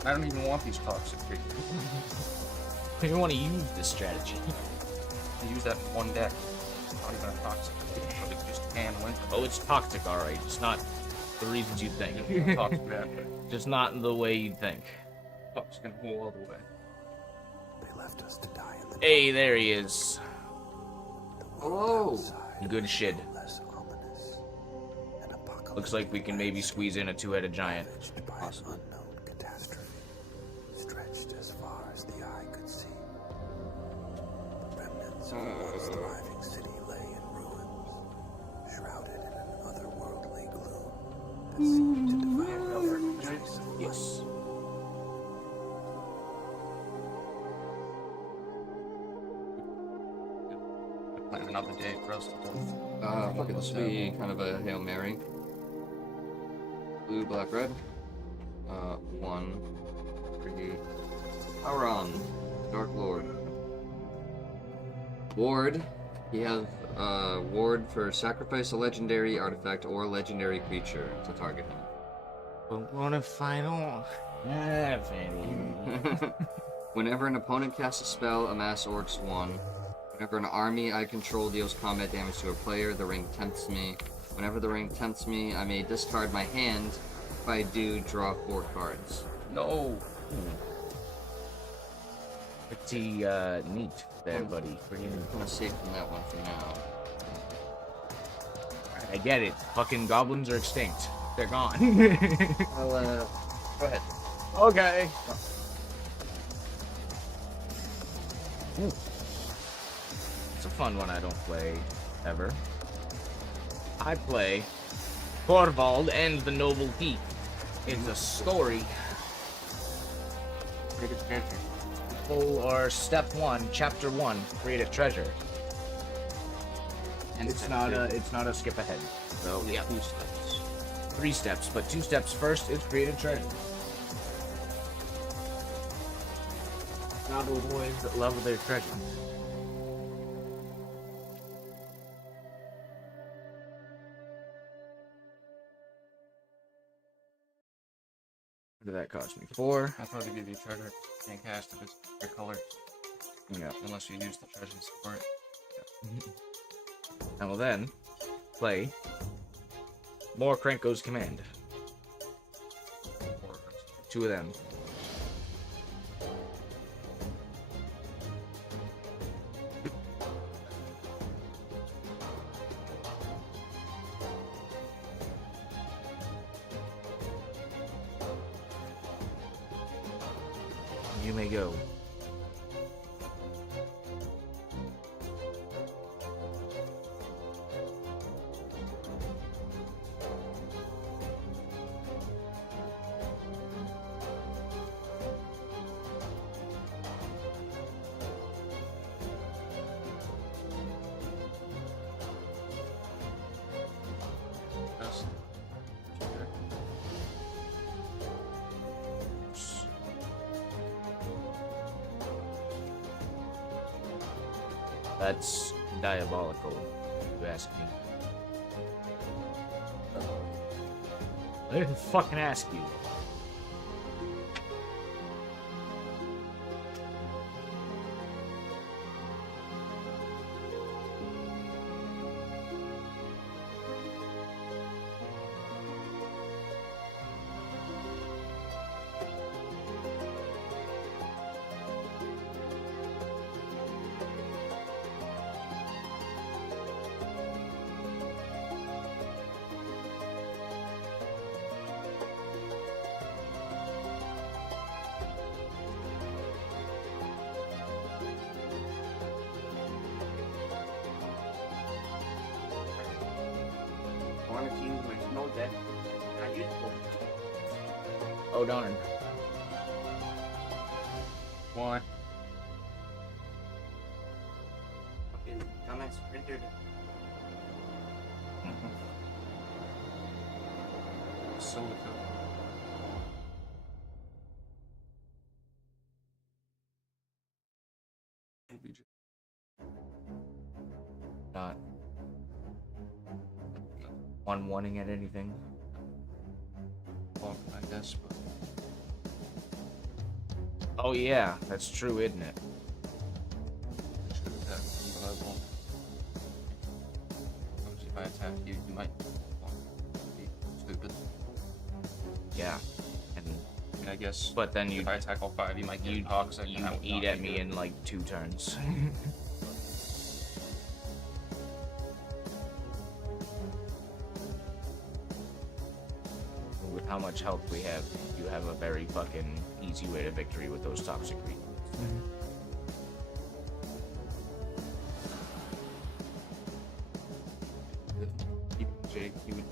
I don't even want these toxic creatures. I don't want to use this strategy. I use that in one deck. Not even a toxic. But it just can win. Oh, it's toxic, alright. Just not the reasons you think. Toxic bad, but Just not the way you think. toxic and whole all the way. They left us to die in the Hey, there he is. Hello. Good shit. less ominous. An apocalypse Looks like we can maybe squeeze in a two-headed giant. ravaged by an unknown catastrophe, stretched as far as the eye could see. The remnants of a once thriving city lay in ruins, shrouded in an otherworldly gloom that seemed to devour every trace of life. Yes. Plan another day for us to both. Fuck it, this will be kind of a Hail Mary. Blue, black, red. 1, 3. Power on. Dark Lord. Ward. He has ward for sacrifice a legendary artifact or legendary creature to target him. But what if I don't have any? Whenever an opponent casts a spell, amass orcs 1. Whenever an army I control deals combat damage to a player, the ring tempts me. Whenever the ring tempts me, I may discard my hand. If I do, draw 4 cards. No! Pretty neat there, buddy. Pretty neat. I'm gonna save from that one for now. I get it. Fucking goblins are extinct. They're gone. I'll, go ahead. Okay. It's a fun one I don't play ever. I play Thorvald and the Noble Heath. It's a story. Or step 1, chapter 1, create a treasure. And It's step not 2. a skip ahead. So yeah, 2 steps. 3 steps, but 2 steps first is create a treasure. Not the boys that love their treasure. What did that cost me? 4. I thought it'd give you a treasure. Can't cast if it's your color. Yeah. Unless you use the treasures for it. And will then play more Krenko's command. 2 of them. You may go. That's diabolical, if you ask me. I didn't fucking ask you. I want to use my snow deck. Not useful. Oh darn. Why? Fucking dumbass printer. Silica. Not on wanting at anything. Well, I guess, but Oh yeah, that's true, isn't it? I should attack him, but I won't. Obviously, if I attack you, you might be stupid. Yeah. And I mean, I guess. but then you If I attack all 5, you might get you toxic. you and I would eat not at be me good. in like 2 turns. With how much health we have, you have a very fucking easy way to victory with those toxic creatures. Even Jake, he would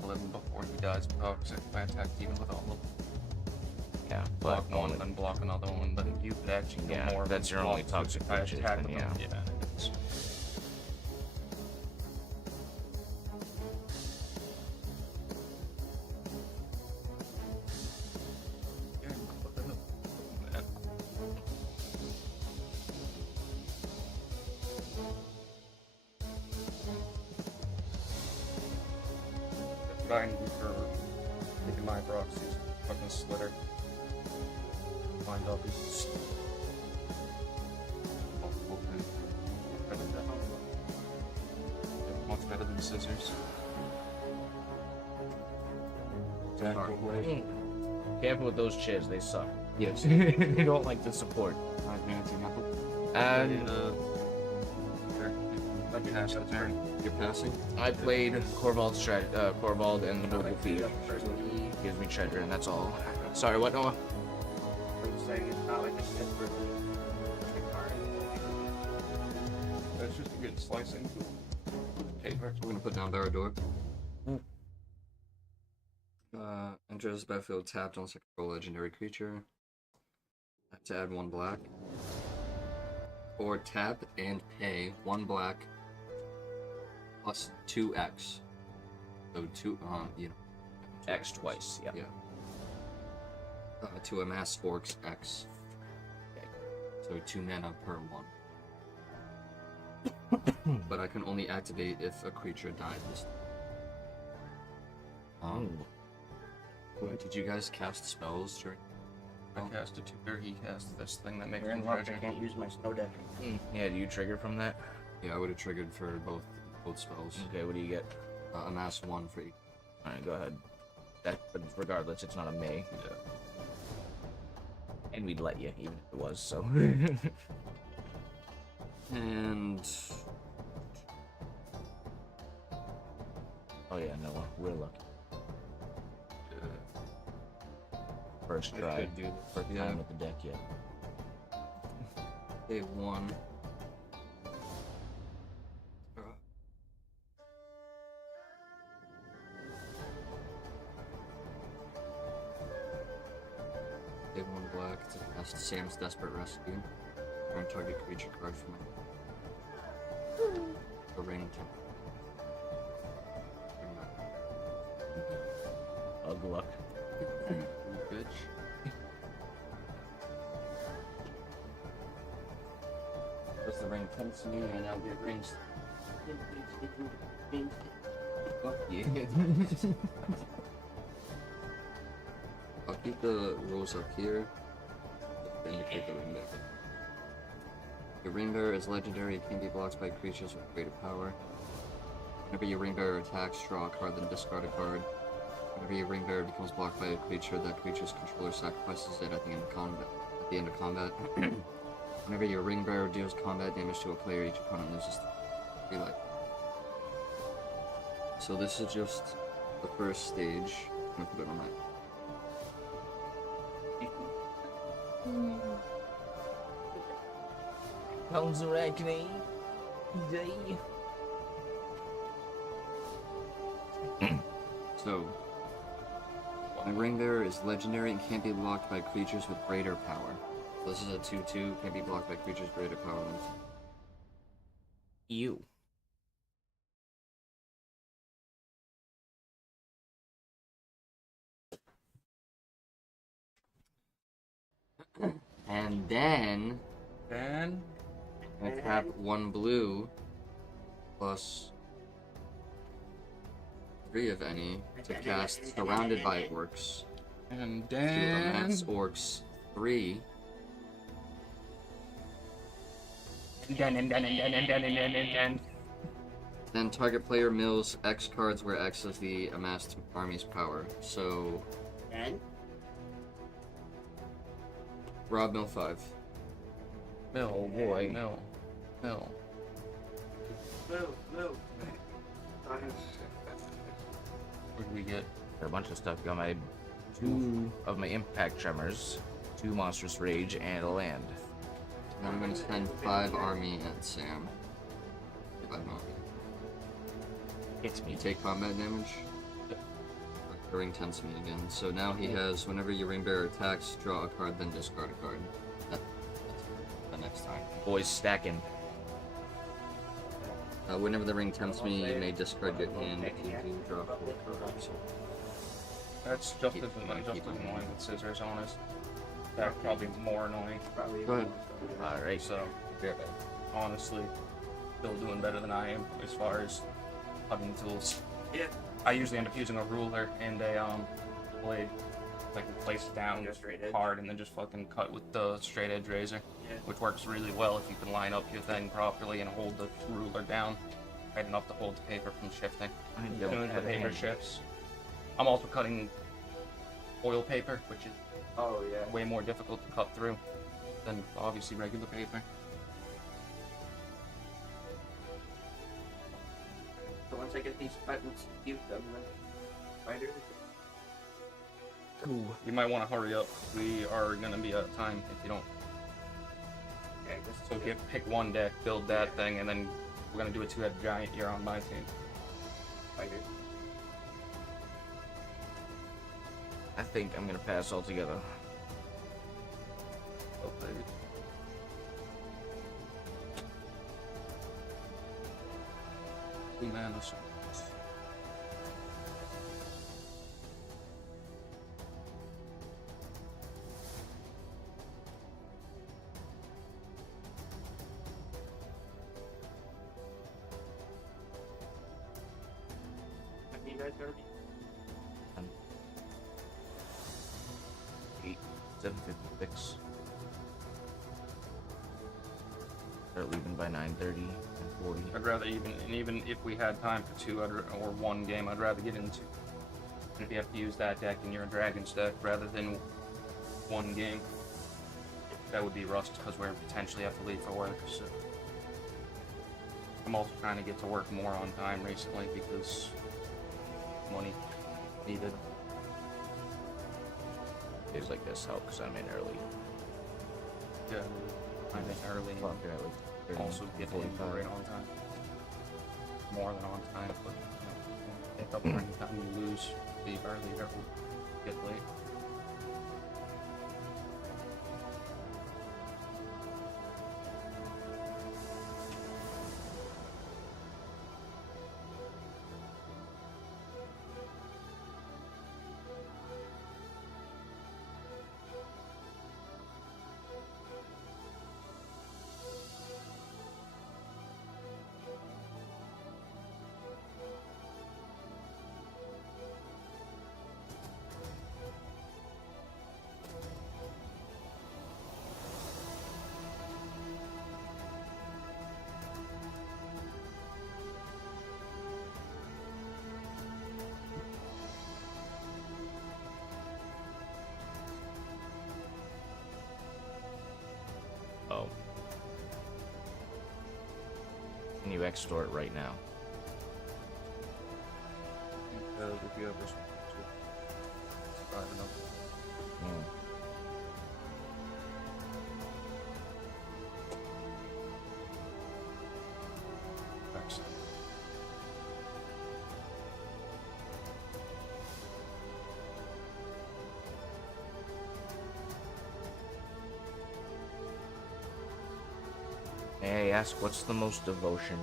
kill him before he dies with toxic. If I attacked even with all of them. Yeah, Block but one, only, then block another one, then you could actually Yeah, go more. that's your only toxic if I creatures, attack then with them. yeah. It's, what I need for making my proxies. Fucking slitter. Find up is much better than scissors. Mm. Careful with those chairs, they suck. Yes. They don't like the support. And Pass the turn. You're passing? I played Corvald and the Noble Feeder. Gives me treasure, and that's all. Sorry, what, Noah? I'm saying it's not like a desperate card. That's just a good slicing. Paper. We're gonna put down Barador. Enters the battlefield tapped on second roll legendary creature. I have to add 1 black. Or tap and pay 1 black plus 2x. So 2, you know. X twice, yeah. Yeah. To amass Orcs X. So 2 mana per 1. But I can only activate if a creature died this Did you guys cast spells during? I cast a tutor, he cast this thing that makes You're me in luck, I treasure. can't use my snow deck. Yeah, do you trigger from that? Yeah, I would have triggered for both spells. Okay, what do you get? Amass 1 for each. Alright, go ahead. But regardless, it's not a May. Yeah. And we'd let you, even if it was, so. And Oh yeah, Noah, we're lucky. First I try. could do this. First Yeah. time with the deck yet. a 1. A 1 black to cast Sam's Desperate Rescue. Turn target creature card from my a rain temp. Good luck. Bitch. What's the ring comes to me, and I'll get rings. Fuck you. I'll keep the rules up here. Then you take the ring back. Your ring bearer is legendary. It can be blocked by creatures with greater power. Whenever your ring bearer attacks, draw a card, then discard a card. Whenever your ring bearer becomes blocked by a creature, that creature's controller sacrifices it at the end of combat. Whenever your ring bearer deals combat damage to a player, each opponent loses 3 life. So this is just the first stage. I'm gonna put it on my. Comes the reckoning. Day. So, my ring bearer is legendary and can't be blocked by creatures with greater power. This is a 2/2, can't be blocked by creatures greater power than. You. And then I tap 1 blue plus 3 of any to cast Surrounded by Orcs. And To then amass Orcs 3. Then target player mills X cards where X is the amassed army's power. So And Rob mill 5. Mill. Oh boy. Mill. move. What did we get? Got a bunch of stuff. Got my 2 of my impact tremors, 2 monstrous rage, and a land. Then I'm going to spend 5 army at Sam. If I don't. Hits me. You take combat damage. The ring tempts me again. So now he has, whenever your ring bearer attacks, draw a card, then discard a card. That's the next time. Boys stacking. Whenever the ring tempts me, you may discard your hand to draw 4 cards. That's just as annoying with scissors, honest. That's probably more annoying. Go ahead. Alright. So, honestly, still doing better than I am as far as cutting tools. Yeah. I usually end up using a ruler and a blade, like place it down Just straight edge. hard and then just fucking cut with the straight edge razor, Yeah. which works really well if you can line up your thing properly and hold the ruler down tight enough to hold the paper from shifting. I As don't soon as the have a paper hand. shifts. I'm also cutting oil paper, which is Oh yeah. way more difficult to cut through than obviously regular paper. So once I get these buttons, you them fighters. Cool. You might want to hurry up. We are gonna be out of time if you don't. Okay, this is So good. pick one deck, build that thing, and then we're gonna do a 2-head giant. You're on my team. Fighters. I think I'm gonna pass altogether. Oh, baby. Two mana souls. Have you guys already? 7:56. Start leaving by 9:30 and 40. I'd rather even if we had time for 2 or 1 game, I'd rather get into. And if you have to use that deck in your Dragon's deck rather than 1 game, that would be rust because we potentially have to leave for work. So I'm also trying to get to work more on time recently because money needed. Days like this help because I'm in early. Yeah, I'm in early. Well, I'm like 30, Also get in 45. right on time. More than on time, but you know, make up for any time you lose. Leave early or get late. extort right now? Because if you ever survive enough. Hmm. Excellent. May I ask, what's the most devotion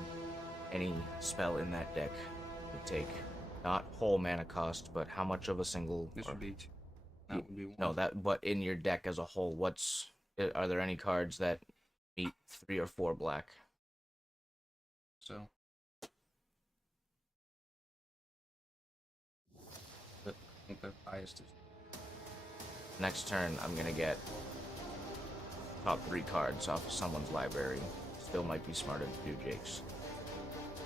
any spell in that deck would take? Not whole mana cost, but how much of a single... This or- would be two. That would be one. No, that. But in your deck as a whole, are there any cards that meet 3 or 4 black? So. But I think the highest is. Next turn, I'm gonna get top 3 cards off of someone's library. Still might be smarter to do Jake's.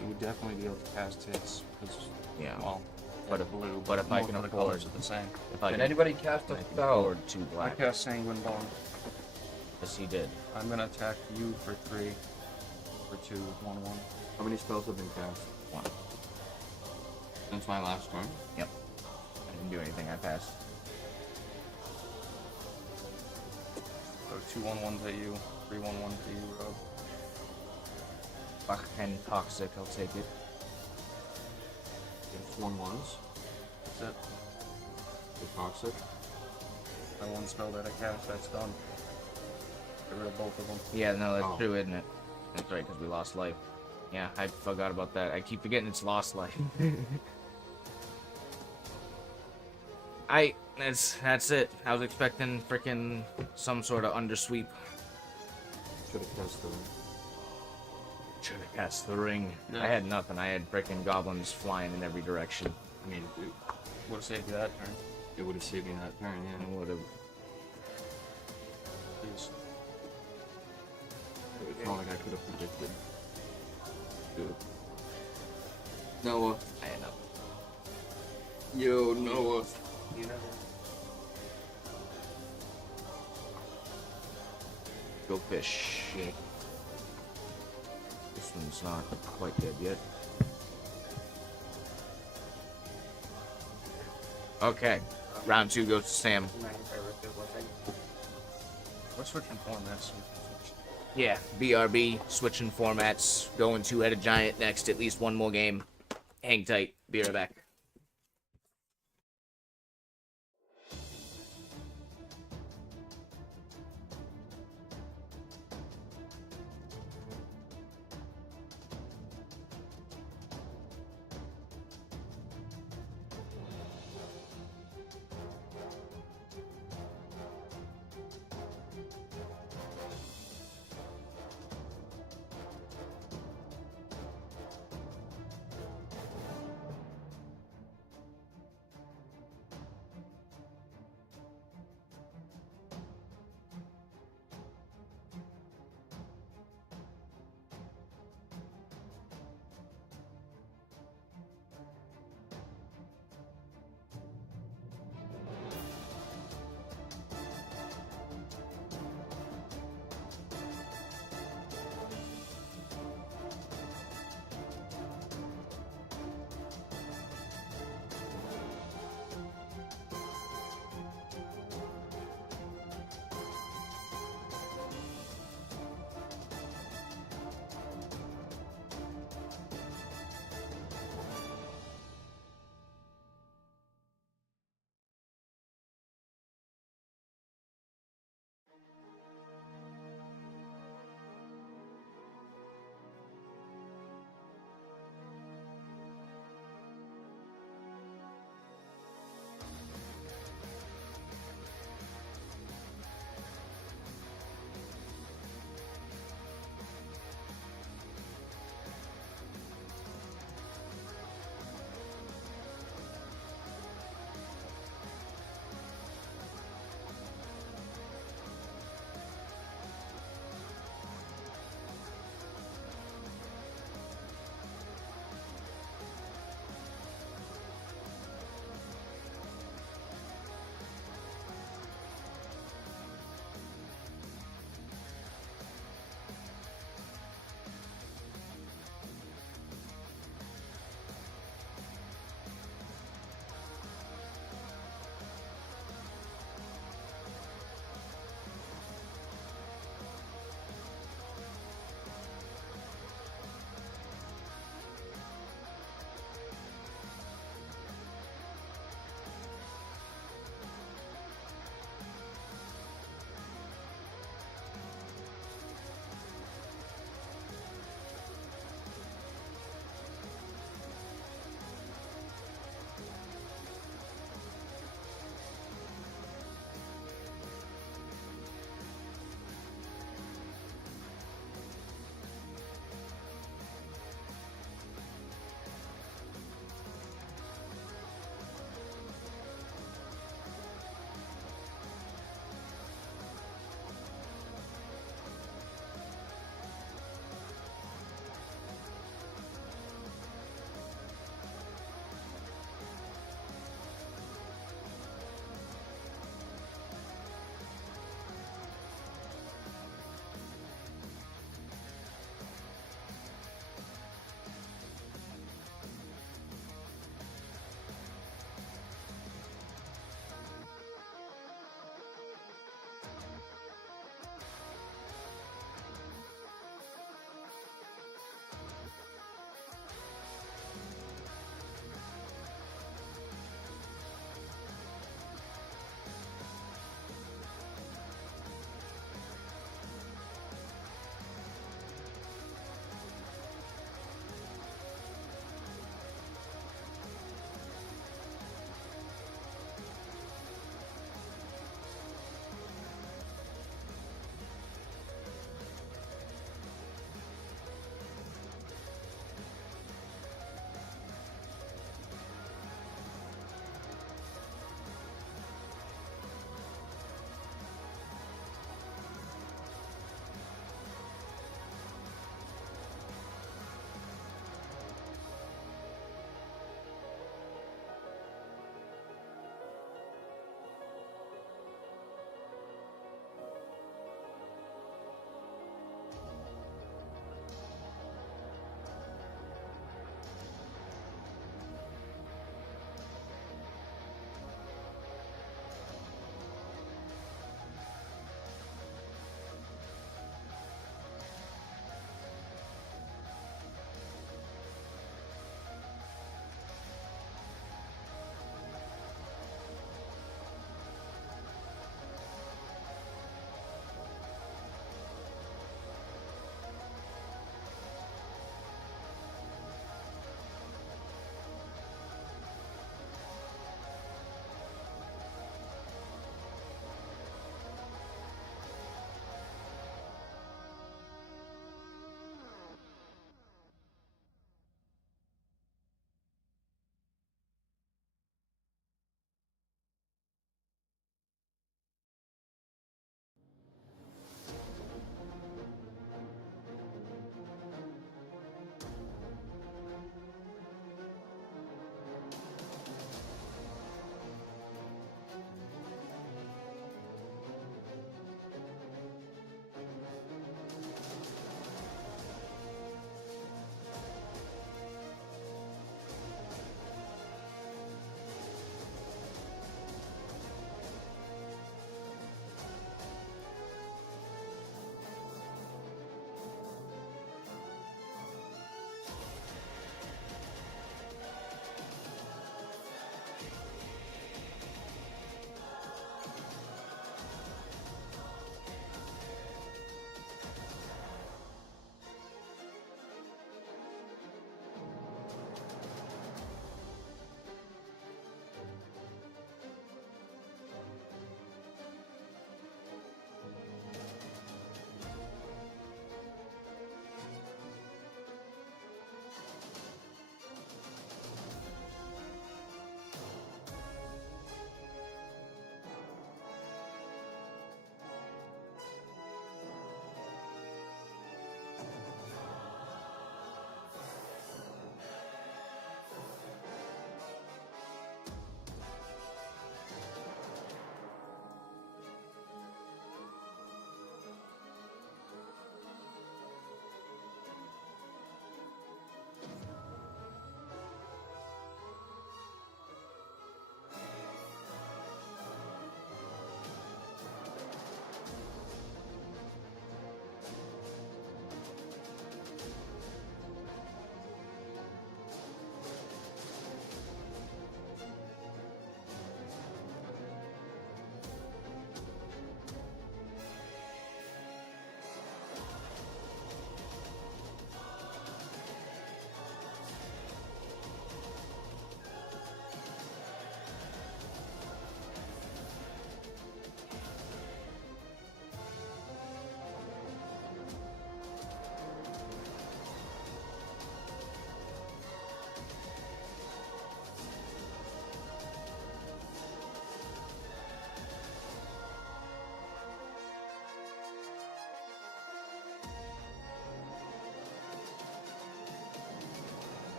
You would definitely be able to cast hits. Because, Yeah. well, But it's if- blue, but if I most can of the afford- colors are the same. If I Can can, anybody cast I a can spell? afford 2 I black. cast Sanguine Bone. Yes, he did. I'm gonna attack you for 3. For 2, 1/1. How many spells have been cast 1. since my last turn? Yep. I didn't do anything. I passed. So 2/1/1s at you, 3/1/1s at you, Rob. Fucking toxic. I'll take it. It's 1/1s. That's it. They're toxic. My one spell that I cast, that's done. Get rid of both of them. Yeah, no, that's Oh. true, isn't it? That's right, because we lost life. Yeah, I forgot about that. I keep forgetting it's lost life. That's it. I was expecting freaking some sort of undersweep. Should have cast the ring. Should have cast the ring. Yeah. I had nothing. I had freaking goblins flying in every direction. I mean, it Would have saved you that turn. would have saved me that turn, I yeah. would have. Please. It's not like I could have predicted. Dude. Noah. I had nothing. Yo, Noah. You know, Go fish. This one's not quite dead yet. Okay. Round 2 goes to Sam. my favorite it was like, We're switching formats. Yeah, BRB, switching formats, going 2-headed giant next, at least one more game. Hang tight, be right back.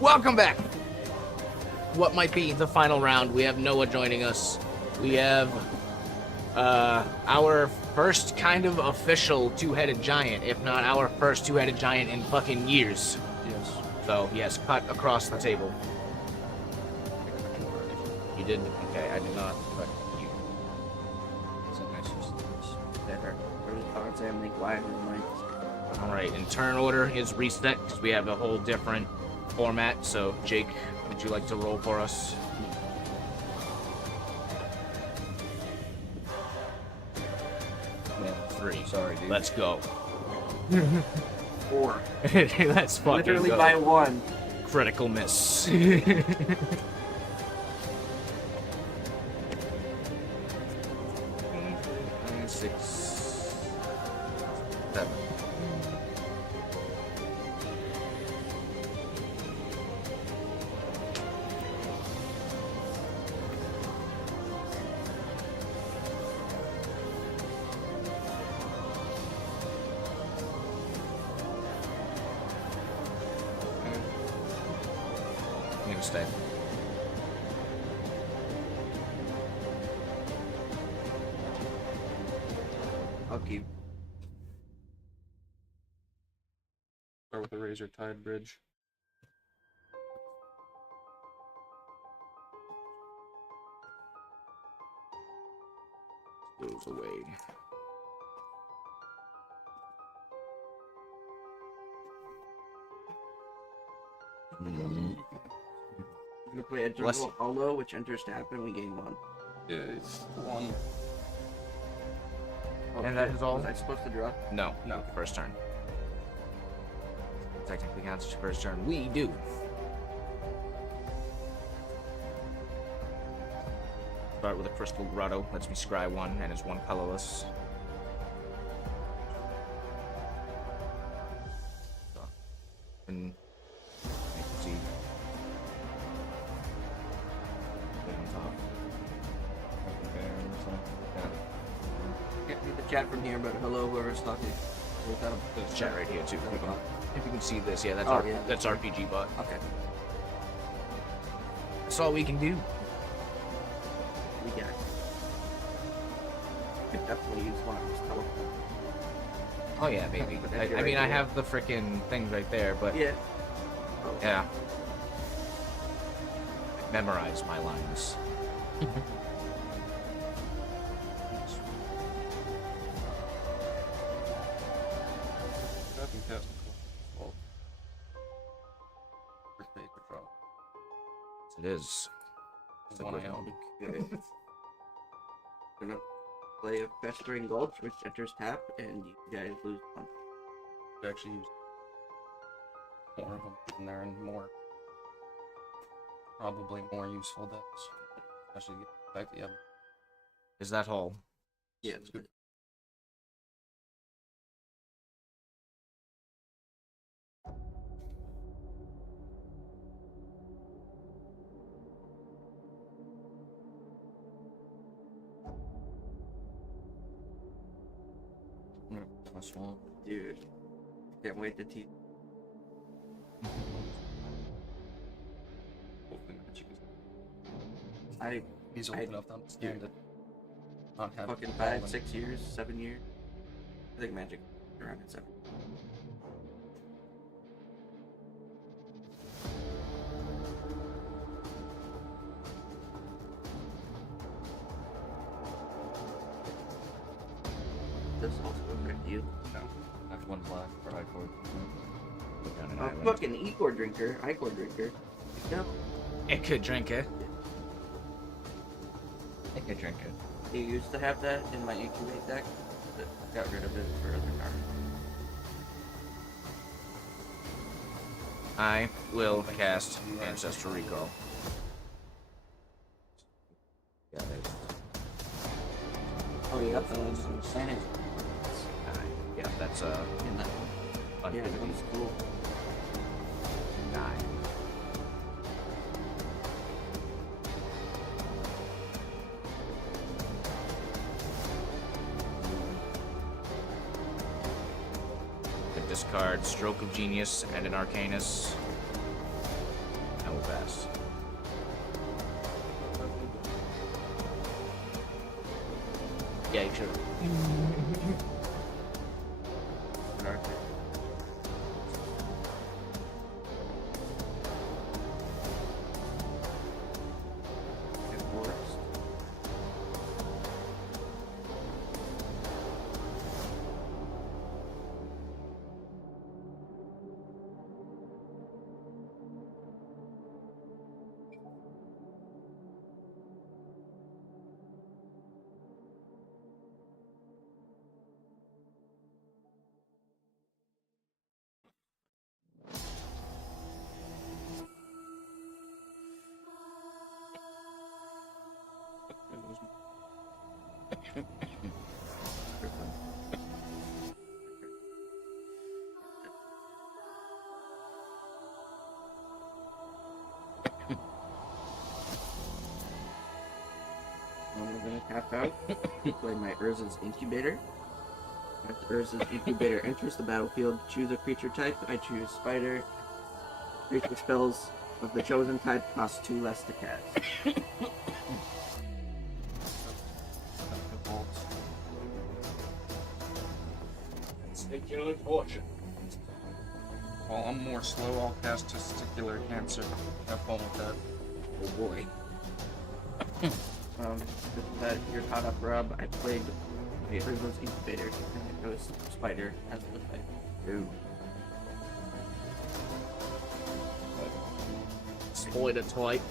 Welcome back. What might be the final round? We have Noah joining us. We have our first kind of official two-headed giant, if not our first two-headed giant in fucking years. Yes. So, yes, cut across the table. You did? Okay, I did not, but you... Better. Where's the cards? I'm like, why am I? Alright, and turn order is reset, because we have a whole different format. So, Jake, would you like to roll for us? Man, 3. sorry, dude. Let's go. 4. Let's fucking Literally go. by 1. Critical miss. 6, 7. I'm gonna stay. I'll keep. Start with the Razor Tide Bridge. Goes away. I'm gonna play a Bless jungle hollow, which enters tap, and we gain 1. Yeah, it's 1. And that is all? Was I supposed to draw? No, no, first turn. Technically counts as your first turn. We do. Start with a Crystal Grotto. Lets me scry 1 and is 1 colorless. So, and you can see. Right on top. Can't read the chat from here, but hello, whoever's talking. Where's that? There's a chat right here too. If you can see this, yeah, that's Oh, yeah. that's RPG bot. Okay. That's all we can do. We got it. Could definitely use one of those teleport. Oh yeah, maybe. But that's I your mean, I idea. have the frickin' thing right there, but Yeah. yeah. Memorize my lines. I think that's cool. Birthday to draw. It is. It's a One good I one. own. Okay. Gonna play a Festering Gulch, which enters tap, and you guys lose 1. Could actually use more of them in there and more. Probably more useful decks. Especially the fact that you have. Is that all? Yeah, It's good. +1. dude. Can't wait to teach. Hopefully Magic is. I He's old I- enough to understand it. Not have fucking it 5, all 6 years, 7 years. I think Magic around at 7. This also affect you. No. I have 1 black for high cord. Put down an Oh, island. fucking E-core drinker, I-core drinker. No, It could drink it. I could drink it. I used to have that in my incubate deck, but got rid of it for other cards. I will cast Ancestral Recall. got the planet. Yeah, that's In that one. Yeah, that unfitting. one's cool. 9. Could discard Stroke of Genius and an Arcanus. And we'll pass. Yeah, you should. Forest. I'm gonna tap out, play my Urza's Incubator. After Urza's Incubator enters the battlefield, choose a creature type. I choose Spider. Creature spells of the chosen type cost 2 less to cast. Testicular torture. While I'm more slow, I'll cast Testicular Cancer. Have fun with that. Oh boy. With that, you're caught up, Rob. I played my Urza's Incubator, and it goes Spider as the type. Ooh. Spoiler type.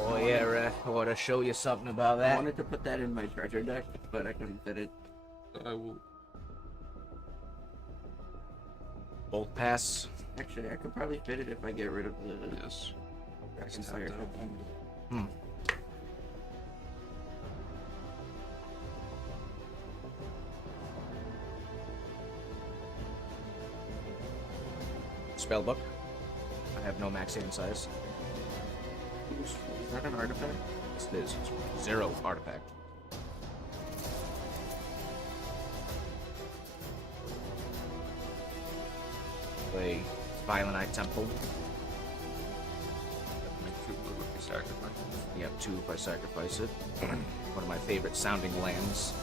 Oh yeah, I want to show you something about I that. wanted to put that in my treasure deck, but I couldn't fit it. I will. Bolt pass. Actually, I could probably fit it if I get rid of the Yes. Dragon Fire. Hmm. Spellbook. I have no max hand size. Is that an artifact? It is 0 artifact. Play Violinite Temple. Make 2 blue if you sacrifice. You have 2 if I sacrifice it. One of my favorite sounding lands.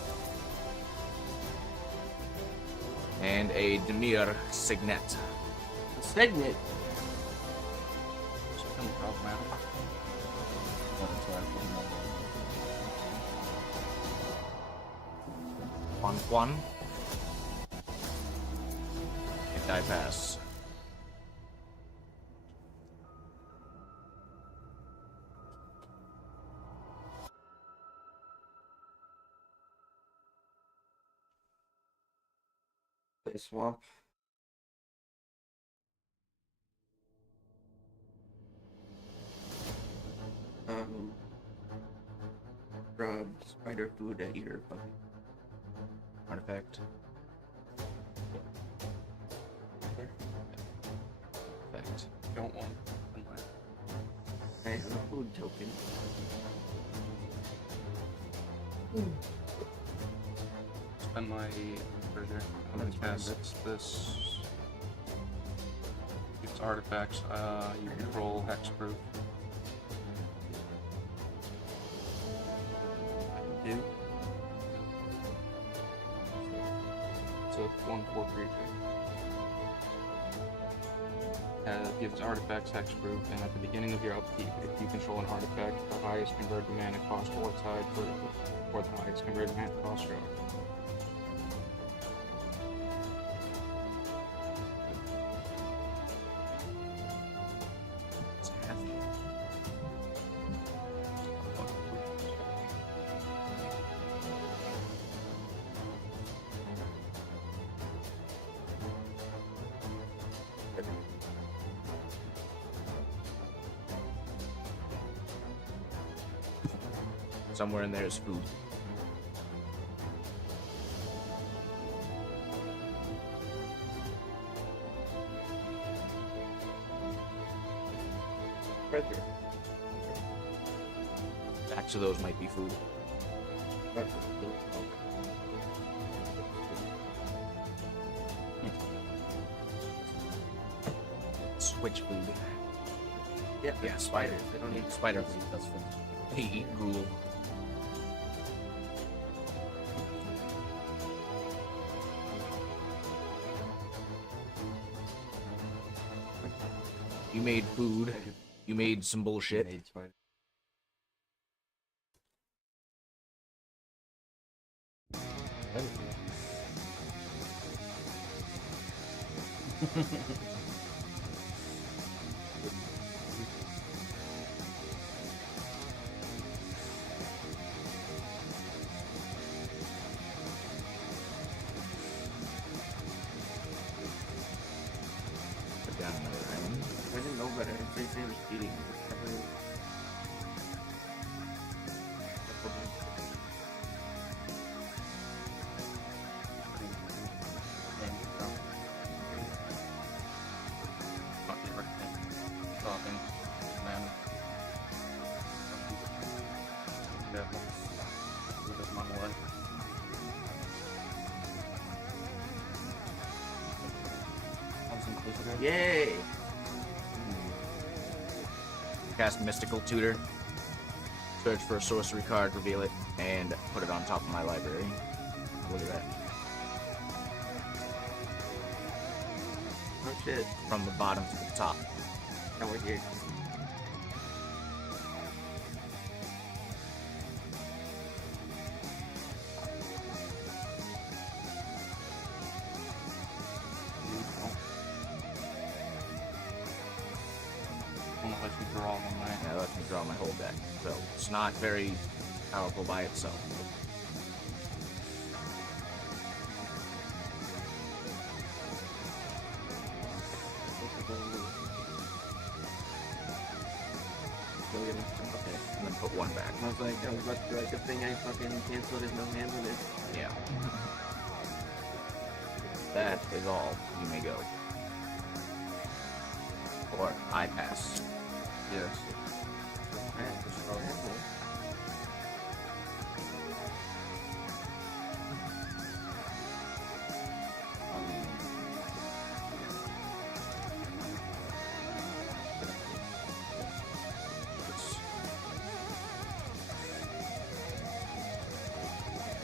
And a Demir Signet. A Signet. It's kind of problematic. One. And I pass. Play Swamp. Grab Spider Food at Eater Puppy. Artifact. Effect. Don't want. I have a food token. Spend my treasure. I'm gonna cast this. It's artifacts. You control hexproof. I do. It's a 1/4 creature. Gives artifacts hexproof, and at the beginning of your upkeep, if you control an artifact, the highest converted mana cost or tied for the highest converted mana cost row. Somewhere in there is food. Right there. Backs of those might be food. Right there. Switch food. Yeah, spiders. They don't need Spider food. That's food. They eat gruel. You made food. You made some bullshit. Made spider. Put down another island. I didn't know better. They say it was cheating. Talking, man. Careful. Leave us my way. Yay! Cast Mystical Tutor. Search for a sorcery card, reveal it, and put it on top of my library. Look at that. Oh shit. From the bottom to the top. Now we're here. Only lets me draw one night. That lets me draw my whole deck. So it's not very powerful by itself. Okay, and then put one back. I was about to be like, good thing I fucking canceled his no hand with it. Yeah. That is all. You may go. Or I pass. Yes. Alright, just throw it in.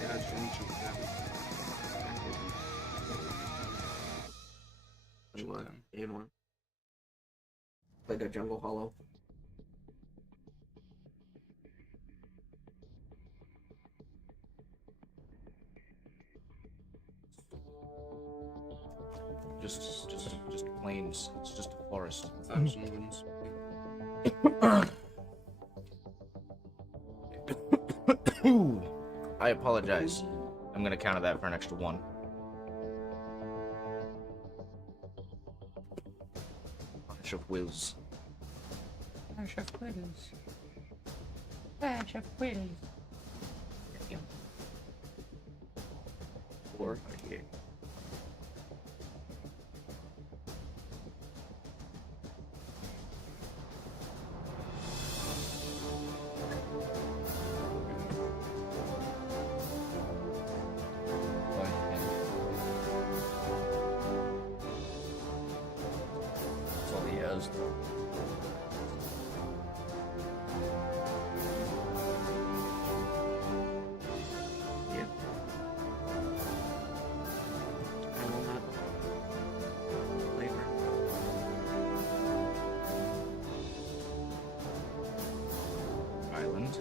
Yeah, I shouldn't shoot that. And one. And one. Like a jungle hollow. Just plains. It's just a forest. I apologize. I'm gonna counter that for an extra one. Bunch of whiz. Bunch of quitters. Bunch of quitters. Or right here. That's all he has. Yeah. I will not flavor. Island.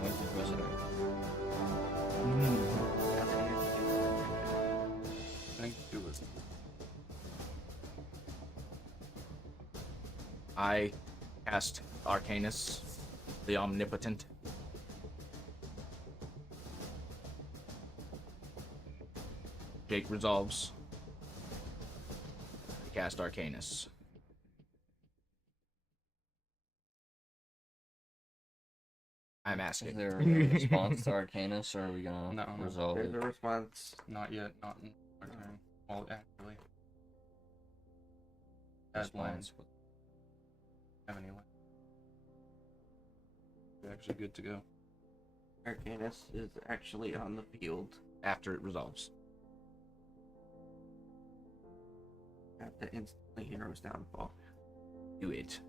What's his visitor? Thank you. I cast Arcanus, the Omnipotent. Jake resolves. Cast Arcanus. I'm Is asking. there a response to Arcanus, or are we gonna No, no. resolve There's it? a response. Not yet. Not in our turn. Well, actually. As Response. have any land. We're actually good to go. Arcanus is actually on the field. After it resolves. At the instantly hero's downfall. Do it.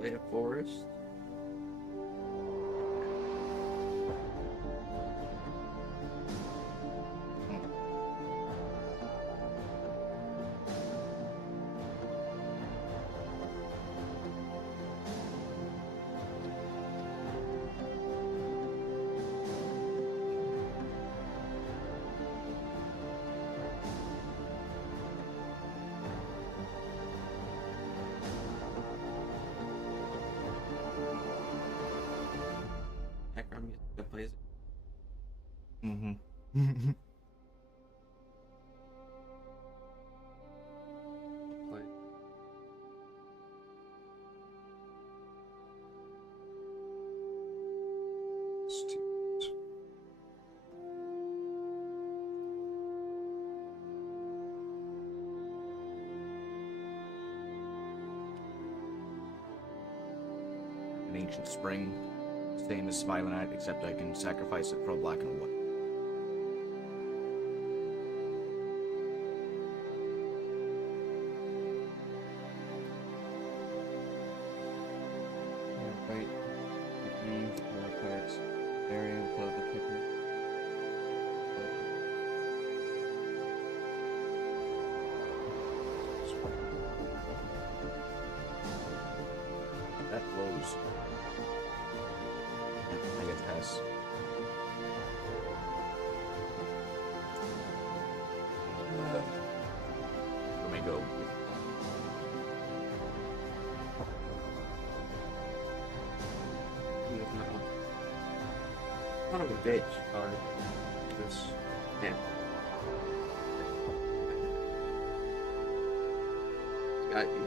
Play a forest. Background music that plays. Mm-hmm. Play. An ancient spring. Same as Violent Night, except I can sacrifice it for a black and a white. Right. For cards. Area without the kicker. That blows. I guess pass. Let me go. Son of a bitch. Card. This. Yeah. Got you.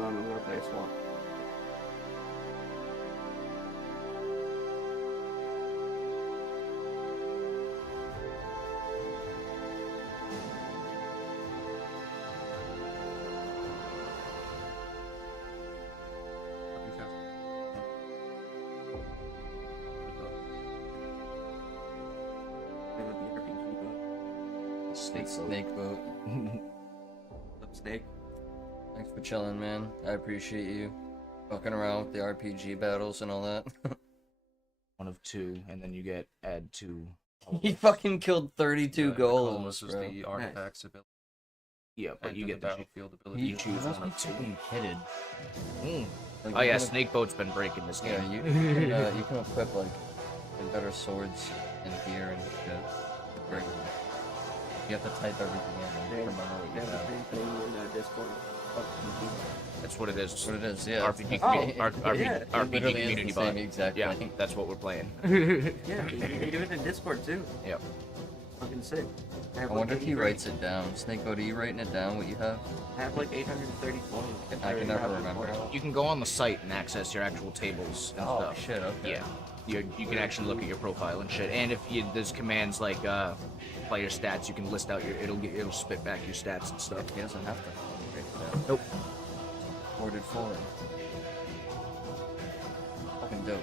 I'm gonna play a swamp. Fucking cast. That would be RPG, Snake boat. but snake. Thanks for chilling, man. I appreciate you. Fucking around with the RPG battles and all that. One of two, and then you get add two. He fucking killed 32 The golems, Colossus is bro. the artifacts ability. Yeah, but you and get the the battlefield ability. You choose must one be of two. fucking pitted. Mm. Like, Oh you yeah, can- Snakeboat's been breaking this Yeah, game. you can equip like better swords and gear and shit. Great. You have to type everything in and remember what you There's the have. same thing in Discord. That's what it is. That's what it is, yeah. RPG, Oh, RPG, yeah. It RPG literally is community the same bot. exact Yeah, thing. that's what we're playing. Yeah, you can do it in Discord too. Yep. Fucking sick. I wonder if he writes it down. Snakeboat, are you writing it down what you have? I have like 830 coins. I can never remember. You can go on the site and access your actual tables and Oh stuff. shit, okay. Yeah. You can actually look at your profile and shit. And if there's commands like player stats, you can list out it'll spit back your stats and stuff. He doesn't have to write it down. Nope. Ordered forward. Fucking dope.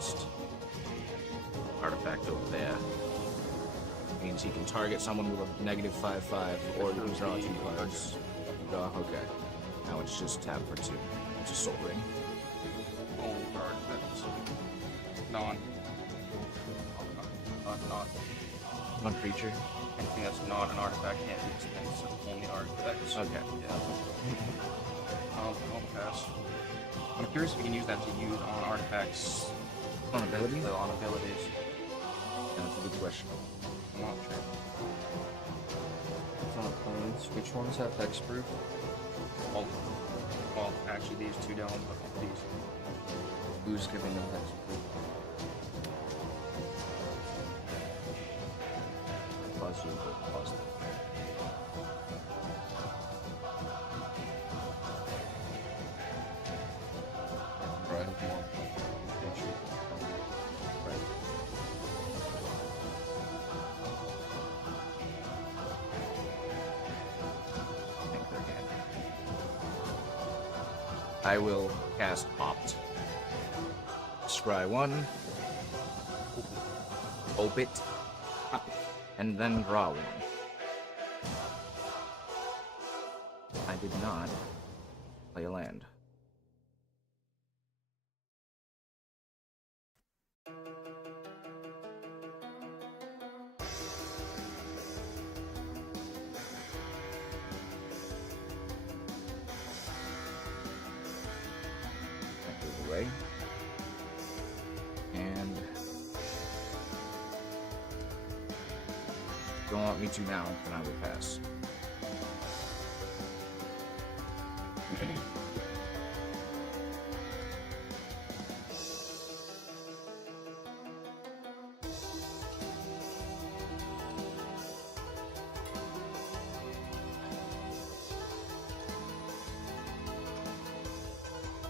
placed. Artifact over there. Means he can target someone with a negative 5/5, or you can draw 2 cards. Okay. Now it's just tap for 2. It's a soul ring. Only card that's non Non-creature. anything that's not an artifact can't be expended, so only artifacts. Okay. Yeah. I'll pass. I'm curious if you can use that to use on artifacts. On abilities? On abilities. That's a good question. I'm not sure. It's on opponents. Which ones have hexproof? Well, actually these two don't, but these. Who's giving them hexproof? Plus you, plus them. Right, if you want. I will cast Opt. Scry 1. Ope it. And then draw 1. I did not play a land. Away. And don't want me to now, then I will pass.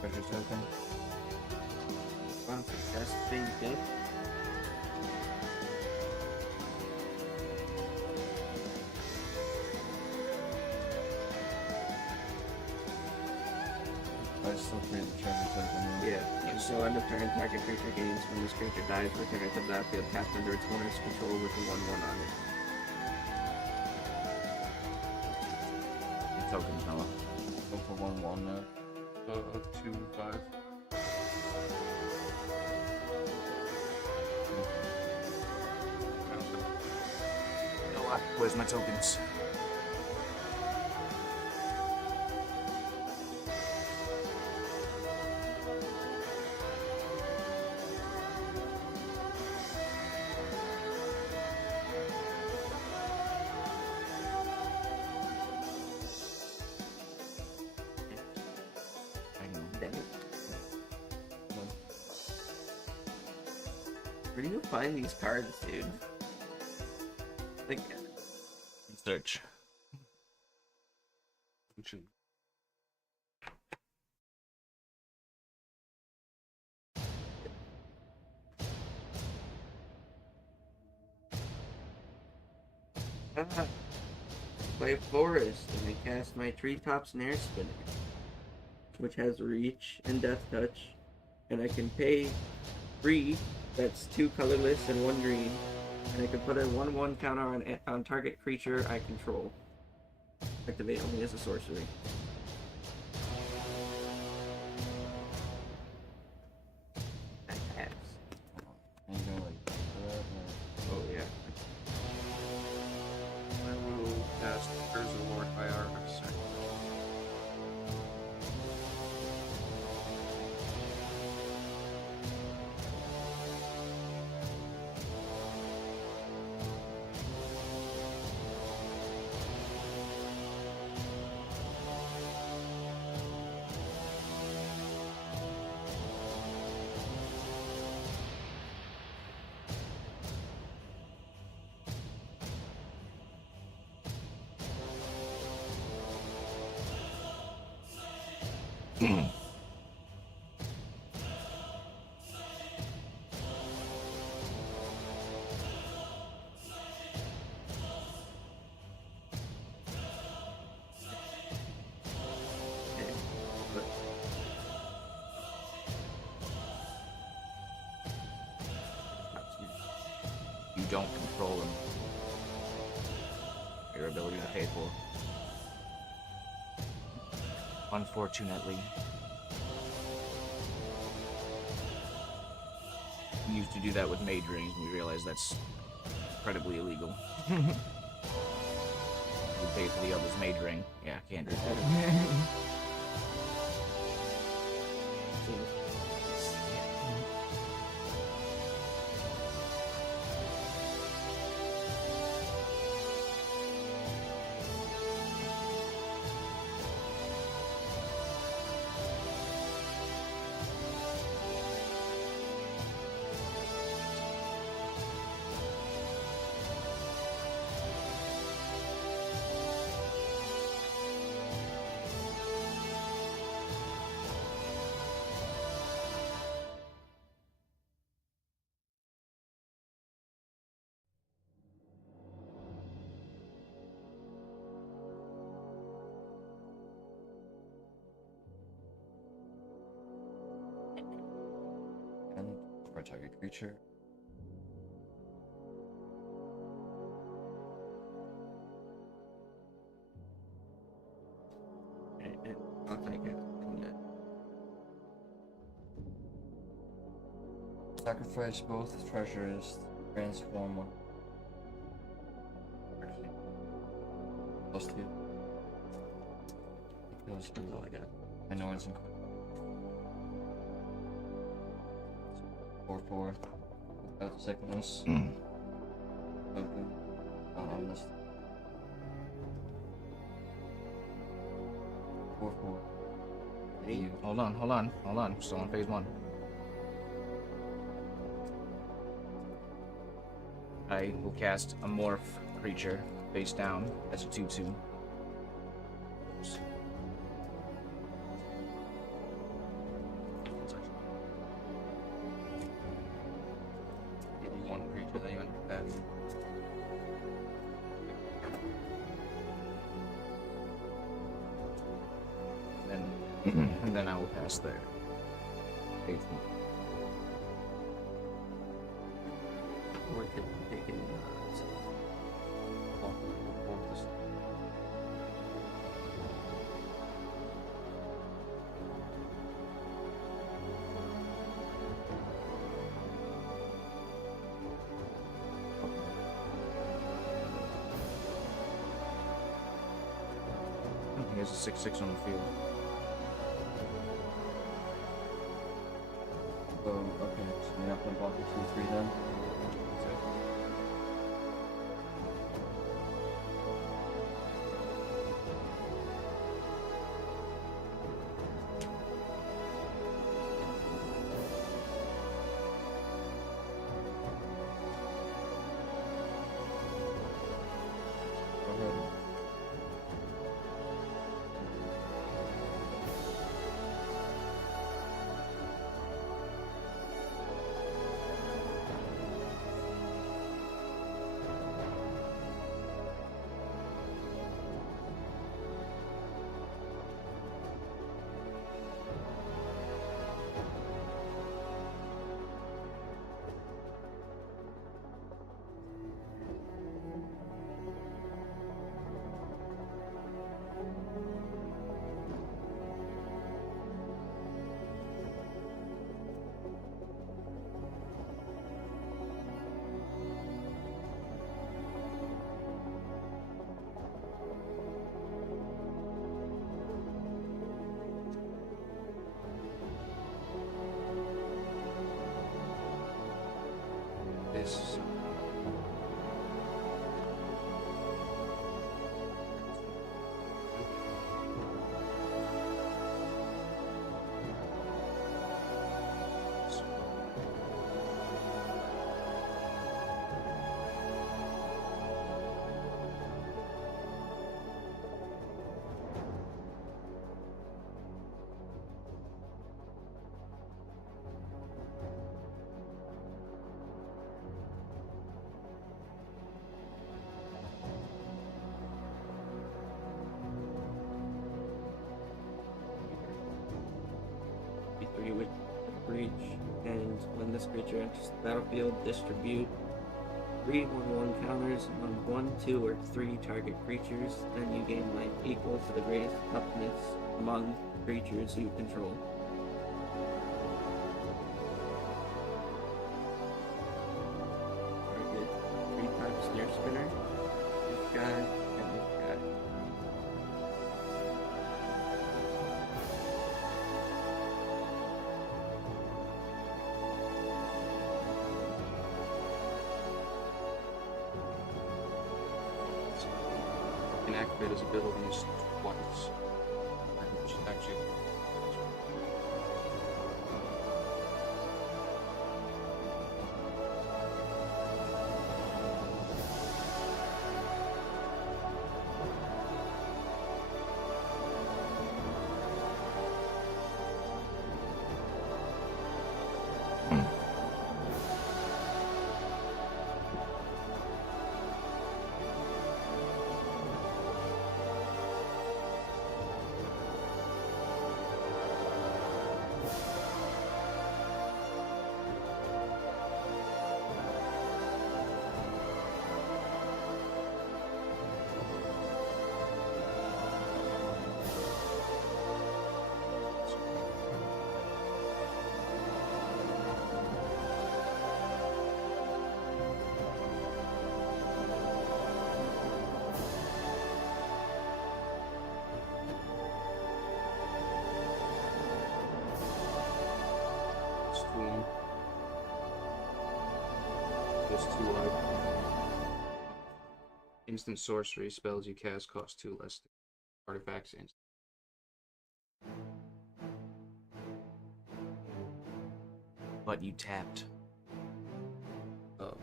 Treasure token. Wow, that's being good. I still create the treasure token. Yeah. So end of turn, target creature gains. When this creature dies, return it to the battlefield tapped under its owner's control with a 1/1 on it. Tokens, Noah. Go for 1/1 now. 2/5. You know what? Where's my tokens? Damn it. Where do you find these cards, dude? Like, Search. play forest, and I cast my Treetop Snare Spinner, which has reach and death touch, and I can pay 3. That's 2 colorless and 1 green, and I can put a 1/1 counter on target creature I control. Activate only as a sorcery. That pass. Are you gonna like for that? Oh yeah. I will cast Urza Lord by Artificer. don't control them. Your ability to pay for. Unfortunately. We used to do that with mage rings, and we realized that's incredibly illegal. You pay for the other's mage ring. Yeah, can't do that. And for a target creature. I'll take it. Sacrifice both treasures, transform one. Actually, plus 2. Those are all I got. I know it's in 4/4. Without sickness. Okay. On this. 4/4. You. Hold on. Still on phase 1. I will cast a morph creature face down as a 2/2. Give you one creature that you understand. And then I will pass there. Phase 1. Worth it taking I think there's a 6/6 on the field. Okay, so you're not gonna block the 2/3 then? Go ahead. This. B3 with breach, and when this creature enters the battlefield, distribute 3 1/1 counters on 1, 2, or 3 target creatures. Then you gain life equal to the greatest toughness among creatures you control. Target 3 times snare spinner. This guy and this guy. Can activate his abilities twice. Which actually. There's 2 instant sorcery spells you cast cost 2 less than artifacts instant. But you tapped. Oh,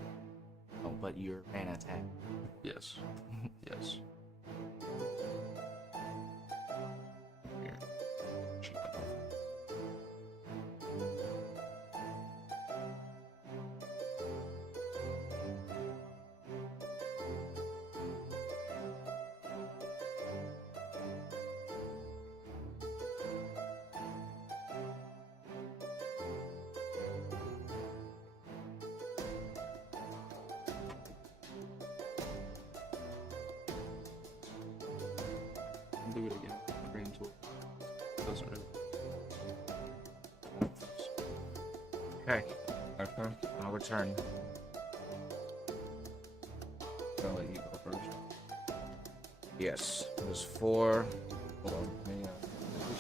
Oh, but your mana tapped. yes. Yes. Here. Cheap. Do it again. Brain tool. Doesn't really. Okay, Okay. our turn. I'll let you go first. Yes, there's 4. Hold on. We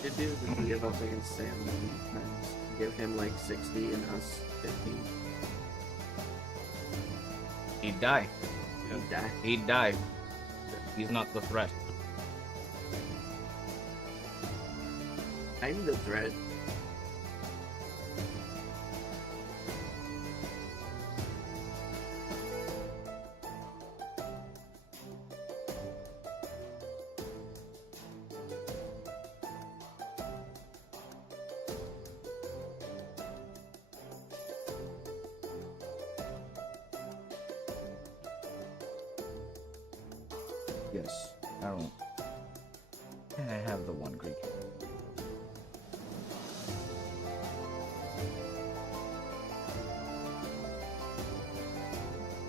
should do the 3 of us against Sam and give him like 60 and us 15. He'd die. He'd die. He'd die. He's not the threat. I'm the threat. Yes, I don't. And I have the 1 creature.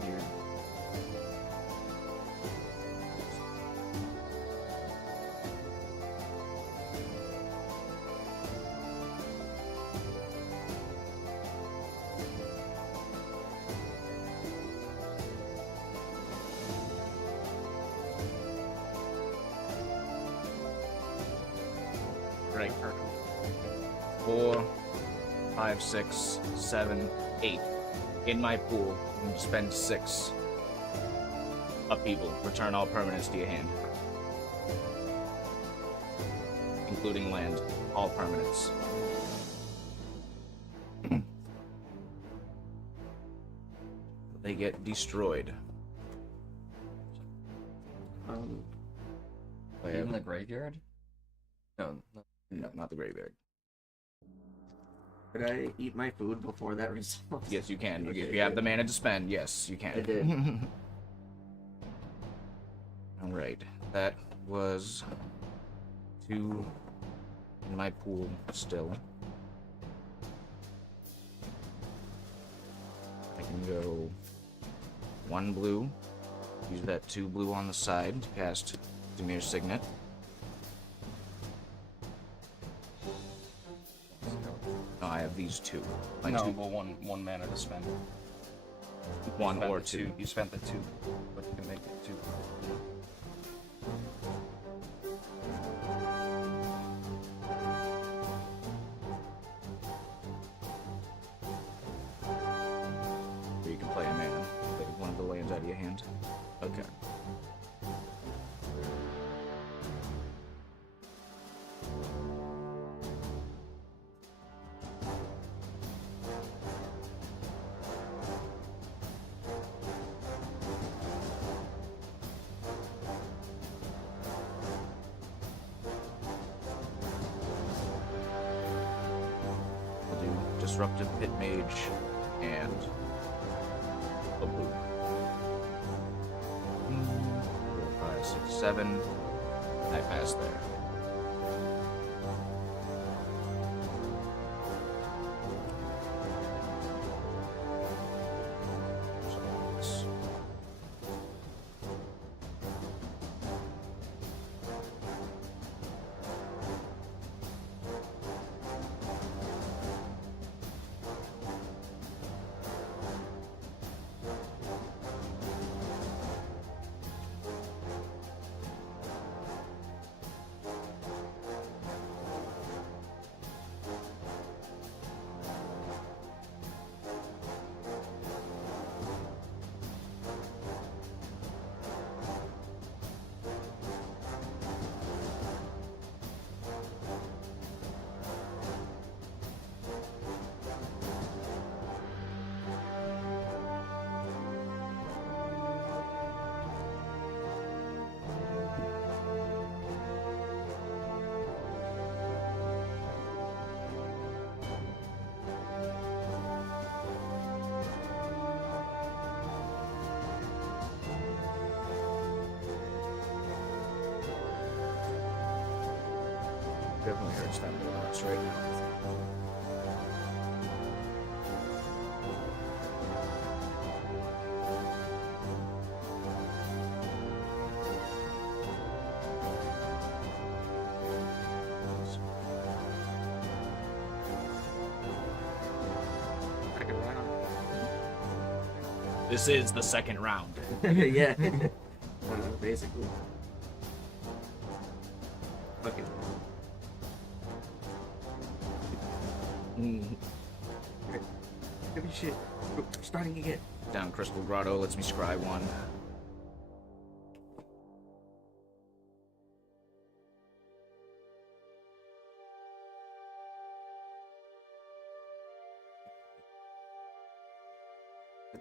Here. Right. 4, 5, 6, 7, 8. In my pool, you can spend 6 upheaval. Return all permanents to your hand. Including land. All permanents. They get destroyed. In the graveyard? No, no. No, not the graveyard. Could I eat my food before that result? Yes, you can. Okay, If you have the good. mana to spend, yes, you can. I did. Alright, that was 2 in my pool still. I can go 1 blue. Use that 2 blue on the side to cast Demir's Signet. No, I have these 2. My No, 2. but one mana to spend. 1 Spent or the 2. You spent the 2, but you can make it 2. Or you can play a mana. Play one of the lands out of your hand. Okay. I'll do Disruptive Pit Mage and a blue. 4, 5, 6, 7. I pass there. So, definitely hurts them a lot right now. Second round. This is the second round. Yeah. Basically. Fuck it. Heavy shit. Starting again. Down Crystal Grotto lets me scry 1.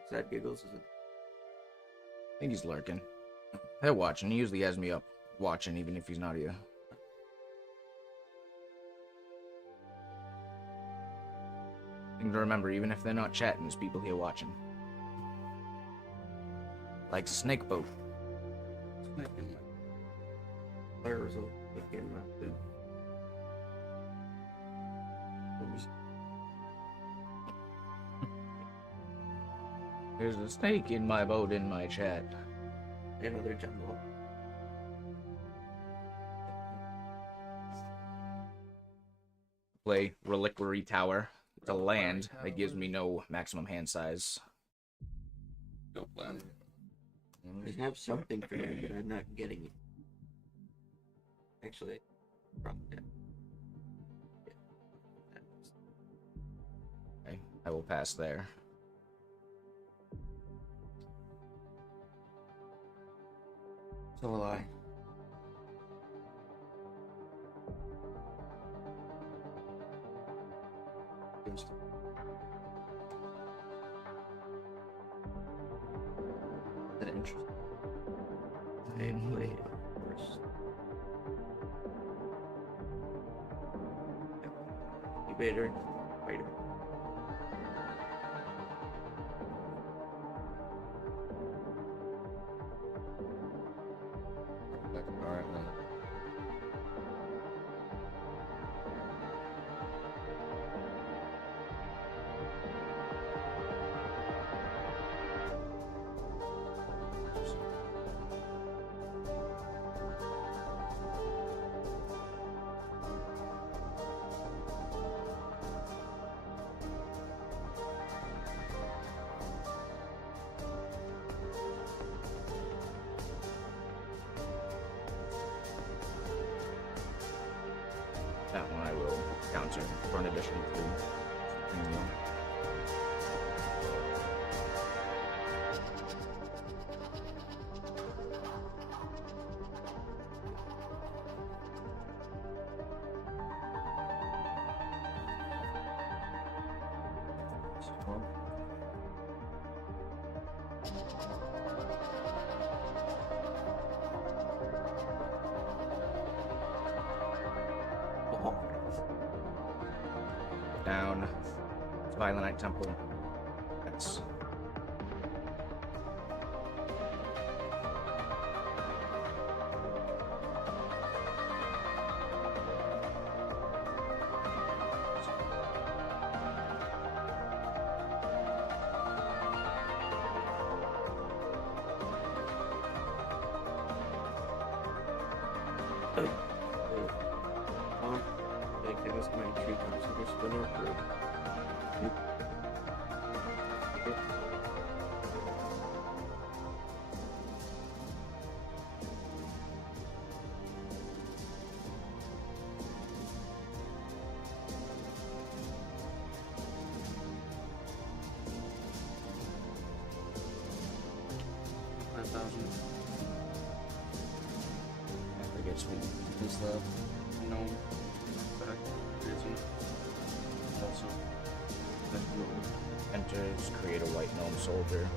Sad giggles, is it? I think he's lurking. They're watching. He usually has me up watching even if he's not here. Thing to remember, even if they're not chatting, there's people here watching. Like Snakeboat. Players will get in that too. There's a snake in my boat in my chat. Another jungle. Play Reliquary Tower. It's a land that gives me no maximum hand size. Go plan. I have something for you, but I'm not getting it. Actually, probably yeah. Okay, I will pass there. So will I. That interesting. I play it first. Incubator, fighter. Alright, then. for an additional 3. Down. Violinite Temple. That's Okay, that's my tree comes super spinner for 5,000. I forget sweet. Who's the No. Back. Crazy. Also. Enters, create a white gnome soldier.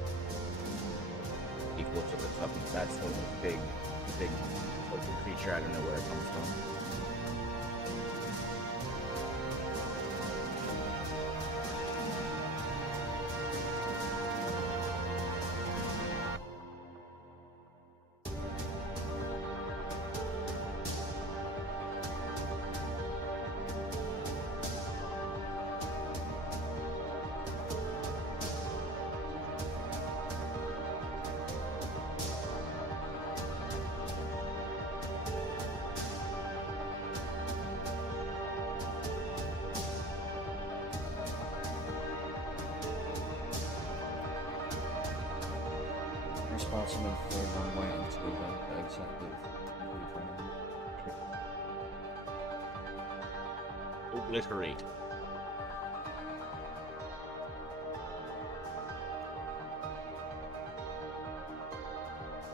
Equal to the toughness. That's sort of a big local creature. I don't know where it comes from. responsible for one white and 2 red exactly. Obliterate.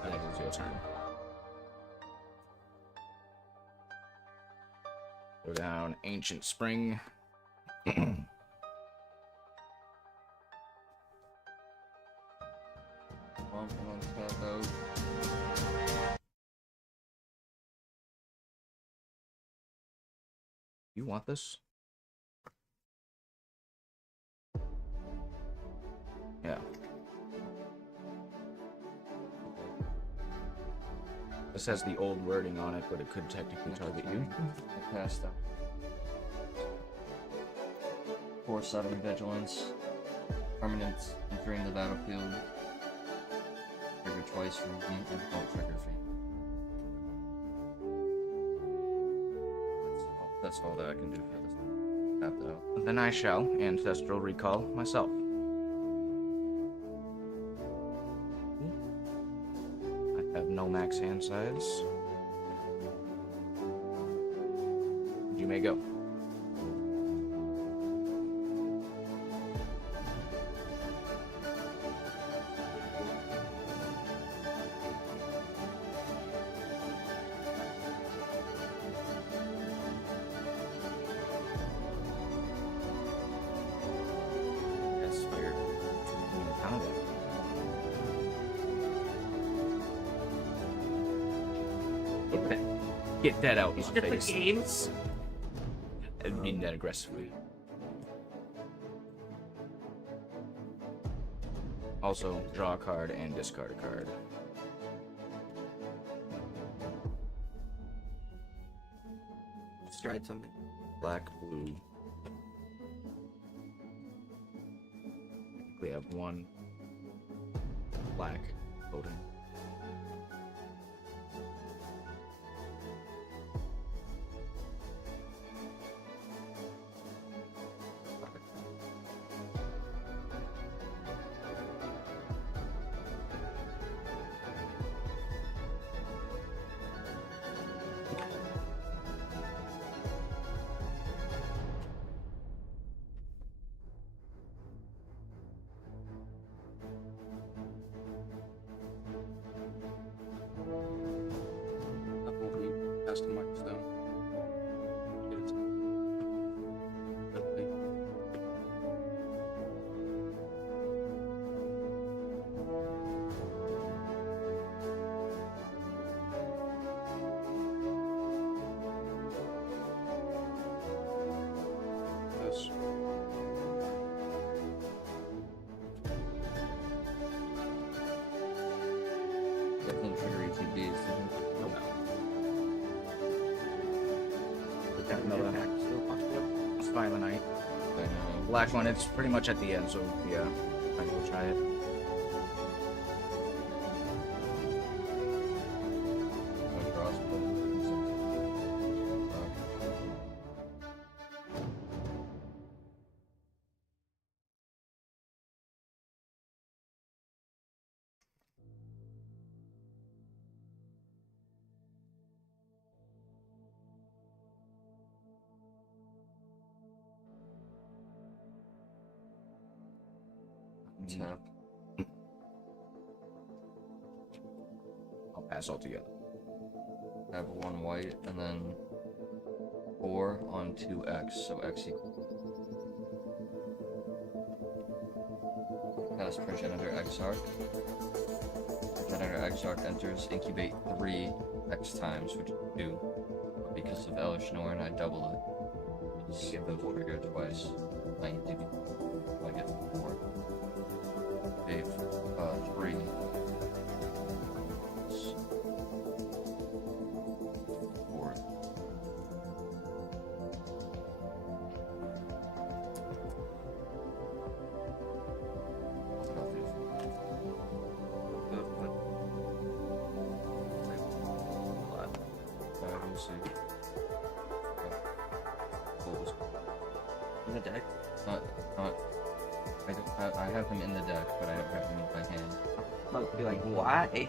That is your turn. Go down Ancient Spring. You want this? Yeah. This has the old wording on it, but it could technically target you. I passed them. 4/7 vigilance. Permanents entering the battlefield. Trigger twice for me and don't trigger fee. That's all that I can do for this. Tapped out. Then I shall ancestral recall myself. I have no max hand size. You may go. Yes, fire. Pound it. Get that out of my face. games. I mean that aggressively. Also, draw a card and discard a card. Stride something. Black, blue. We have one black voting. casting my stone. Get it. Okay. This. Definitely trigger ETBs. Got another Attack still popped up. It's Violent Night. I know. Black one, it's pretty much at the end, so yeah, might as well try it. My crossbow. Tap. I'll pass altogether. I have 1 white and then 4 on 2x, so x equals. Pass Progenitor X Arc. Progenitor X Arc enters incubate 3 x times, which is 2. But because of Elish Norn, I double it. Just get the trigger twice. I need to I get 4. Dave, 3. 4. We'll see. In the deck. Not. I have him in the deck, but I don't have him in my hand. I'll be like, why?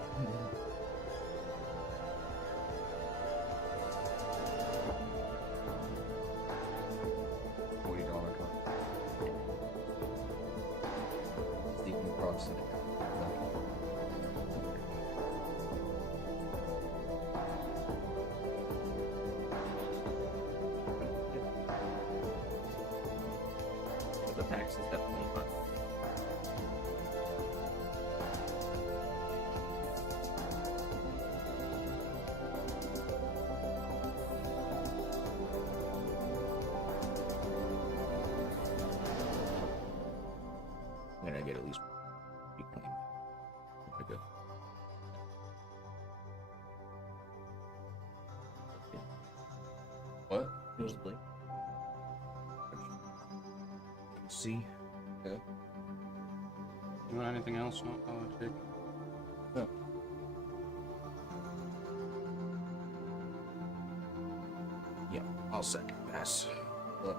$40 cup. Stephen Cross. The tax is definitely fun. I'm gonna get at least. Okay. What? Mostly. See? Okay. You want anything else, Jake? No. Yeah, I'll second pass. What?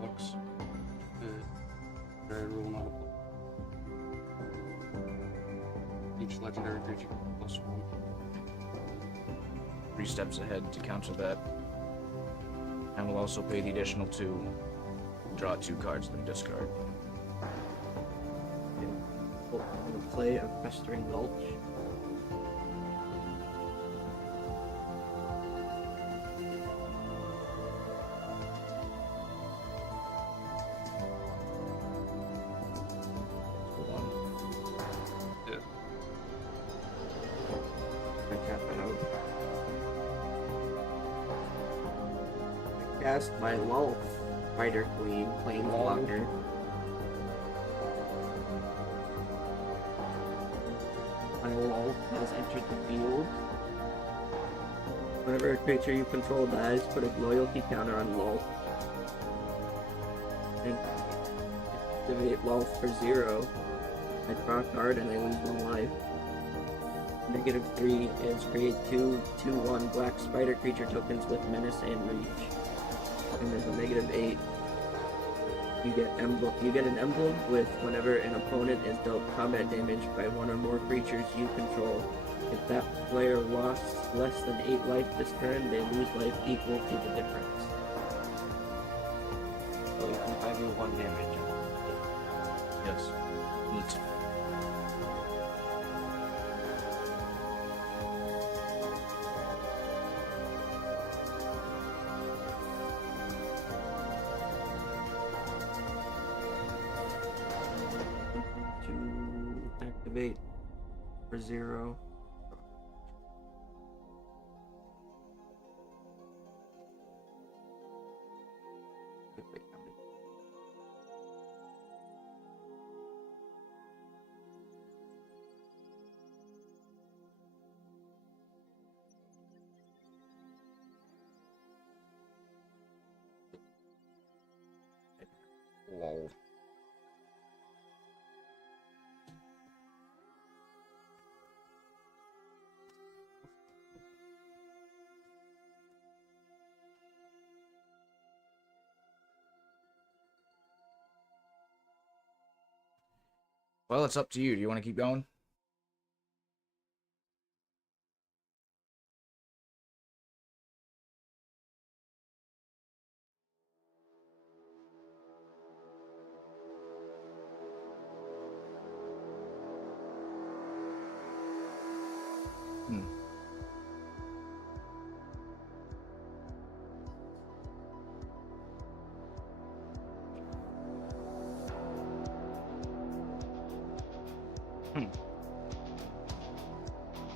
Books. Very rule not apply. Each legendary creature plus 1. 3 steps ahead to counter that. And we'll also pay the additional 2. Draw 2 cards, then discard. We'll play a Festering Gulch. Yeah. I tap it out. I cast my Lulf Spider Queen Planeswalker. My Lulf has entered the field. Whenever a creature you control dies, put a loyalty counter on Lulf. And activate Lulf for 0. I draw a card and I lose 1 life. -3 is create 2 2/1 black spider creature tokens with menace and reach. And there's a -8. You get an emblem with whenever an opponent is dealt combat damage by 1 or more creatures you control. If that player lost less than 8 life this turn, they lose life equal to the difference. So you can 5v1 damage. Yes. Neat. activate for 0. Lol. Well, it's up to you. Do you want to keep going?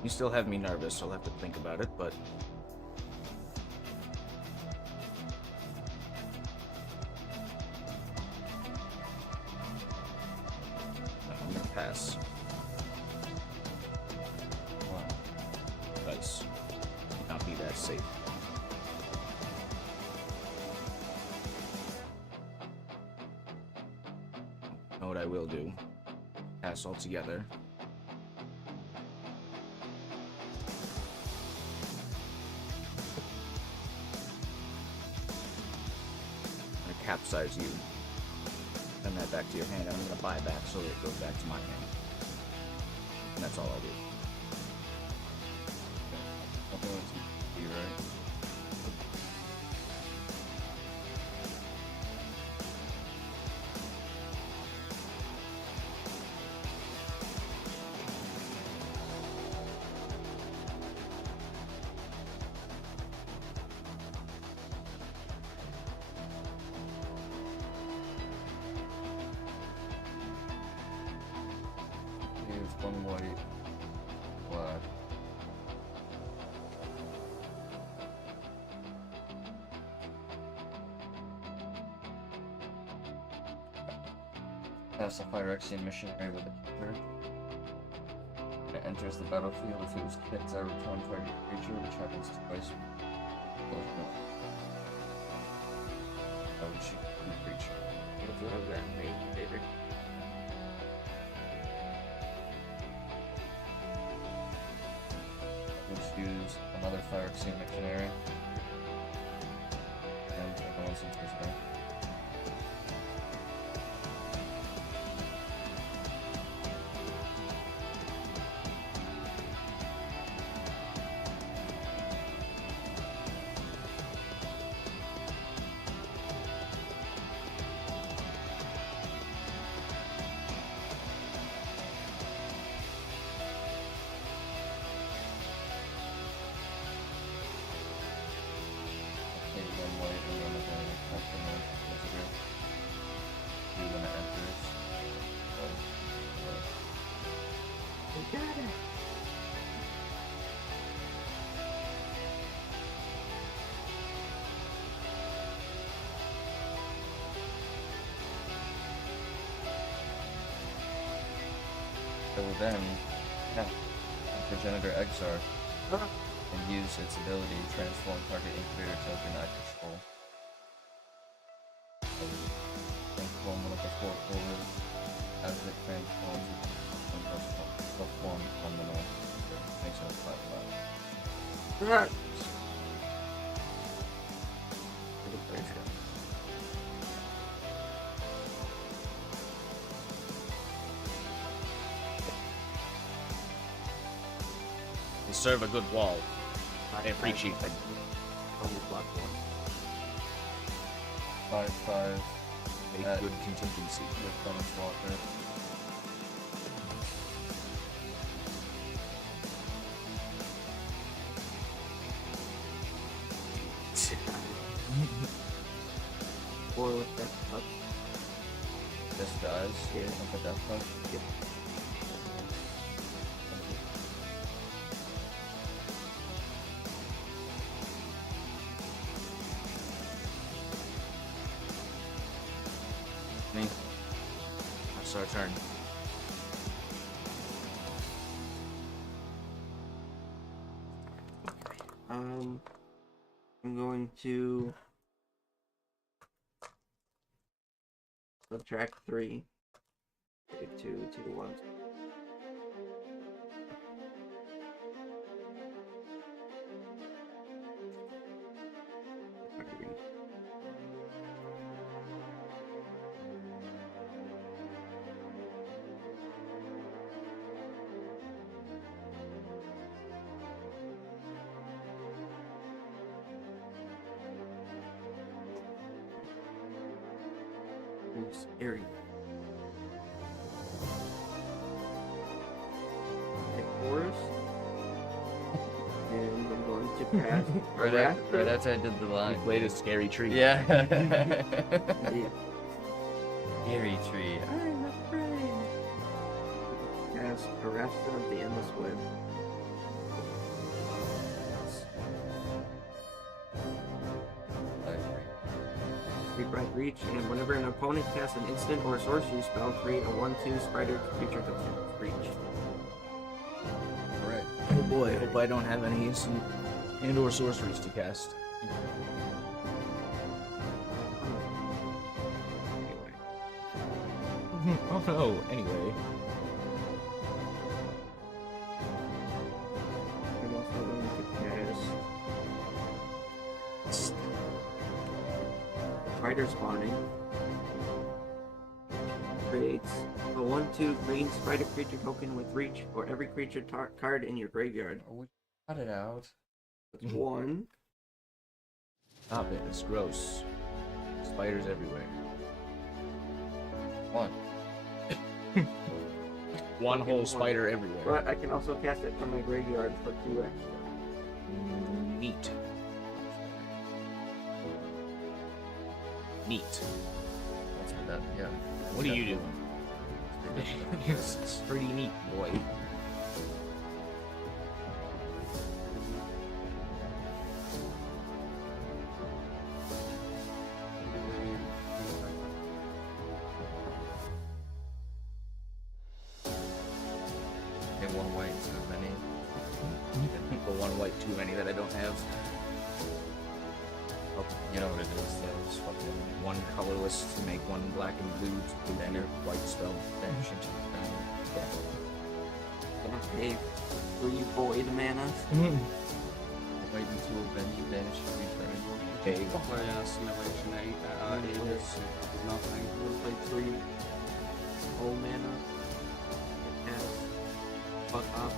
You still have me nervous, so I'll have to think about it, but... I'm gonna pass. Dice. Not be that safe. Know what I will do? Pass altogether. Capsize you. Send that back to your hand, and I'm gonna buy it back so that it goes back to my hand. And that's all I'll do. I'll go into B, right? Use 1 white, black. Pass the Phyrexian missionary with a keeper. It enters the battlefield. If it was kicked, I return target creature, which happens twice. I would shoot the creature. Let's use another Phyrexian missionary. And take one into his bank. Take 1 white and run away. After that, that's great. Do when it enters. We got it. So then, Progenitor Exar, and use its ability to transform target incubator token I control. Transform one of the 4 forward as it transforms into form from the north. Makes it a 5/5. Right. They serve a good wall. I appreciate that. Only black one. 5/5 A good contingency. with bonus walker. Or with that touch. This dies. Yeah. With a death touch. Yep. It's our turn. I'm going to subtract 3. 2, 1. Scary. Take Horus. And I'm going to pass. Right after I did the We line. played a scary tree. Yeah. Yeah. Scary tree. I'm afraid. Cast Harassment of the Endless Web. Bright Reach, and whenever an opponent casts an instant or a sorcery spell, create a 1/2 spider creature that reach. Alright. Oh boy, I hope I don't have any instant and/or sorceries to cast. Oh no, anyway. I'm also going to cast Spider Spawning. Creates a 1/2 green spider creature token with reach for every creature card in your graveyard. Oh, we cut it out. That's 1. Stop it, it's gross. Spiders everywhere. 1. One whole spider everywhere. But I can also cast it from my graveyard for 2 extra. Neat. Neat. That's what that, yeah. What are you doing? It's pretty neat, boy. Okay, 1 white, too many. The one white too many that I don't have. Oh, you know what it is, though. Just fucking One colorless to make one black and blue to put in your white spell. banish into the banner. Okay, will you void mana? Wait until then you banish every turn. Okay. Play Simulation 8 Aegis is nothing. We'll play 3 whole mana. Cast Fuck Up.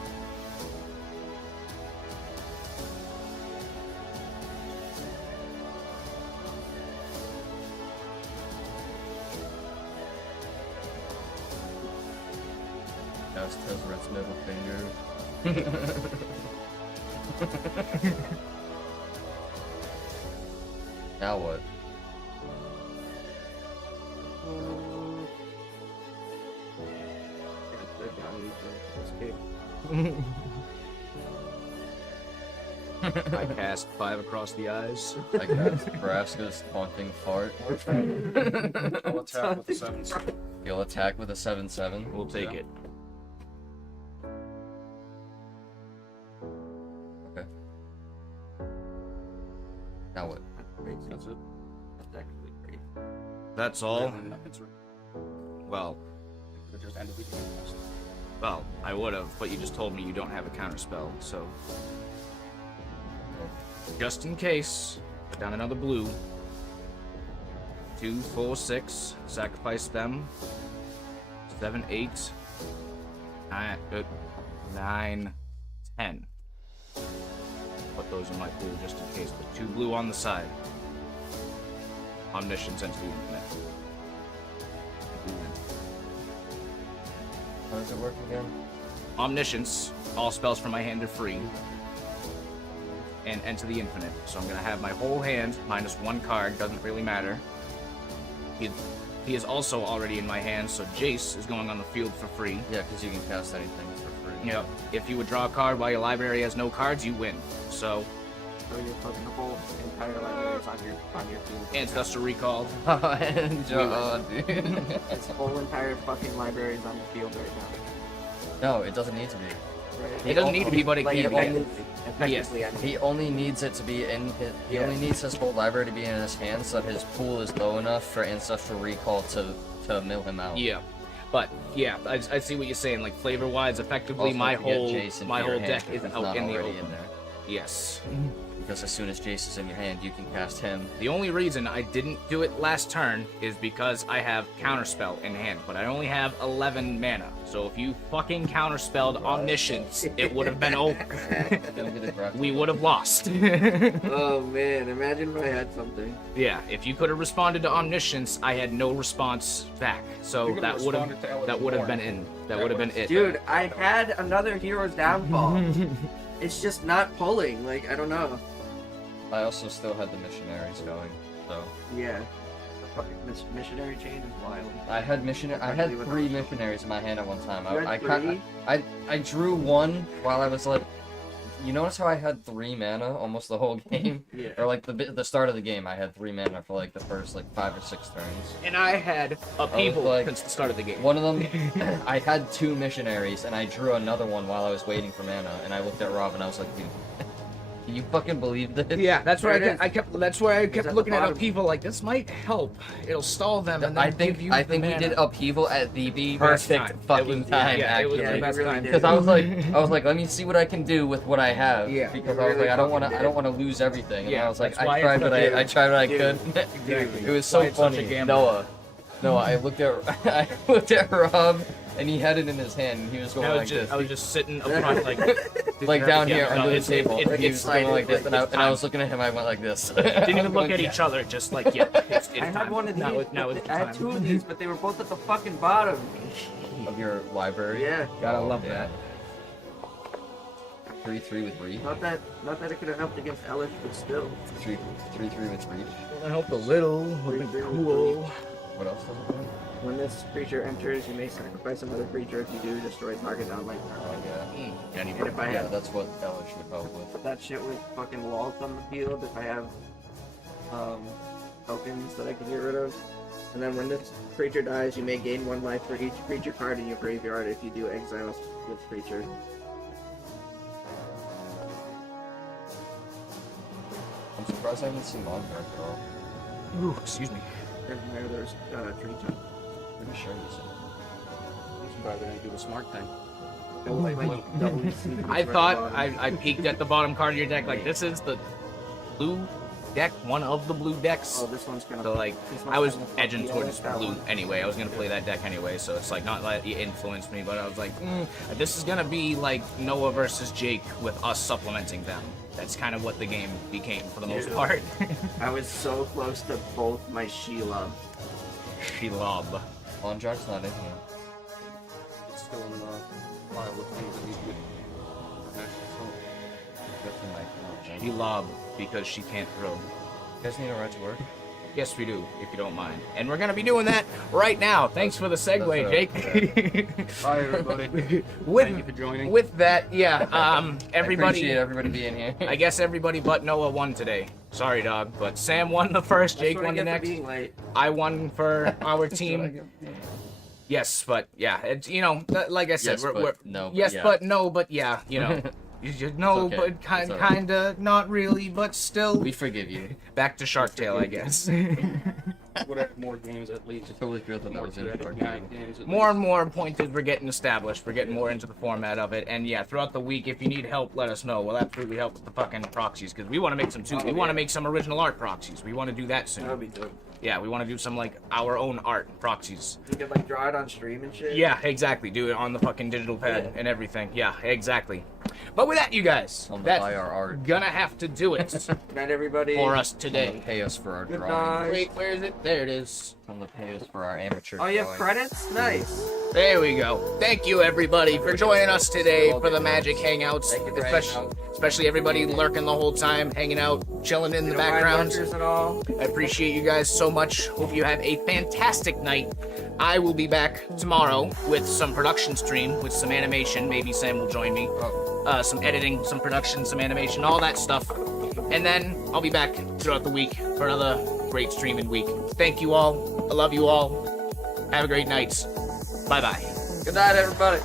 Cast Tezzret's middle finger. Now what? I cast 5 across the eyes. I cast Nebraska's taunting fart. I'll attack with the 7. You'll attack with a 7/7. We'll take it. Okay. Now what? That's it. That's actually great. That's all? And it's Well, just ended the game. well, I would have, but you just told me you don't have a counter spell, so. Just in case, put down another blue. 2, 4, 6. Sacrifice them. 7, 8. 9, 10. Put those in my pool just in case. Put 2 blue on the side. Omniscience into the infinite. How does it work again? Omniscience. All spells from my hand are free. And enter the infinite. So I'm gonna have my whole hand minus 1 card. Doesn't really matter. He is also already in my hand, so Jace is going on the field for free. Yeah, because you can cast anything for free. Yep. If you would draw a card while your library has no cards, you win. So So you're putting the whole entire library on your field. Ancestor recalled. And dude. This whole entire fucking library is on the field right No, it doesn't need to be. now. Right? It doesn't need to be, but it Like, can be. effectively, I mean. He only needs it to be in his. He only needs his whole library to be in his hands, so that his pool is low enough for ancestral recall to mill him out. Yeah. But yeah, I see what you're saying. Like flavor wise, effectively, Also, my to get whole Jason my to your whole hand deck if is it's out not in the already open. in there. Yes. Because as soon as Jace is in your hand, you can cast him. The only reason I didn't do it last turn is because I have Counterspell in hand, but I only have 11 mana. So if you fucking counterspelled Omniscience, it would have been over. We would have lost. Oh man, imagine if I had something. Yeah, if you could have responded to Omniscience, I had no response back. So You could've that would responded to have Eldritch been Warren. in. That would have been it. Dude, I had another hero's downfall. It's just not pulling. Like, I don't know. I also still had the missionaries going, so Yeah. The fucking missionary chain is wild. I had three missionaries in my hand at one time. You I had three? I drew one while I was like, you notice how I had 3 mana almost the whole game, Yeah. or like the start of the game I had 3 mana for like the first like 5 or 6 turns. And I had upheaval like- since the start of the game. One of them, I had 2 missionaries, and I drew another one while I was waiting for mana, and I looked at Rob and I was like, dude, can you fucking believe this? Yeah, that's where There it I kept. That's where I kept at the looking at bottom. upheaval. Like this might help. It'll stall them, and then I think give you I the think we mana. did upheaval at the best perfect time. fucking It was, time. Yeah, it was actually. the best really time. did. Because I was like, let me see what I can do with what I have. Yeah. Because You I was really like, I don't fucking want to lose everything. And Yeah, I was like, that's why I tried what it's I tried what I Dude. could. Exactly. It was That's so why it's such a funny. gamble. Noah, I looked at I looked at Rob, and he had it in his hand, and he was going I was like just, this. I was just sitting up front, like down yeah, here no, under the it's- table. it- and he was going like this, and I time. was looking at him. I went like this. didn't even look at each other. Just like, yeah, it's I had time. one of these. Now it's the I had time. 2 of these, but they were both at the fucking bottom. Of your library. Yeah. Gotta Oh, love yeah. that. 3-3 with Reach. Not that it could have helped against Elish, but still. 3-3 with Reach. I hope a little would be cool. What else does it do? When this creature enters, you may sacrifice another creature. If you do, destroy target non-life. Oh yeah. And And if I Yeah, have that's what Elish would help with. that shit with fucking walls on the field, if I have tokens that I can get rid of. And then when this creature dies, you may gain 1 life for each creature card in your graveyard. If you do, exile this creature. I'm surprised I haven't seen Monarch at all. Ooh, excuse me. There's 3 times. Pretty sure he's in. Probably gonna do a smart thing. I thought I peeked at the bottom card of your deck. Like this is the blue deck, one of the blue decks. Oh, this one's gonna. So like, this I was one's gonna edging fuck towards you up, that blue one. anyway. I was gonna play that deck anyway, so it's like not like it influenced me, but I was like, this is gonna be like Noah versus Jake with us supplementing them. That's kind of what the game became for the most Dude. part. I was so close to both my Sheila. Shelob. Monarch's not in here. It's still in the file with things that need to be. With the mic. You Shelob because she can't throw. guys need a right to work? Yes, we do, if you don't mind. And we're gonna be doing that right now. Thanks for the segue, Jake. Bye, everybody. Thank you with for joining. with that, yeah, I everybody. appreciate everybody being here. I guess everybody but Noah won today. Sorry, dog, but Sam won the first, That's Jake what I won the get for next. being late. I won for our team. Yes, but yeah, it's like I said, Yes, we're, but we're no, but yes, yeah. but no, but yeah, no, okay. but It's all right. kinda, not really, but still. We forgive you. Back to Shark Tale, I guess. Would have more games at least. I totally feel that More was in games for at More least. and more pointers we're getting established. We're getting more into the format of it. And yeah, throughout the week, if you need help, let us know. We'll absolutely help with the fucking proxies because we want to make some too. We want to make some original art proxies. We want to do that That would soon. be dope. Yeah, we want to do some like our own art proxies. You could like draw it on stream and shit. Yeah, exactly. Do it on the fucking digital pad and everything. Yeah, exactly. But with that, you guys, On the that's buy our art. gonna have to do it Good night, everybody. for us today. Pay us for our Good drawings. night. Wait, where is it? There it is. On the pay us for our amateur Oh, you have drawings. credits? Nice. There we go. Thank you, everybody, for joining us today for the Magic Hangouts. Thank you for Especially, hanging out. especially everybody lurking the whole time, hanging out, chilling in the You don't mind background. lectures and all. I appreciate you guys so much. Hope you have a fantastic night. I will be back tomorrow with some production stream, with some animation. Maybe Sam will join me. Some editing, some production, some animation, all that stuff. And then I'll be back throughout the week for another great streaming week. Thank you all. I love you all. Have a great night. Bye-bye. Good night, everybody.